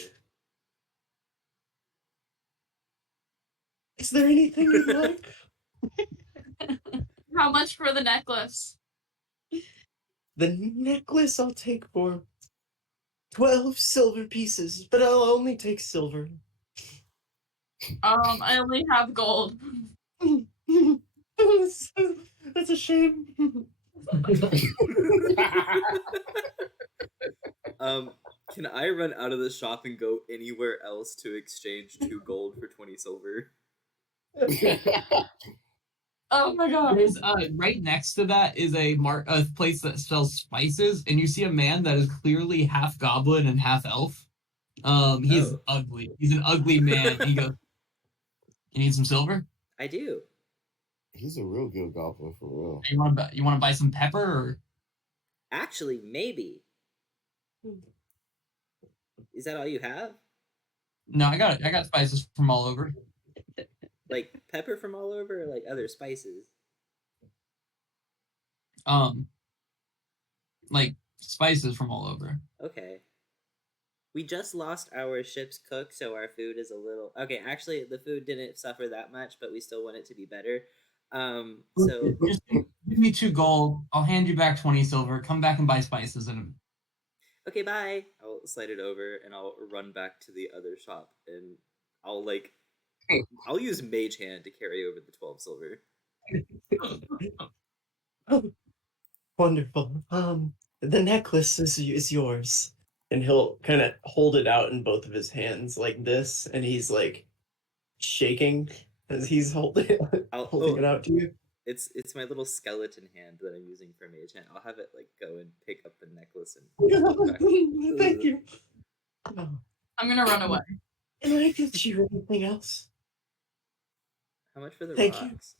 Is there anything you'd like? How much for the necklace? The necklace I'll take for 12 silver pieces, but I'll only take silver. I only have gold. That's a shame. Can I run out of the shop and go anywhere else to exchange 2 gold for 20 silver? Oh my god. There's right next to that is a place that sells spices, and you see a man that is clearly half goblin and half elf. He's ugly. He's an ugly man. He goes, "You need some silver? I do. He's a real good goblin for real. You want to buy some pepper or?" Actually, maybe. Is that all you have? No, I got spices from all over. Like pepper from all over, or like other spices? Like spices from all over. Okay. We just lost our ship's cook, so our food is a little... Okay, actually, the food didn't suffer that much, but we still want it to be better. So... Just give me 2 gold. I'll hand you back 20 silver. Come back and buy spices and... Okay, bye. I'll slide it over, and I'll run back to the other shop, and I'll, like... I'll use Mage Hand to carry over the 12 silver. Oh, wonderful. The necklace is yours. And he'll kind of hold it out in both of his hands like this, and he's like shaking as he's holding it out to you. It's my little skeleton hand that I'm using for Mage Hand. I'll have it like go and pick up the necklace and Thank you. Oh, I'm gonna run away. can I get you anything else? How much for the Thank you. rocks?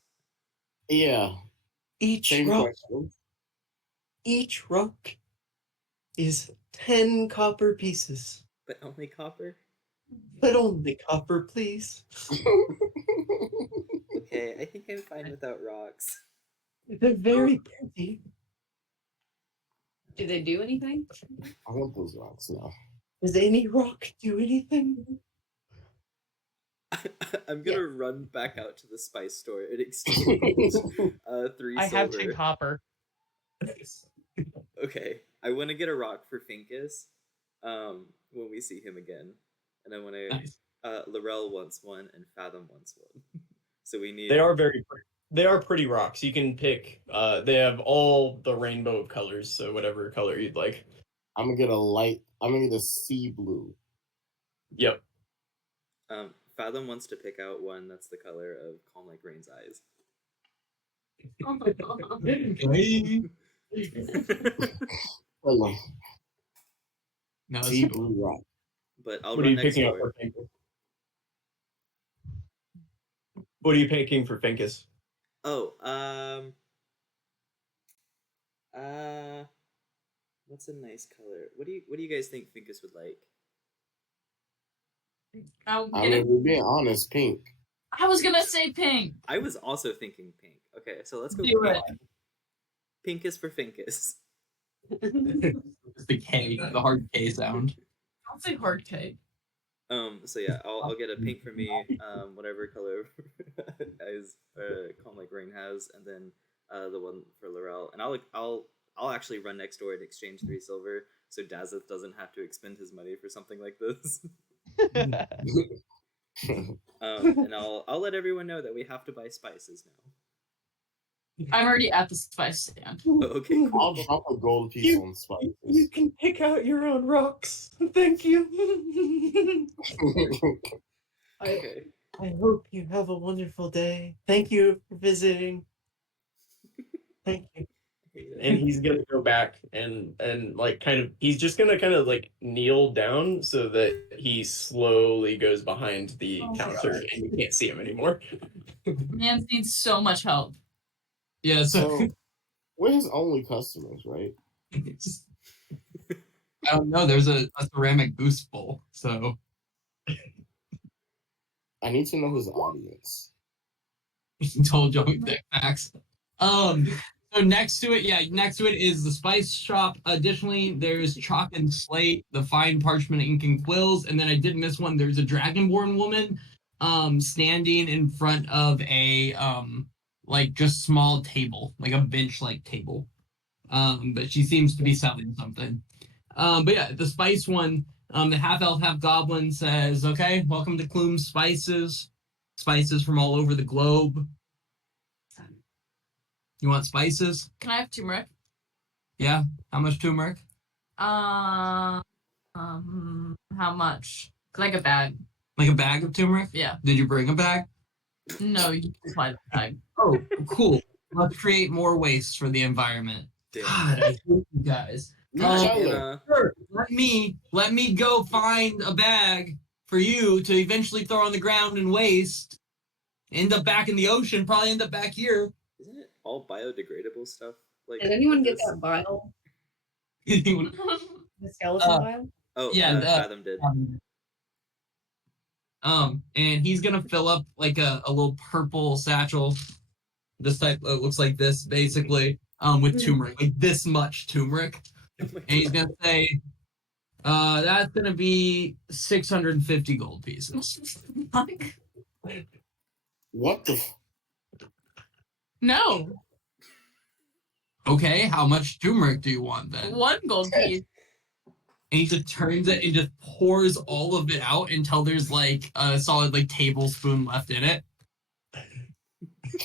Yeah. Each Same rock, question. each rock is 10 copper pieces, But only copper? but only copper, please. Okay, I think I'm fine without rocks. They're very pretty. Do they do anything? I want those rocks now. Does any rock do anything? I'm gonna run back out to the spice store and exchange 3 I have silver. 10 copper. Okay, I want to get a rock for Finkus when we see him again. And I want to... Nice. Laurel wants one and Fathom wants one. So we need... They are very pretty. They are pretty rocks. You can pick. They have all the rainbow of colors, so whatever color you'd like. I'm gonna get a sea blue. Yep. Fathom wants to pick out one that's the color of Calm Like Rain's eyes. Hello. No, Sea it's cool. blue rock. But I'll What are run you next picking up door. for Finkus? What are you picking for Finkus? Oh, what's a nice color? What do you guys think Finkus would like? I'll I get mean, it. we're being honest, pink. I was gonna say pink. I was also thinking pink. Okay, so let's go Do pink. it. Pink is for Finkus. It's the K, the hard K sound. I'll say hard K. So yeah, I'll get a pink for me, whatever color as Calm Like Rain has, and then the one for Laurel, and I'll actually run next door and exchange 3 silver, so Dazeth doesn't have to expend his money for something like this. And I'll let everyone know that we have to buy spices now. I'm already at the spice stand. Oh, okay, cool. I'll drop a gold piece on spices. You can pick out your own rocks. Thank you. Okay. I hope you have a wonderful day. Thank you for visiting. Thank you. And he's gonna go back and like he's just gonna kind of like kneel down so that he slowly goes behind the counter and you can't see him anymore. Man needs so much help. Yeah, So we're his only customers, right? I don't know. There's a ceramic goose bowl, so I need to know his audience. told you thick facts. So next to it is the spice shop. Additionally, there's chalk and slate, the fine parchment, ink, and quills, and then I did miss one. There's a dragonborn woman, standing in front of a like just small table, like a bench-like table. But she seems to be selling something. But yeah, the spice one, the half elf, half goblin says, "Okay, welcome to Clume's Spices. Spices from all over the globe. You want spices? Can I have turmeric? Yeah. How much turmeric? How much? Like a bag. Like a bag of turmeric? Yeah. Did you bring a bag? No, you can supply the bag. Oh, cool. Let's create more waste for the environment. Damn. God, I hate you guys. Tyler, Sure, let me go find a bag for you to eventually throw on the ground and waste. End up back in the ocean, probably end up back here. Isn't it all biodegradable stuff? Like, Did anyone with get this? that vial? Yeah, The skeleton Uh, vial? Oh, uh, Fathom did. and he's gonna fill up like a little purple satchel. This type looks like this, basically, with turmeric, like this much turmeric. Oh my And he's God. gonna say, that's gonna be 650 gold pieces. what the? No, Okay, how much turmeric do you want then? 1 gold piece. And he just turns it and just pours all of it out until there's like a solid like tablespoon left in it. He's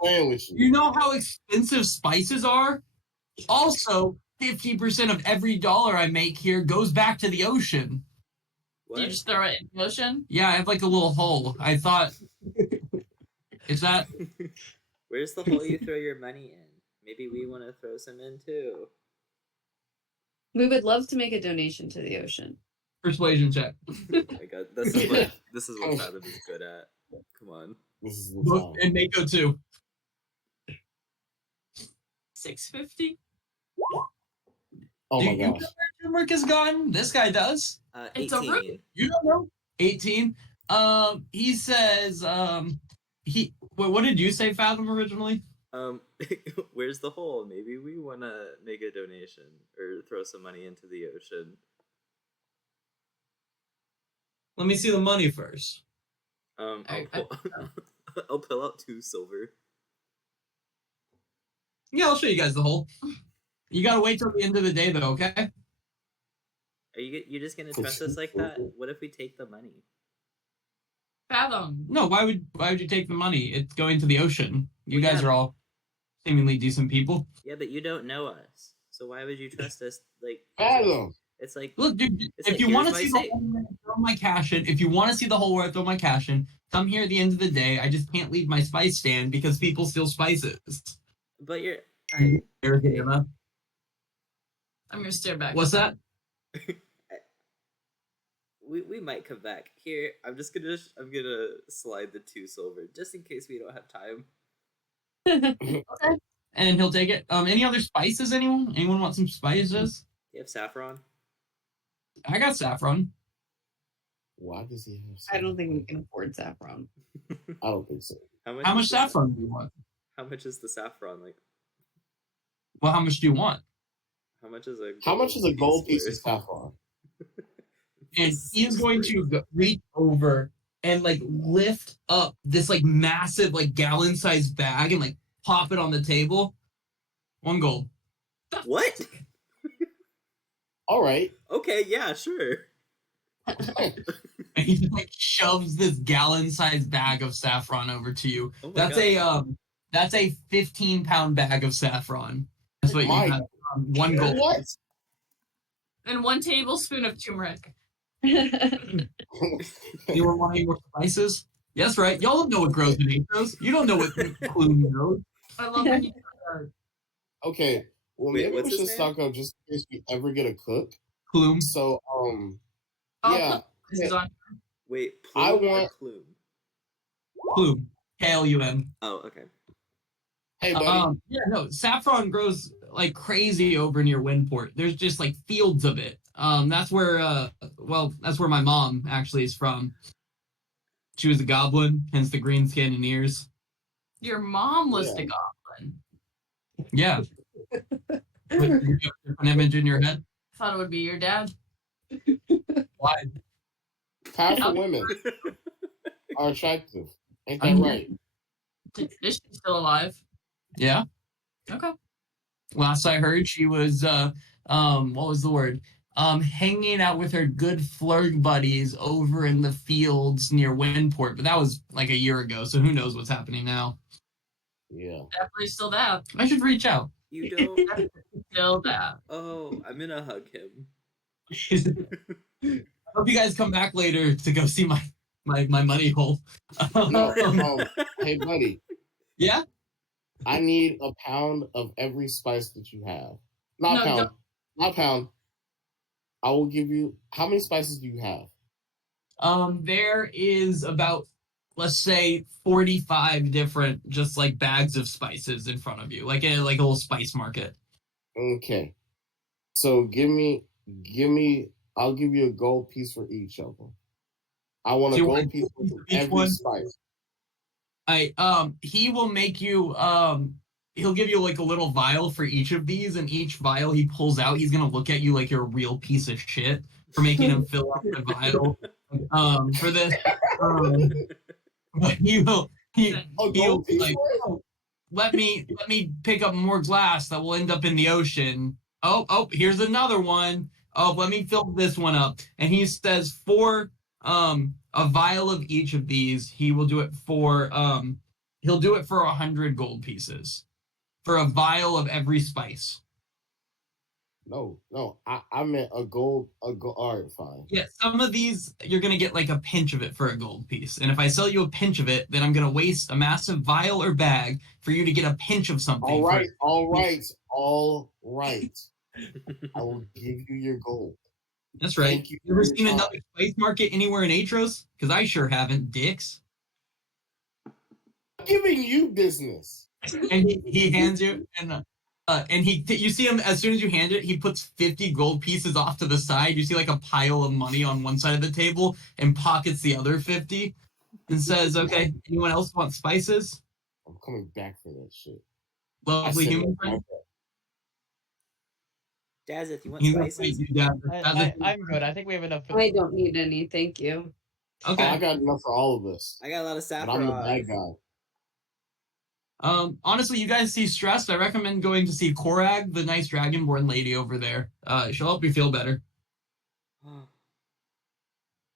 playing with you. You know how expensive spices are? Also, 50% of every dollar I make here goes back to the ocean. Do you What? just throw it in the ocean? Yeah, I have like a little hole. I thought, is that Where's the hole you throw your money in? Maybe we want to throw some in too. We would love to make a donation to the ocean. persuasion check? Oh my God, this is what Fathom is good at. Come on. This is the Look, time. and Mako too. 650. Oh Do my you know gosh. where turmeric is gone? This guy does. It's a 18. root. You don't know. 18. He says, what did you say, Fathom, originally? Where's the hole? Maybe we want to make a donation or throw some money into the ocean. Let me see the money first. I'll I- pull, I'll pull out 2 silver. Yeah, I'll show you guys the hole. You gotta wait till the end of the day, though, okay? Are you just gonna trust us like that? What if we take the money? Fathom. No, why would you take the money? It's going to the ocean. You Well, guys yeah. are all seemingly decent people. Yeah, but you don't know us, so why would you trust us? Like, Fathom. it's like Look, dude, It's if like, you want to here's see my the hole where I throw my cash in, if you want to see the hole where I throw my cash in, come here at the end of the day. I just can't leave my spice stand because people steal spices. but you're. Arizona. I'm gonna stare back. What's that? We might come back here. I'm gonna slide the 2 silver just in case we don't have time. Okay. And he'll take it. Any other spices, anyone? Anyone want some spices? You have saffron. I got saffron. Why does he have? I don't think we can afford saffron. I don't think so. How much is the saffron do you want? How much is the saffron? Like, Well, how much do you want? how much is a? How much is a gold piece of worth? saffron? And he's going to reach over and like lift up this like massive like gallon sized bag and like pop it on the table. 1 gold. What? All right. Okay, yeah, sure. And he just like shoves this gallon sized bag of saffron over to you. Oh my That's God. a 15-pound bag of saffron. That's what My- you have. 1 gold. What? And 1 tablespoon of turmeric. Anyone want any more spices? Yes, right. Y'all don't know what grows in Aetros. You don't know what Clume knows. I love when you Okay. Well, Wait, maybe what's we his should name? stock up just in case we ever get a cook. Clume. So, I'll yeah. put this is on. Wait, I plume or want- plume? Clume. KLUM. Oh, okay. Hey, buddy. Yeah, no, saffron grows like crazy over near Windport. There's just like fields of it. That's where that's where my mom actually is from. She was a goblin, hence the green skin and ears. Your mom was Yeah. the goblin. Yeah. What, you have a different image in your head? I thought it would be your dad. Why? Powerful women are attractive. Ain't that I'm- right? Is she still alive? Yeah. Okay. Last I heard, she was what was the word? Hanging out with her good flirg buddies over in the fields near Windport, but that was like a year ago, so who knows what's happening now. Yeah. Definitely still that. I should reach out. You don't. Still that. Oh, I'm gonna hug him. I hope you guys come back later to go see my money hole. No, hey buddy, Yeah? I need a pound of every spice that you have. Not No, pound. don't. Not pound. I will give you. How many spices do you have? There is about, let's say, 45 different just like bags of spices in front of you, like a little spice market. Okay. So give me. I'll give you a gold piece for each of them. I want a So you gold want piece for each every one? spice. He will make you he'll give you like a little vial for each of these, and each vial he pulls out, he's gonna look at you like you're a real piece of shit for making him fill out the vial for this. But he'll like, oh, let me pick up more glass that will end up in the ocean. Oh, here's another one. Oh, let me fill this one up. And he says for a vial of each of these, he will do it for he'll do it for 100 gold pieces for a vial of every spice. No. I meant a gold. All right, fine. Yeah, some of these you're gonna get like a pinch of it for a gold piece, and if I sell you a pinch of it, then I'm gonna waste a massive vial or bag for you to get a pinch of something. All right. I will give you your gold. That's right. Thank you You ever for your seen time. another spice market anywhere in Aetros? Because I sure haven't, dicks. I'm giving you business. And he hands you, and you see him as soon as you hand it, he puts 50 gold pieces off to the side. You see like a pile of money on one side of the table and pockets the other 50 and says, "Okay, anyone else want spices?" I'm coming back for that shit. Lovely I said human it. friend. Dazeth, you want He's gonna fight spices? you down. I'm good. I think we have enough for I the don't need any, thank you. Okay. I got enough for all of us. I got a lot of But I'm the bad saffron. guy. Honestly, you guys see stressed. I recommend going to see Korag, the nice dragonborn lady over there. She'll help you feel better.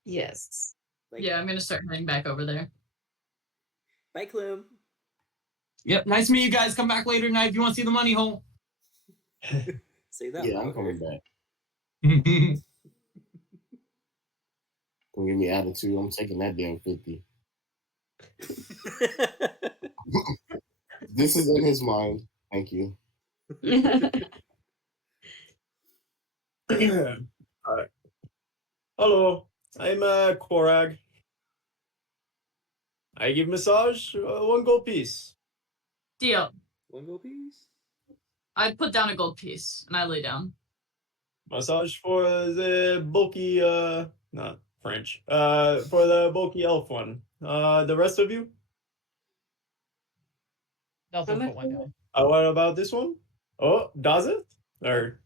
Yes. Like, Yeah, I'm gonna start heading back over there. bye, Clume. Yep, nice to meet you guys. Come back later tonight if you want to see the money hole. Say that. Yeah, I'm louder. coming back. Don't give me attitude. I'm taking that damn 50. This is in his mind. Thank you. Alright. Hello, I'm Korag. I give massage 1 gold piece. Deal. One gold piece. I put down a gold piece and I lay down. Massage for the bulky not French. For the bulky elf one. The rest of you? Nelson put one down. What about this one? Oh, does it? Or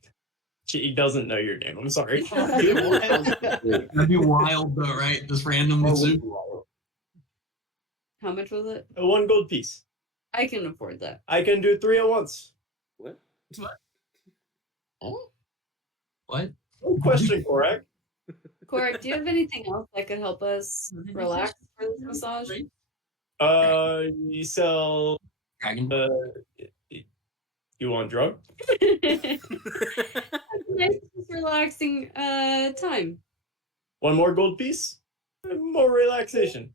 he doesn't know your name. I'm sorry. That'd be wild though, right? This random Mizzou. How much was it? 1 gold piece. I can afford that. I can do 3 at once. What? What? No question, correct? Corey, do you have anything else that could help us relax for this massage? You sell. Dragon. You want drug? Nice, relaxing time. 1 more gold piece? More relaxation.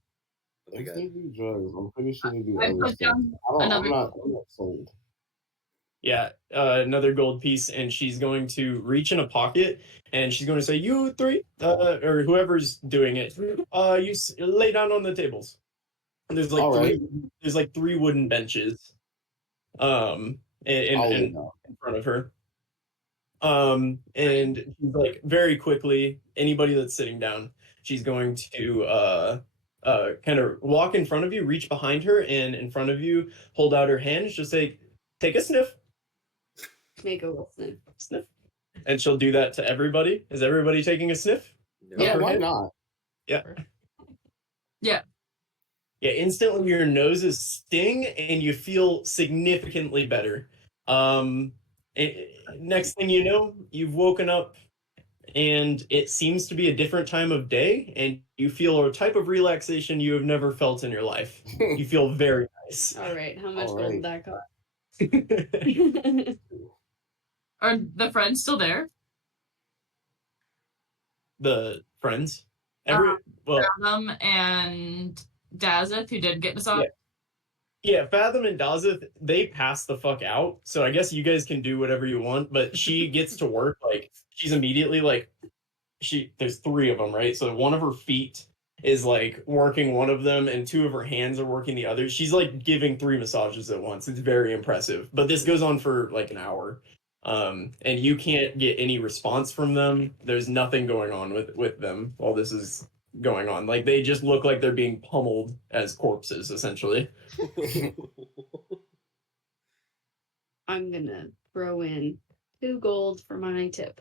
Oh my If god. they do drugs, I'm pretty sure they do I other put stuff. down I'm another. not sold. Yeah, another gold piece, and she's going to reach in a pocket, and she's going to say, "You 3, or whoever's doing it, lay down on the tables." And there's like All 3. right. There's like 3 wooden benches, I'll lay in down. front of her. And she's like, very quickly, anybody that's sitting down, she's going to kind of walk in front of you, reach behind her, and in front of you, hold out her hands, just say, "Take a sniff." Make a little sniff. Sniff. And she'll do that to everybody. Is everybody taking a sniff? No. Yeah. Why not? Yeah. Yeah. Yeah, instantly your noses sting and you feel significantly better. And Next thing you know, you've woken up and it seems to be a different time of day, and you feel a type of relaxation you have never felt in your life. You feel very nice. All right, how much All gold right. did that cost? Are the friends still there? The friends, Fathom and Dazeth, who did get massaged. Yeah, Fathom and Dazeth, they pass the fuck out. So I guess you guys can do whatever you want, but she gets to work. Like, she's immediately like, there's three of them, right? So one of her feet is like working one of them, and two of her hands are working the other. She's like giving three massages at once. It's very impressive. But this goes on for like an hour. And you can't get any response from them. There's nothing going on with them while this is going on. Like, they just look like they're being pummeled as corpses, essentially. I'm gonna throw in 2 gold for my tip.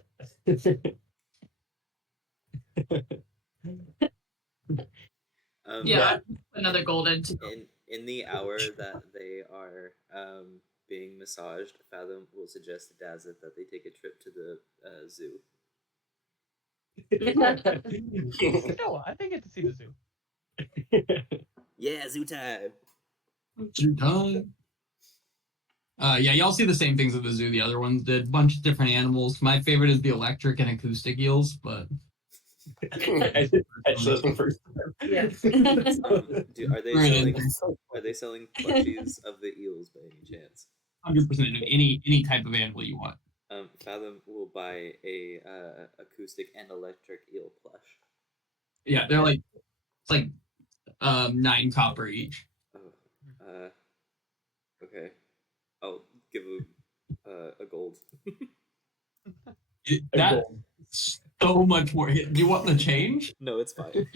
Yeah, another golden. In the hour that they are being massaged, Fathom will suggest to Dazeth that they take a trip to the zoo. No, I think I get to see the zoo. Yeah, zoo time. Zoo time. Yeah, y'all see the same things at the zoo the other ones did. Bunch of different animals. My favorite is the electric and acoustic eels, but I did catch that the first time. Yeah. Are they selling plushies of the eels by any chance? 100% of any type of animal you want. Fathom will buy a acoustic and electric eel plush. Yeah, they're like it's like 9 copper each. Oh, okay. I'll give him a gold. That's so much more. Do you want the change? No, it's fine.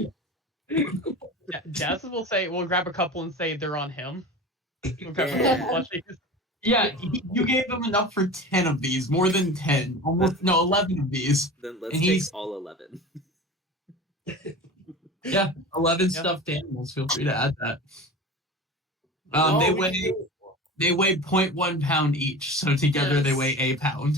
Jazz will say, we'll grab a couple and say they're on him. We'll grab Yeah. plushies. Yeah, you gave them enough for 10 of these, more than 10, almost 11 of these. Then let's And take he's- all 11. Yeah, 11 Yeah. stuffed animals. Feel free to add that. Oh, They we weigh can do they weigh 0.1 pound each, so together they Yes. weigh a pound.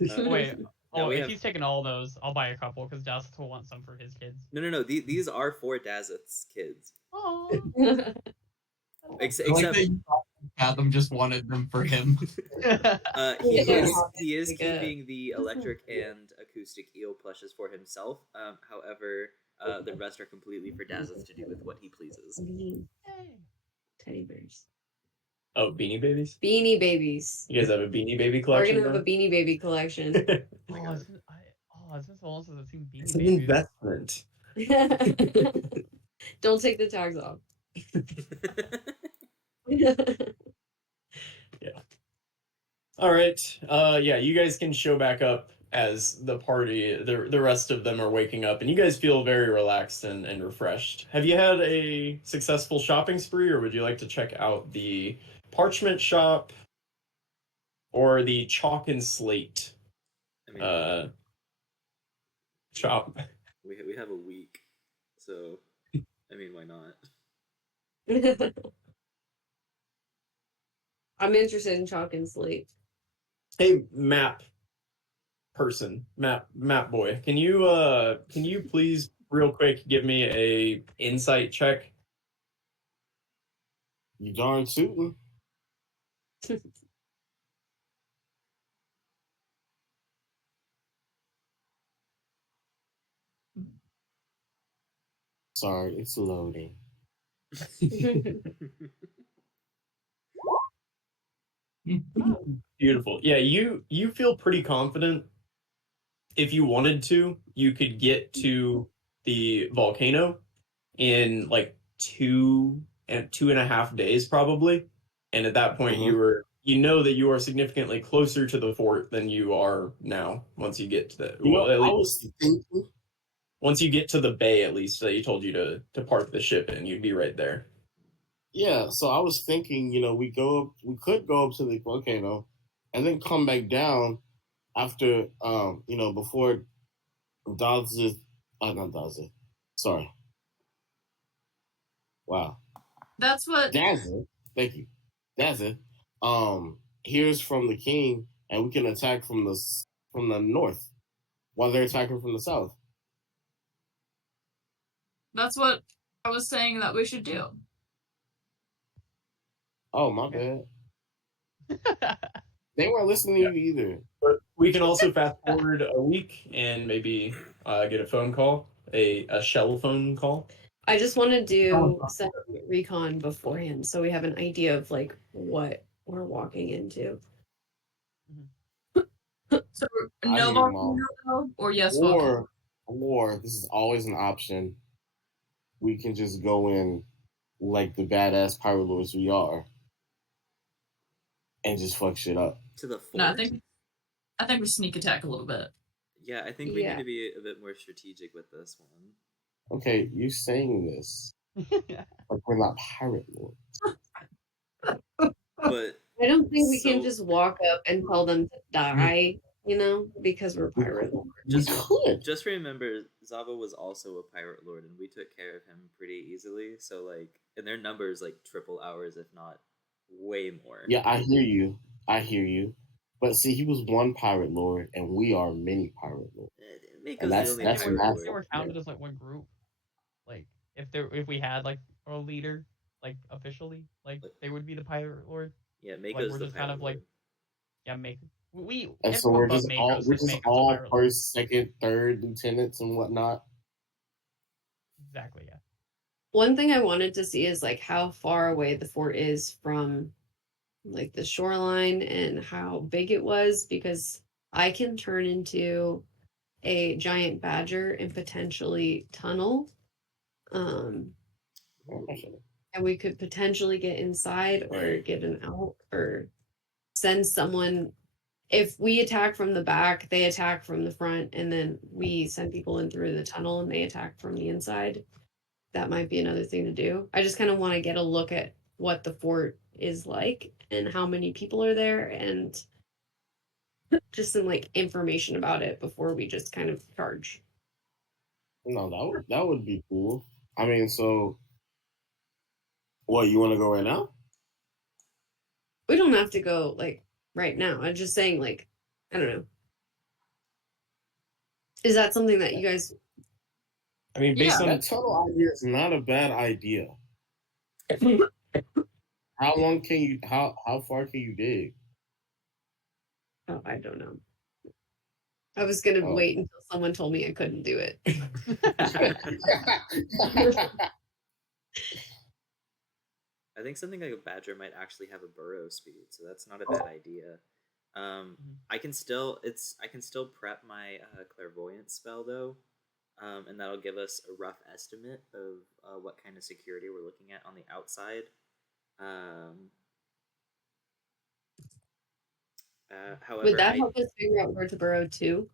Wait, Now we if have- he's taking all those, I'll buy a couple because Jazz will want some for his kids. No. These are for Dazeth's kids. Oh, I like Except that you thought Fathom just wanted them for him. he Yeah. is Like a- keeping the electric and acoustic eel plushes for himself. However, the rest are completely for Dazeth to do with what he pleases. Teddy bears. Oh, Beanie Babies? Beanie babies. You guys have a Beanie Baby We're collection? gonna have a Beanie Baby collection. Oh my God. it's been so long since I've seen Beanie It's an Babies. investment. Don't take the tags off. All right. Yeah, you guys can show back up as the party, the rest of them are waking up, and you guys feel very relaxed and refreshed. Have you had a successful shopping spree, or would you like to check out the parchment shop or the chalk and slate I mean, shop? we have a week, so I mean, why not? I'm interested in chalk and slate. Hey, map boy, can you please real quick give me a insight check? You darn tootin'. Sorry, it's loading. Beautiful. Yeah, you feel pretty confident. If you wanted to, you could get to the volcano in like 2.5 days probably. And at that point you know that you are significantly closer to the fort than you are now once you get to the I was thinking, once you get to the bay, at least that you told you to park the ship in, you'd be right there. yeah. So I was thinking, we could go up to the volcano, and then come back down after, before Dazeth, not Dazeth. Sorry. Wow. That's what. Dazeth. Thank you. Dazeth. Hears from the king and we can attack from the north while they're attacking from the south. That's what I was saying that we should do. Oh, my bad. They weren't listening to you either. But we can also fast forward a week and maybe get a phone call, a shell phone call. I just want to do some recon beforehand so we have an idea of like what we're walking into. So I no hear you, volcano Mom. or yes volcano? Or this is always an option. We can just go in like the badass pirate lords we are and just fuck shit up. To the fort. No, I think we sneak attack a little bit. Yeah, I think we Yeah. need to be a bit more strategic with this one. Okay, you saying this like we're not pirate lords. But I don't think we can So- just walk up and tell them to die, you know, because we're pirate lords. just We could. just remember, Zava was also a pirate lord, and we took care of him pretty easily. So like, and their numbers like triple ours, if not way more. Yeah, I hear you. But see, he was one pirate lord, and we are many pirate lords. Make And us that's- the only that's pirate massive. They lord. were counted as like one group. Like if we had like a leader, like officially, like they would be the pirate lord. Yeah, make Like, us we're the just kind pirate of, like, lord. Yeah, make we. And so everyone we're but just all Makos we're just just make us a all pirate lord. first, second, third lieutenants and whatnot. Exactly. Yeah. One thing I wanted to see is like how far away the fort is from like the shoreline and how big it was, because I can turn into a giant badger and potentially tunnel. And we could potentially get inside or get an out or send someone. If we attack from the back, they attack from the front, and then we send people in through the tunnel and they attack from the inside. That might be another thing to do. I just kind of want to get a look at what the fort is like and how many people are there and just some like information about it before we just kind of charge. No, that would be cool. I mean, so what, you want to go right now? We don't have to go like right now. I'm just saying, like, I don't know. Is that something that you guys? I mean, based That tunnel idea is not a bad idea. How far can you dig? Oh, I don't know. I was gonna Oh. wait until someone told me I couldn't do it. I think something like a badger might actually have a burrow speed, so that's not a bad idea. I can still prep my clairvoyance spell though, and that'll give us a rough estimate of what kind of security we're looking at on the outside. However, Would that help us figure out where to burrow to?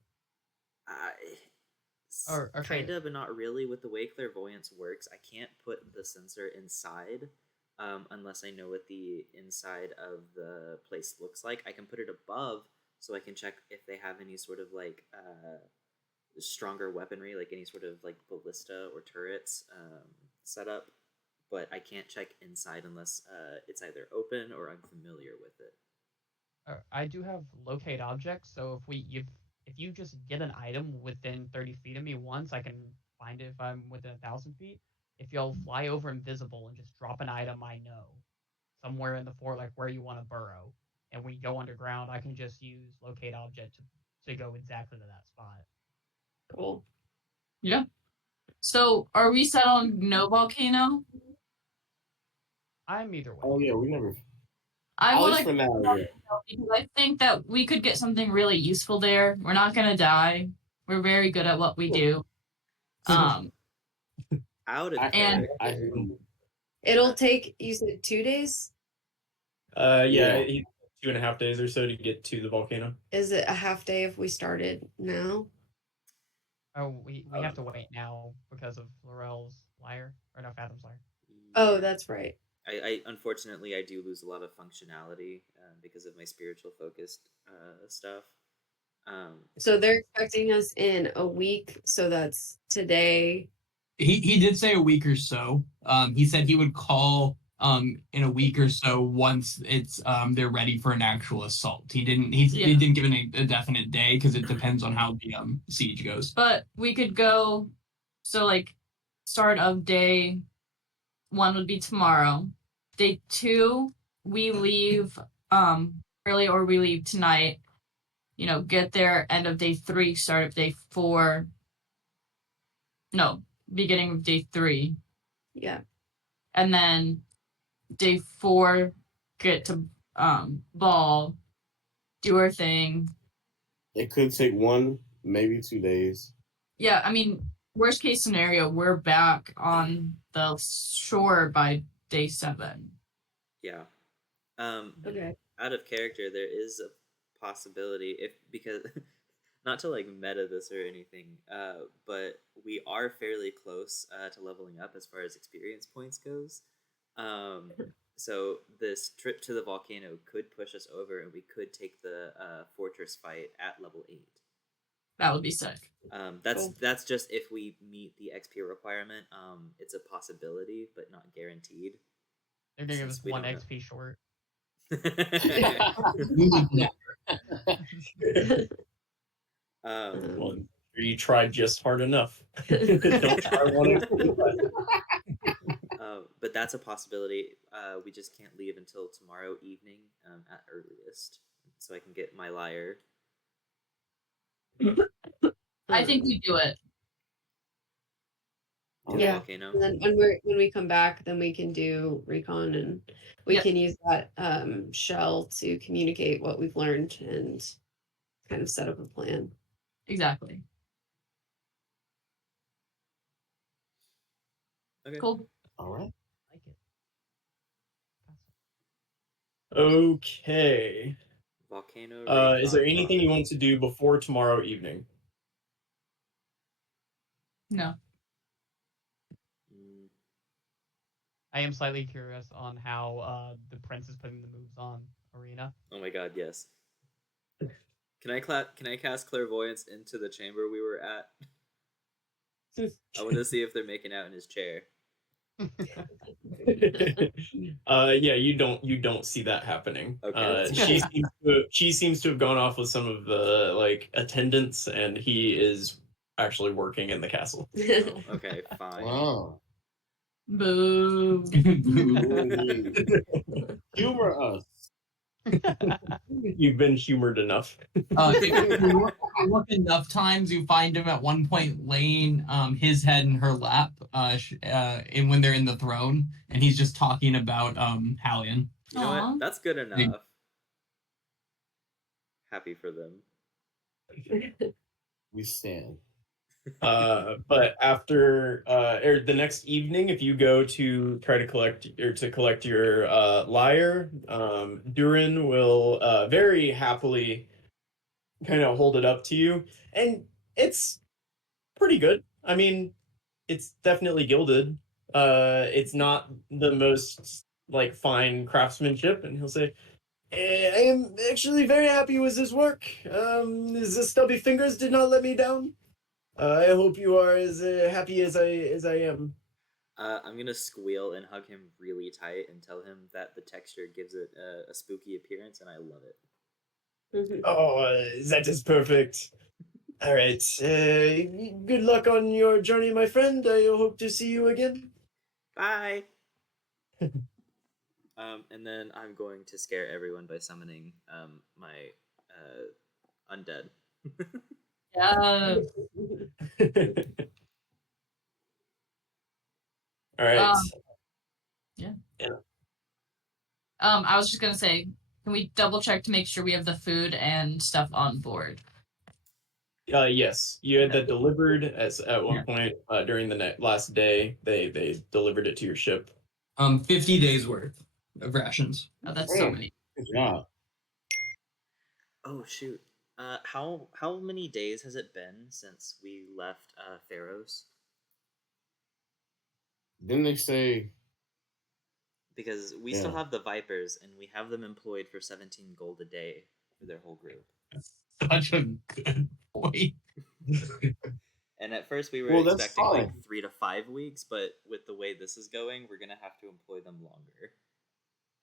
Or kind of, but not really. With the way clairvoyance works, I can't put the sensor inside unless I know what the inside of the place looks like. I can put it above so I can check if they have any sort of like stronger weaponry, like any sort of like ballista or turrets set up, but I can't check inside unless it's either open or I'm familiar with it. I do have locate objects, so if you just get an item within 30 feet of me once, I can find it if I'm within 1,000 feet. If you'll fly over invisible and just drop an item I know somewhere in the fort, like where you want to burrow, and we go underground, I can just use locate object to go exactly to that spot. Cool. Yeah. So are we set on no volcano? I'm either way. Oh yeah, we never. I At want least for to now, yeah. because I think that we could get something really useful there. We're not gonna die. We're very good at what we do. Out of And- It'll take, you said 2 days? Yeah, 2.5 days or so to get to the volcano. Is it a half day if we started now? Oh, we have to wait now because of Laurel's lyre, or no, Fathom's lyre. Oh, that's right. I unfortunately I do lose a lot of functionality because of my spiritual focused stuff. So they're expecting us in a week, so that's today. He did say a week or so. He said he would call in a week or so once it's they're ready for an actual assault. He didn't give a definite day because it depends on how the siege goes. But we could go. So like, start of day 1 would be tomorrow. Day 2, we leave early or we leave tonight. You know, get there end of day 3, start of day 4. No, beginning of day 3. Yeah. And then day 4, get to ball, do our thing. It could take 1, maybe 2 days. Yeah, I mean, worst case scenario, we're back on the shore by day 7. Yeah. Okay. Out of character, there is a possibility because not to like meta this or anything, but we are fairly close to leveling up as far as experience points goes. So this trip to the volcano could push us over, and we could take the fortress fight at level 8. That would be sick. That's just if we meet the XP requirement. It's a possibility, but not guaranteed. They're gonna give Since us we 1 don't know. XP short. Well, you tried just hard enough. Don't try one. But that's a possibility. We just can't leave until tomorrow evening at earliest, so I can get my lyre. I think we do it. To the Yeah. volcano. And then when we come back, then we can do recon, and we Yep. can use that shell to communicate what we've learned and kind of set up a plan. Exactly. Okay. Cool. All right. Like it. Okay. Volcano. Is there anything you want to do before tomorrow evening? No. I am slightly curious on how the prince is putting the moves on Arena. Oh my god, yes. Can I cast clairvoyance into the chamber we were at? I want to see if they're making out in his chair. Yeah, you don't see that happening. Okay. She seems to have gone off with some of the like attendants, and he is actually working in the castle. Oh, okay, fine. Wow. Boo. Humor us. You've been humored enough. If you look enough times, you find him at one point laying his head in her lap, and when they're in the throne, and he's just talking about Hallion. You know Aw. what? That's good enough. Happy for them. We stand. But after or the next evening, if you go to try to collect your lyre, Durin will very happily kind of hold it up to you, and it's pretty good. I mean, it's definitely gilded. It's not the most like fine craftsmanship, and he'll say, I am actually very happy with this work. The stubby fingers did not let me down. I hope you are as happy as I am. I'm gonna squeal and hug him really tight and tell him that the texture gives it a spooky appearance, and I love it. Oh, that is perfect. All right. Good luck on your journey, my friend. I hope to see you again. Bye. And then I'm going to scare everyone by summoning my undead. Yeah. All right. Yeah. Yeah. I was just gonna say, can we double check to make sure we have the food and stuff on board? Yes, you had that delivered at one point during the last day. They delivered it to your ship. 50 days worth of rations. Oh, that's so many. Good job. Oh shoot! How many days has it been since we left Pharaoh's? Didn't they say? Because we still Yeah. have the Vipers, and we have them employed for 17 gold a day for their whole group. Such a good point. And at first we were Well, that's expecting like fine. 3 to 5 weeks, but with the way this is going, we're gonna have to employ them longer.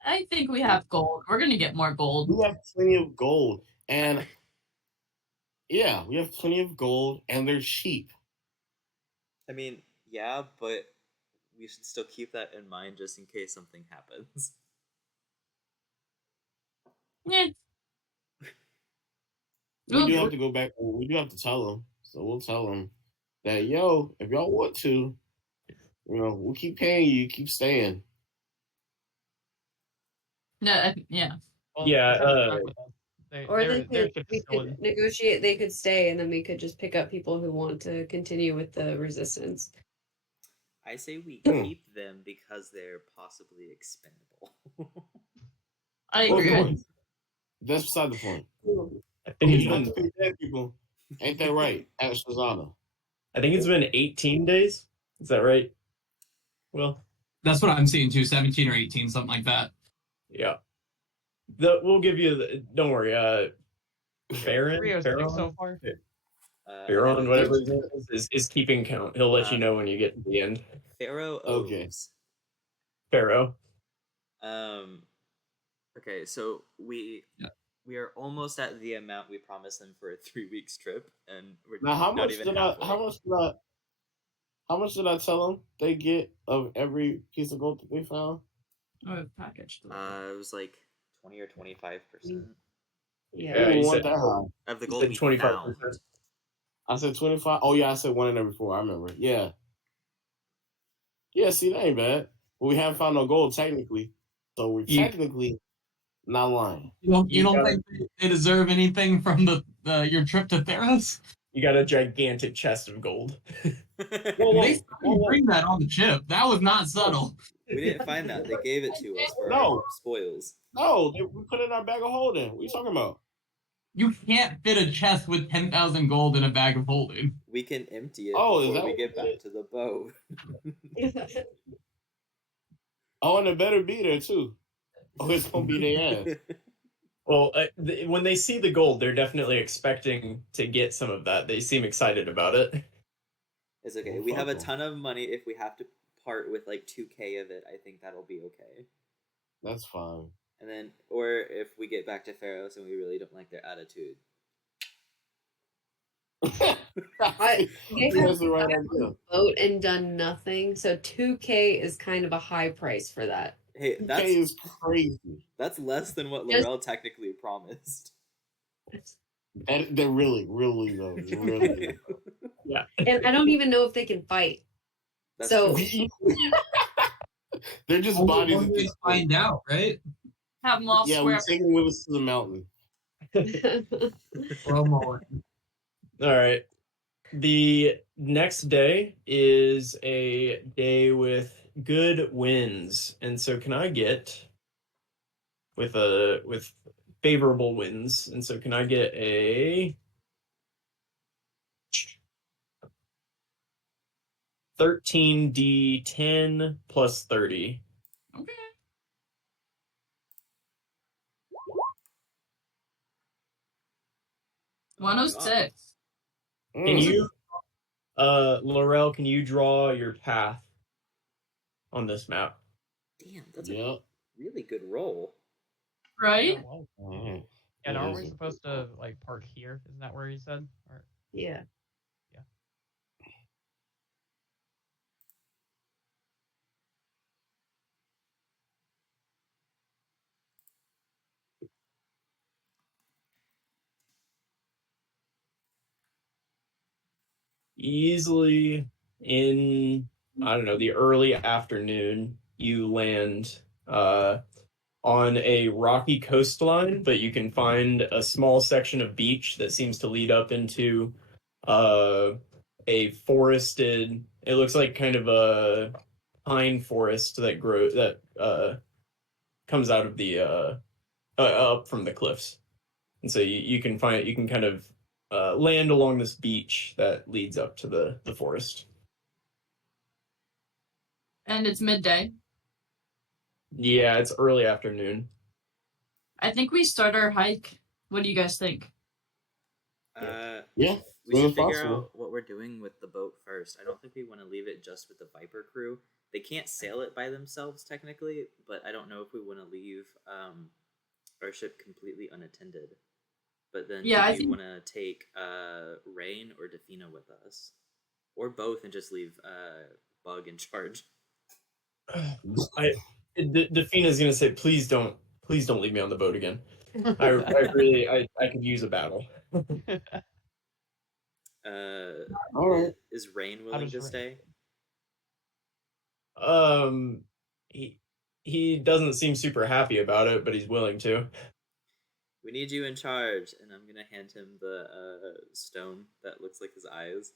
I think we have gold. We're gonna get more gold. We have plenty of gold, and yeah, we have plenty of gold, and they're cheap. I mean, yeah, but we should still keep that in mind just in case something happens. Yeah. We do have to go back. We do have to tell them, so we'll tell them that yo, if y'all want to, we'll keep paying you, keep staying. No, yeah. Well, Yeah, if they're stuck with us, Or their we ship is could still in. negotiate. They could stay, and then we could just pick up people who want to continue with the resistance. I say we Hmm. keep them because they're possibly expendable. I Well, agree. no, that's beside the point. I think it's You have been to pay dead people. Ain't that right? At Shazana. 18 days. Is that right? Well, That's what I'm seeing too. 17 or 18, something like that. yeah. We'll give you the. Don't worry. Farron, 306 so far. Farron, whatever his name is keeping count. He'll let you know when you get to the end. Pharaoh Okay. O's. Pharaoh. Okay, so we are almost at the amount we promised them for a 3 weeks trip, and we're Now, how not much even did halfway. How much did I tell them they get of every piece of gold that they found? Oh, package. It was like 20 or 25%. Yeah, Ooh, you want said, that high. Of the you gold said we 25%. found. I said 25. Oh yeah, I said one in every 4. I remember. Yeah. Yeah, see, that ain't bad. But we haven't found no gold technically, so we're You- technically not lying. You don't think they deserve anything from your trip to Theros? You got a gigantic chest of gold. Whoa, They whoa. bring that on the chip. That was not subtle. We didn't find that. They gave it to us for No. our spoils. No, we put it in our bag of holding. What are you talking about? You can't fit a chest with 10,000 gold in a bag of holding. We can empty it Oh, is before that we what get we back did? to the boat. Oh, and it better be there too. Oh, it's gonna be their ass. Well, when they see the gold, they're definitely expecting to get some of that. They seem excited about it. It's okay. Well, We have a fuck 'em. ton of money. If we have to part with like 2K of it, I think that'll be okay. That's fine. And then, or if we get back to Pharaohs and we really don't like their attitude. They That's the right idea. vote and done nothing, so 2K is kind of a high price for that. Hey, 2K is crazy. that's less than what Just- Laurel technically promised. They're really though. Really. Yeah. And I don't even know if they can fight. That's So- true. They're just Only bodies. one at way this to point. find out, right? Have them all Yeah, we square. take them with us to the mountain. Promo. All right. The next day is a day with good winds, and so can I get with favorable winds, and so can I get a 13d10 plus 30? Okay. Oh my 106. Can you, Laurel? Can you draw your path on this map? Damn, that's Yeah. a really good roll. Right? Yeah, well, Mhm. and That aren't is we a supposed to like park here? Isn't that where you said? Or, Yeah. Easily in, I don't know, the early afternoon, you land on a rocky coastline, but you can find a small section of beach that seems to lead up into a forested, it looks like kind of a pine forest that comes out of the up from the cliffs. And so you can kind of land along this beach that leads up to the forest. And it's midday. Yeah, it's early afternoon. I think we start our hike. What do you guys think? Yeah. We Well, should if figure possible. out what we're doing with the boat first. I don't think we want to leave it just with the Viper crew. They can't sail it by themselves technically, but I don't know if we want to leave our ship completely unattended. But then, Yeah, I do you think- want to take Rain or Defina with us, or both, and just leave Bug in charge? Defina's gonna say, please don't leave me on the boat again. I really I could use a battle. All right. Is Rain willing does to Rain stay? He doesn't seem super happy about it, but he's willing to. We need you in charge, and I'm gonna hand him the stone that looks like his eyes.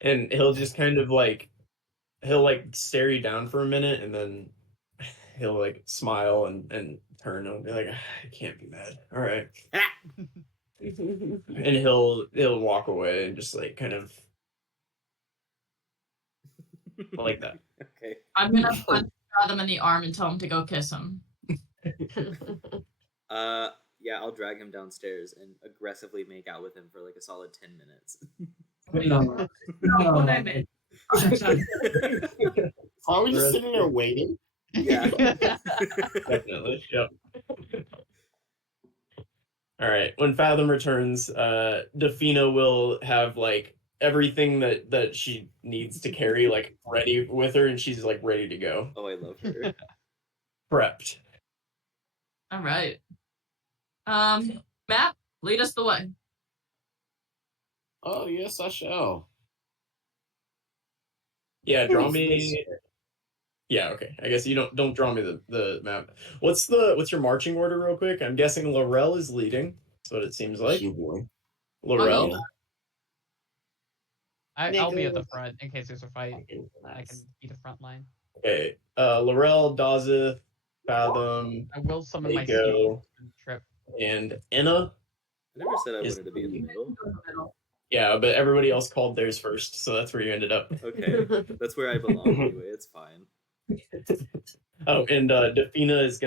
And he'll just kind of like he'll like stare you down for a minute, and then he'll like smile and turn and be like, I can't be mad. All right. And he'll walk away and just like kind of like that. Okay. I'm gonna punch Fathom in the arm and tell him to go kiss him. Yeah, I'll drag him downstairs and aggressively make out with him for like a solid 10 minutes. No. Not what I meant. Are we just sitting there waiting? Yeah. Definitely. Yep. All right. When Fathom returns, Defina will have like everything that she needs to carry like ready with her, and she's like ready to go. Oh, I love her. Prepped. All right. Matt, lead us the way. Oh yes, I shall. Yeah, draw me. Yeah, okay. I guess you don't draw me the map. What's your marching order real quick? I'm guessing Laurel is leading. That's what it seems like. You boy. Laurel. Yeah. I'll be at the front in case there's a fight. I can be the front line. Okay. Laurel, Dazeth, Fathom, I will summon my Mako, steed trip. and Enna. I never said I Is- wanted to be in the middle. Yeah, but everybody else called theirs first, so that's where you ended up. Okay, that's where I belong anyway. It's fine. Oh, and Defina's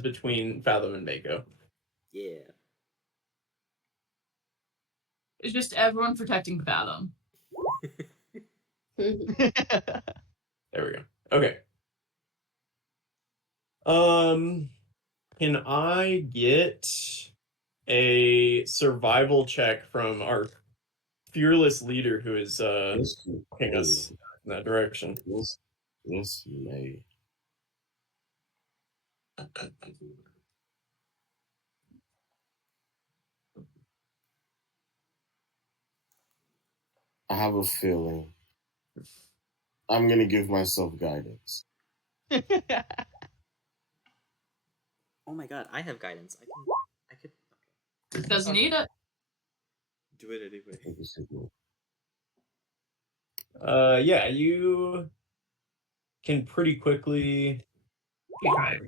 between Fathom and Mako. Yeah. It's just everyone protecting Fathom. There we go. Okay. Can I get a survival check from our fearless leader who is Yes, taking us in that direction? Yes, you may. I have a feeling I'm gonna give myself guidance. Oh my god, I have guidance. I could. Okay. Doesn't need it. Do it anyway. I think this is good. Yeah, you can pretty quickly. Yeah.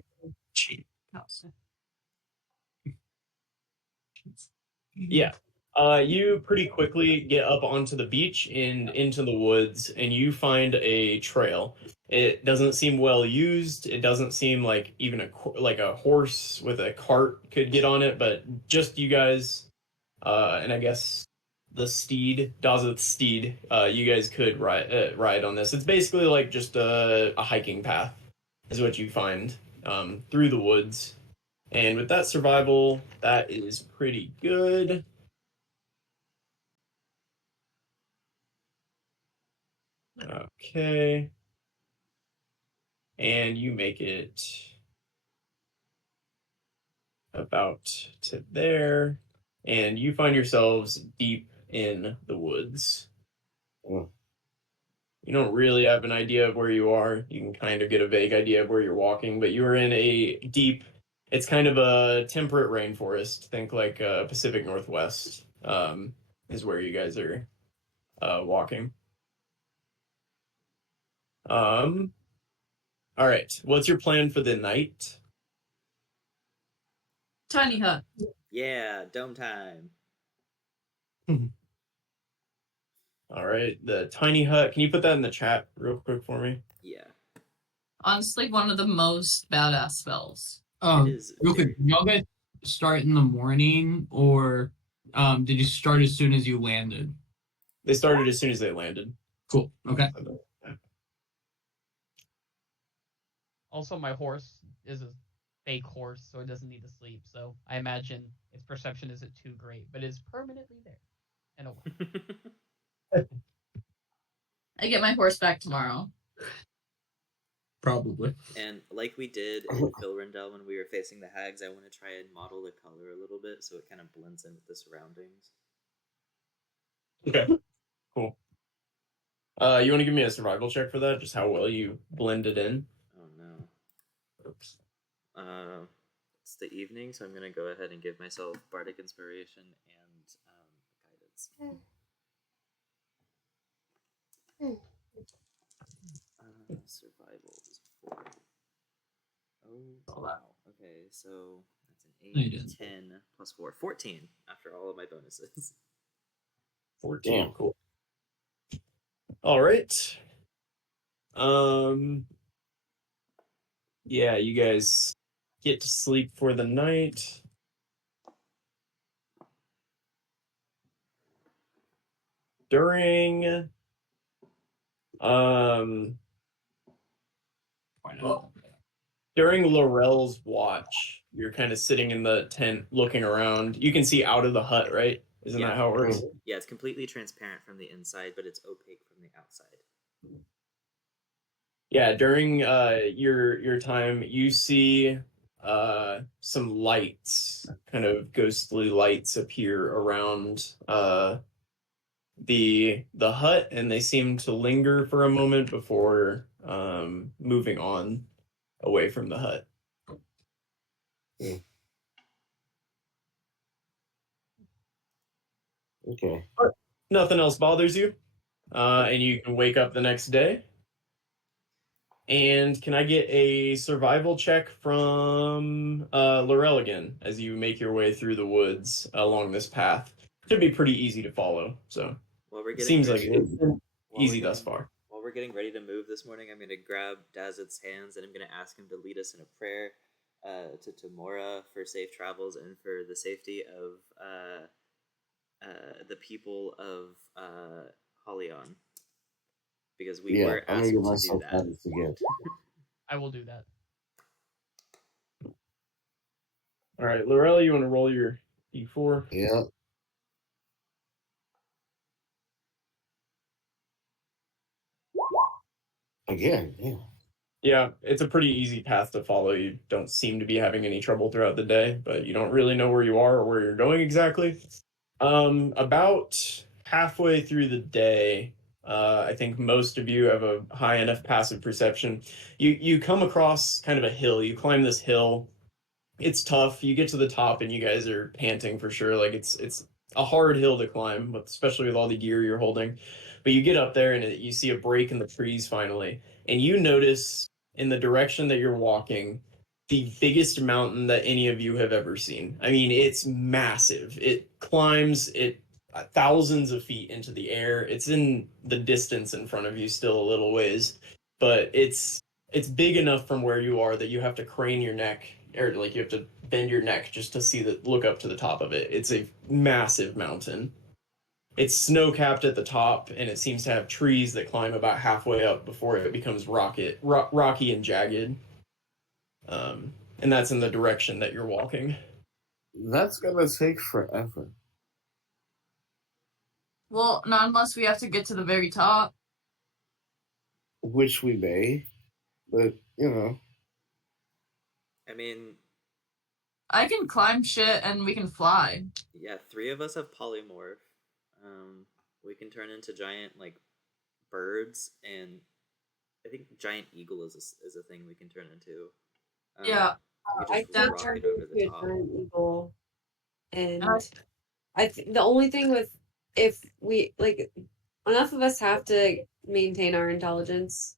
You pretty quickly get up onto the beach and into the woods, and you find a trail. It doesn't seem well used. It doesn't seem like even like a horse with a cart could get on it, but just you guys, and I guess the steed, Dazeth's steed, you guys could ride on this. It's basically like just a hiking path, is what you find through the woods. And with that survival, that is pretty good. Okay. And you make it about to there. And you find yourselves deep in the woods. Mm. You don't really have an idea of where you are. You can kind of get a vague idea of where you're walking, but you are in a deep, it's kind of a temperate rainforest. Think like Pacific Northwest is where you guys are walking. All right. What's your plan for the night? Tiny hut. Yeah, dome time. All right. The tiny hut. Can you put that in the chat real quick for me? Yeah. Honestly, one of the most badass spells. It is Real quick, y'all guys start in the morning or did you start as soon as you landed? They started as soon as they landed. Cool. Okay. Also, my horse is a fake horse, so it doesn't need to sleep. So I imagine its perception isn't too great, but it's permanently there. In a way. I get my horse back tomorrow. Probably. And like we did in Philrindel when we were facing the hags, I want to try and model the color a little bit so it kind of blends in with the surroundings. Okay, cool. You want to give me a survival check for that? Just how well you blended in? Oh no. Oops. It's the evening, so I'm gonna go ahead and give myself bardic inspiration and guidance. Survival is 4. Oh wow. Okay, so that's an No, you 8, didn't. 10 plus 4, 14 after all of my bonuses. 14. Damn. Cool. All right. Yeah, you guys get to sleep for the night. During during Laurel's watch, you're kind of sitting in the tent looking around. You can see out of the hut, right? Isn't Yeah. that how it works? Yeah, it's completely transparent from the inside, but it's opaque from the outside. Yeah, during your time, you see some lights, kind of ghostly lights appear around the hut, and they seem to linger for a moment before moving on away from the hut. Okay. Nothing else bothers you, and you can wake up the next day. And can I get a survival check from Laurel again as you make your way through the woods along this path? Should be pretty easy to follow. So While we're it getting seems like ready, it's been while easy we're thus getting- far. While we're getting ready to move this morning, I'm going to grab Dazit's hands and I'm going to ask him to lead us in a prayer to Tamora for safe travels and for the safety of the people of Holion. Because we were I'm gonna asked give to do myself that. guidance again. I will do that. All right, Laurel, you want to roll your d4? Yeah. Again, yeah. Yeah, it's a pretty easy path to follow. You don't seem to be having any trouble throughout the day, but you don't really know where you are or where you're going exactly. About halfway through the day, I think most of you have a high enough passive perception. You come across kind of a hill. You climb this hill. It's tough. You get to the top and you guys are panting for sure. Like it's a hard hill to climb, especially with all the gear you're holding. But you get up there and you see a break in the trees finally, and you notice in the direction that you're walking the biggest mountain that any of you have ever seen. I mean, it's massive. It climbs it thousands of feet into the air. It's in the distance in front of you still a little ways, but it's big enough from where you are that you have to crane your neck, or like you have to bend your neck just to see the look up to the top of it. It's a massive mountain. It's snow capped at the top, and it seems to have trees that climb about halfway up before it becomes rocky and jagged. And that's in the direction that you're walking. That's gonna take forever. Well, not unless we have to get to the very top. Which we may, but you know. I mean, I can climb shit and we can fly. yeah, 3 of us have polymorph. We can turn into giant like birds, and I think giant eagle is a thing we can turn into. Yeah. We I could can just turn rocket over the into a top. giant eagle, and I- the only thing with if we like enough of us have to maintain our intelligence,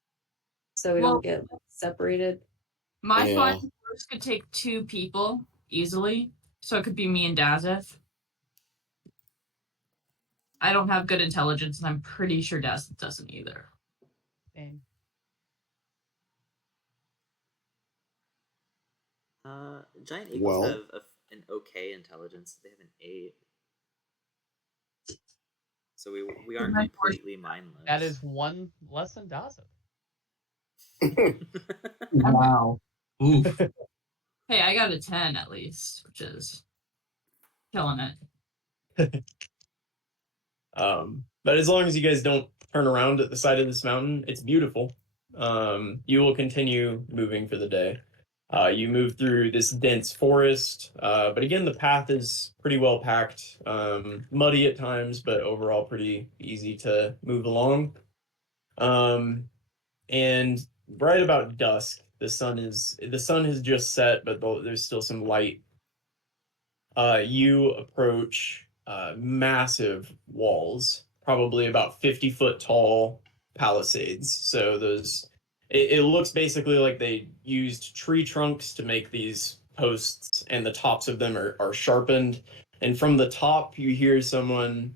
so we Well- don't get separated. My Yeah. flying horse could take 2 people easily, so it could be me and Dazeth. I don't have good intelligence, and I'm pretty sure Dazeth doesn't either. Same. Giant eagles Well- have an okay intelligence. They have an 8. So we aren't my completely mindless. That is one less than Daza. Wow. Oof. Hey, I got a 10 at least, which is killing it. But as long as you guys don't turn around at the side of this mountain, it's beautiful. You will continue moving for the day. You move through this dense forest, but again, the path is pretty well packed, muddy at times, but overall pretty easy to move along. And right about dusk, the sun has just set, but there's still some light. You approach massive walls, probably about 50-foot tall palisades. So it looks basically like they used tree trunks to make these posts, and the tops of them are sharpened. And from the top, you hear someone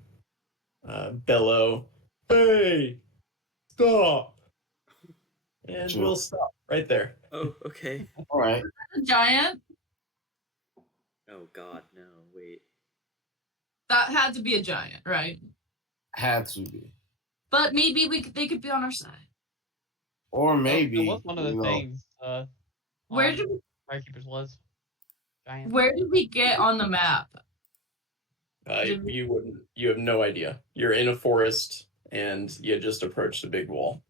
bellow, "Hey, stop!" And Sure. we'll stop right there. Oh, okay. All right. A giant? Oh God, no! Wait. That had to be a giant, right? Had to be. But maybe they could be on our side. Or maybe. That was one of the things. Where on did we, Firekeepers was giant. where did we get on the map? You have no idea. You're in a forest and you just approached a big wall.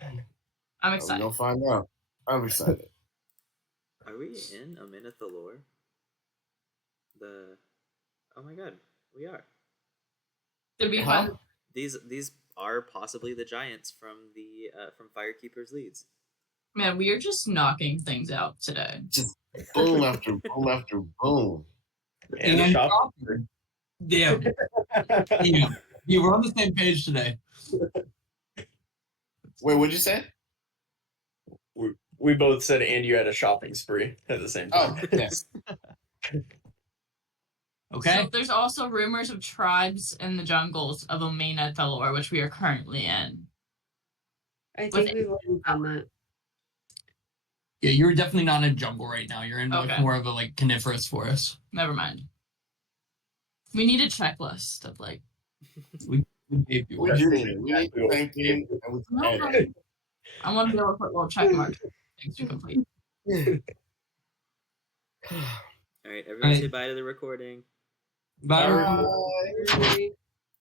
I'm We're excited. gonna find out. I'm excited. Are we in Amenethalor? Oh my God, we are. Did we Huh? find These are possibly the giants from the from Firekeepers Leads. Man, we are just knocking things out today. Just boom after boom after boom. And a And shop. Damn. Damn. Yeah, we're on the same page today. Wait, what'd you say? We both said and you had a shopping spree at the same time. Oh, yes. Okay. So there's also rumors of tribes in the jungles of Omena Thalor, which we are currently in. I think we've already done that. Yeah, you're definitely not in a jungle right now. You're in like Okay. more of a like coniferous forest. Never mind. We need a checklist of like. We gave you We one. do need it. We need the same thing. And we No, can add it. I want to be able to put little check marks. Things to complete. All right, everyone, say Right. bye to the recording. Bye. Bye. Really?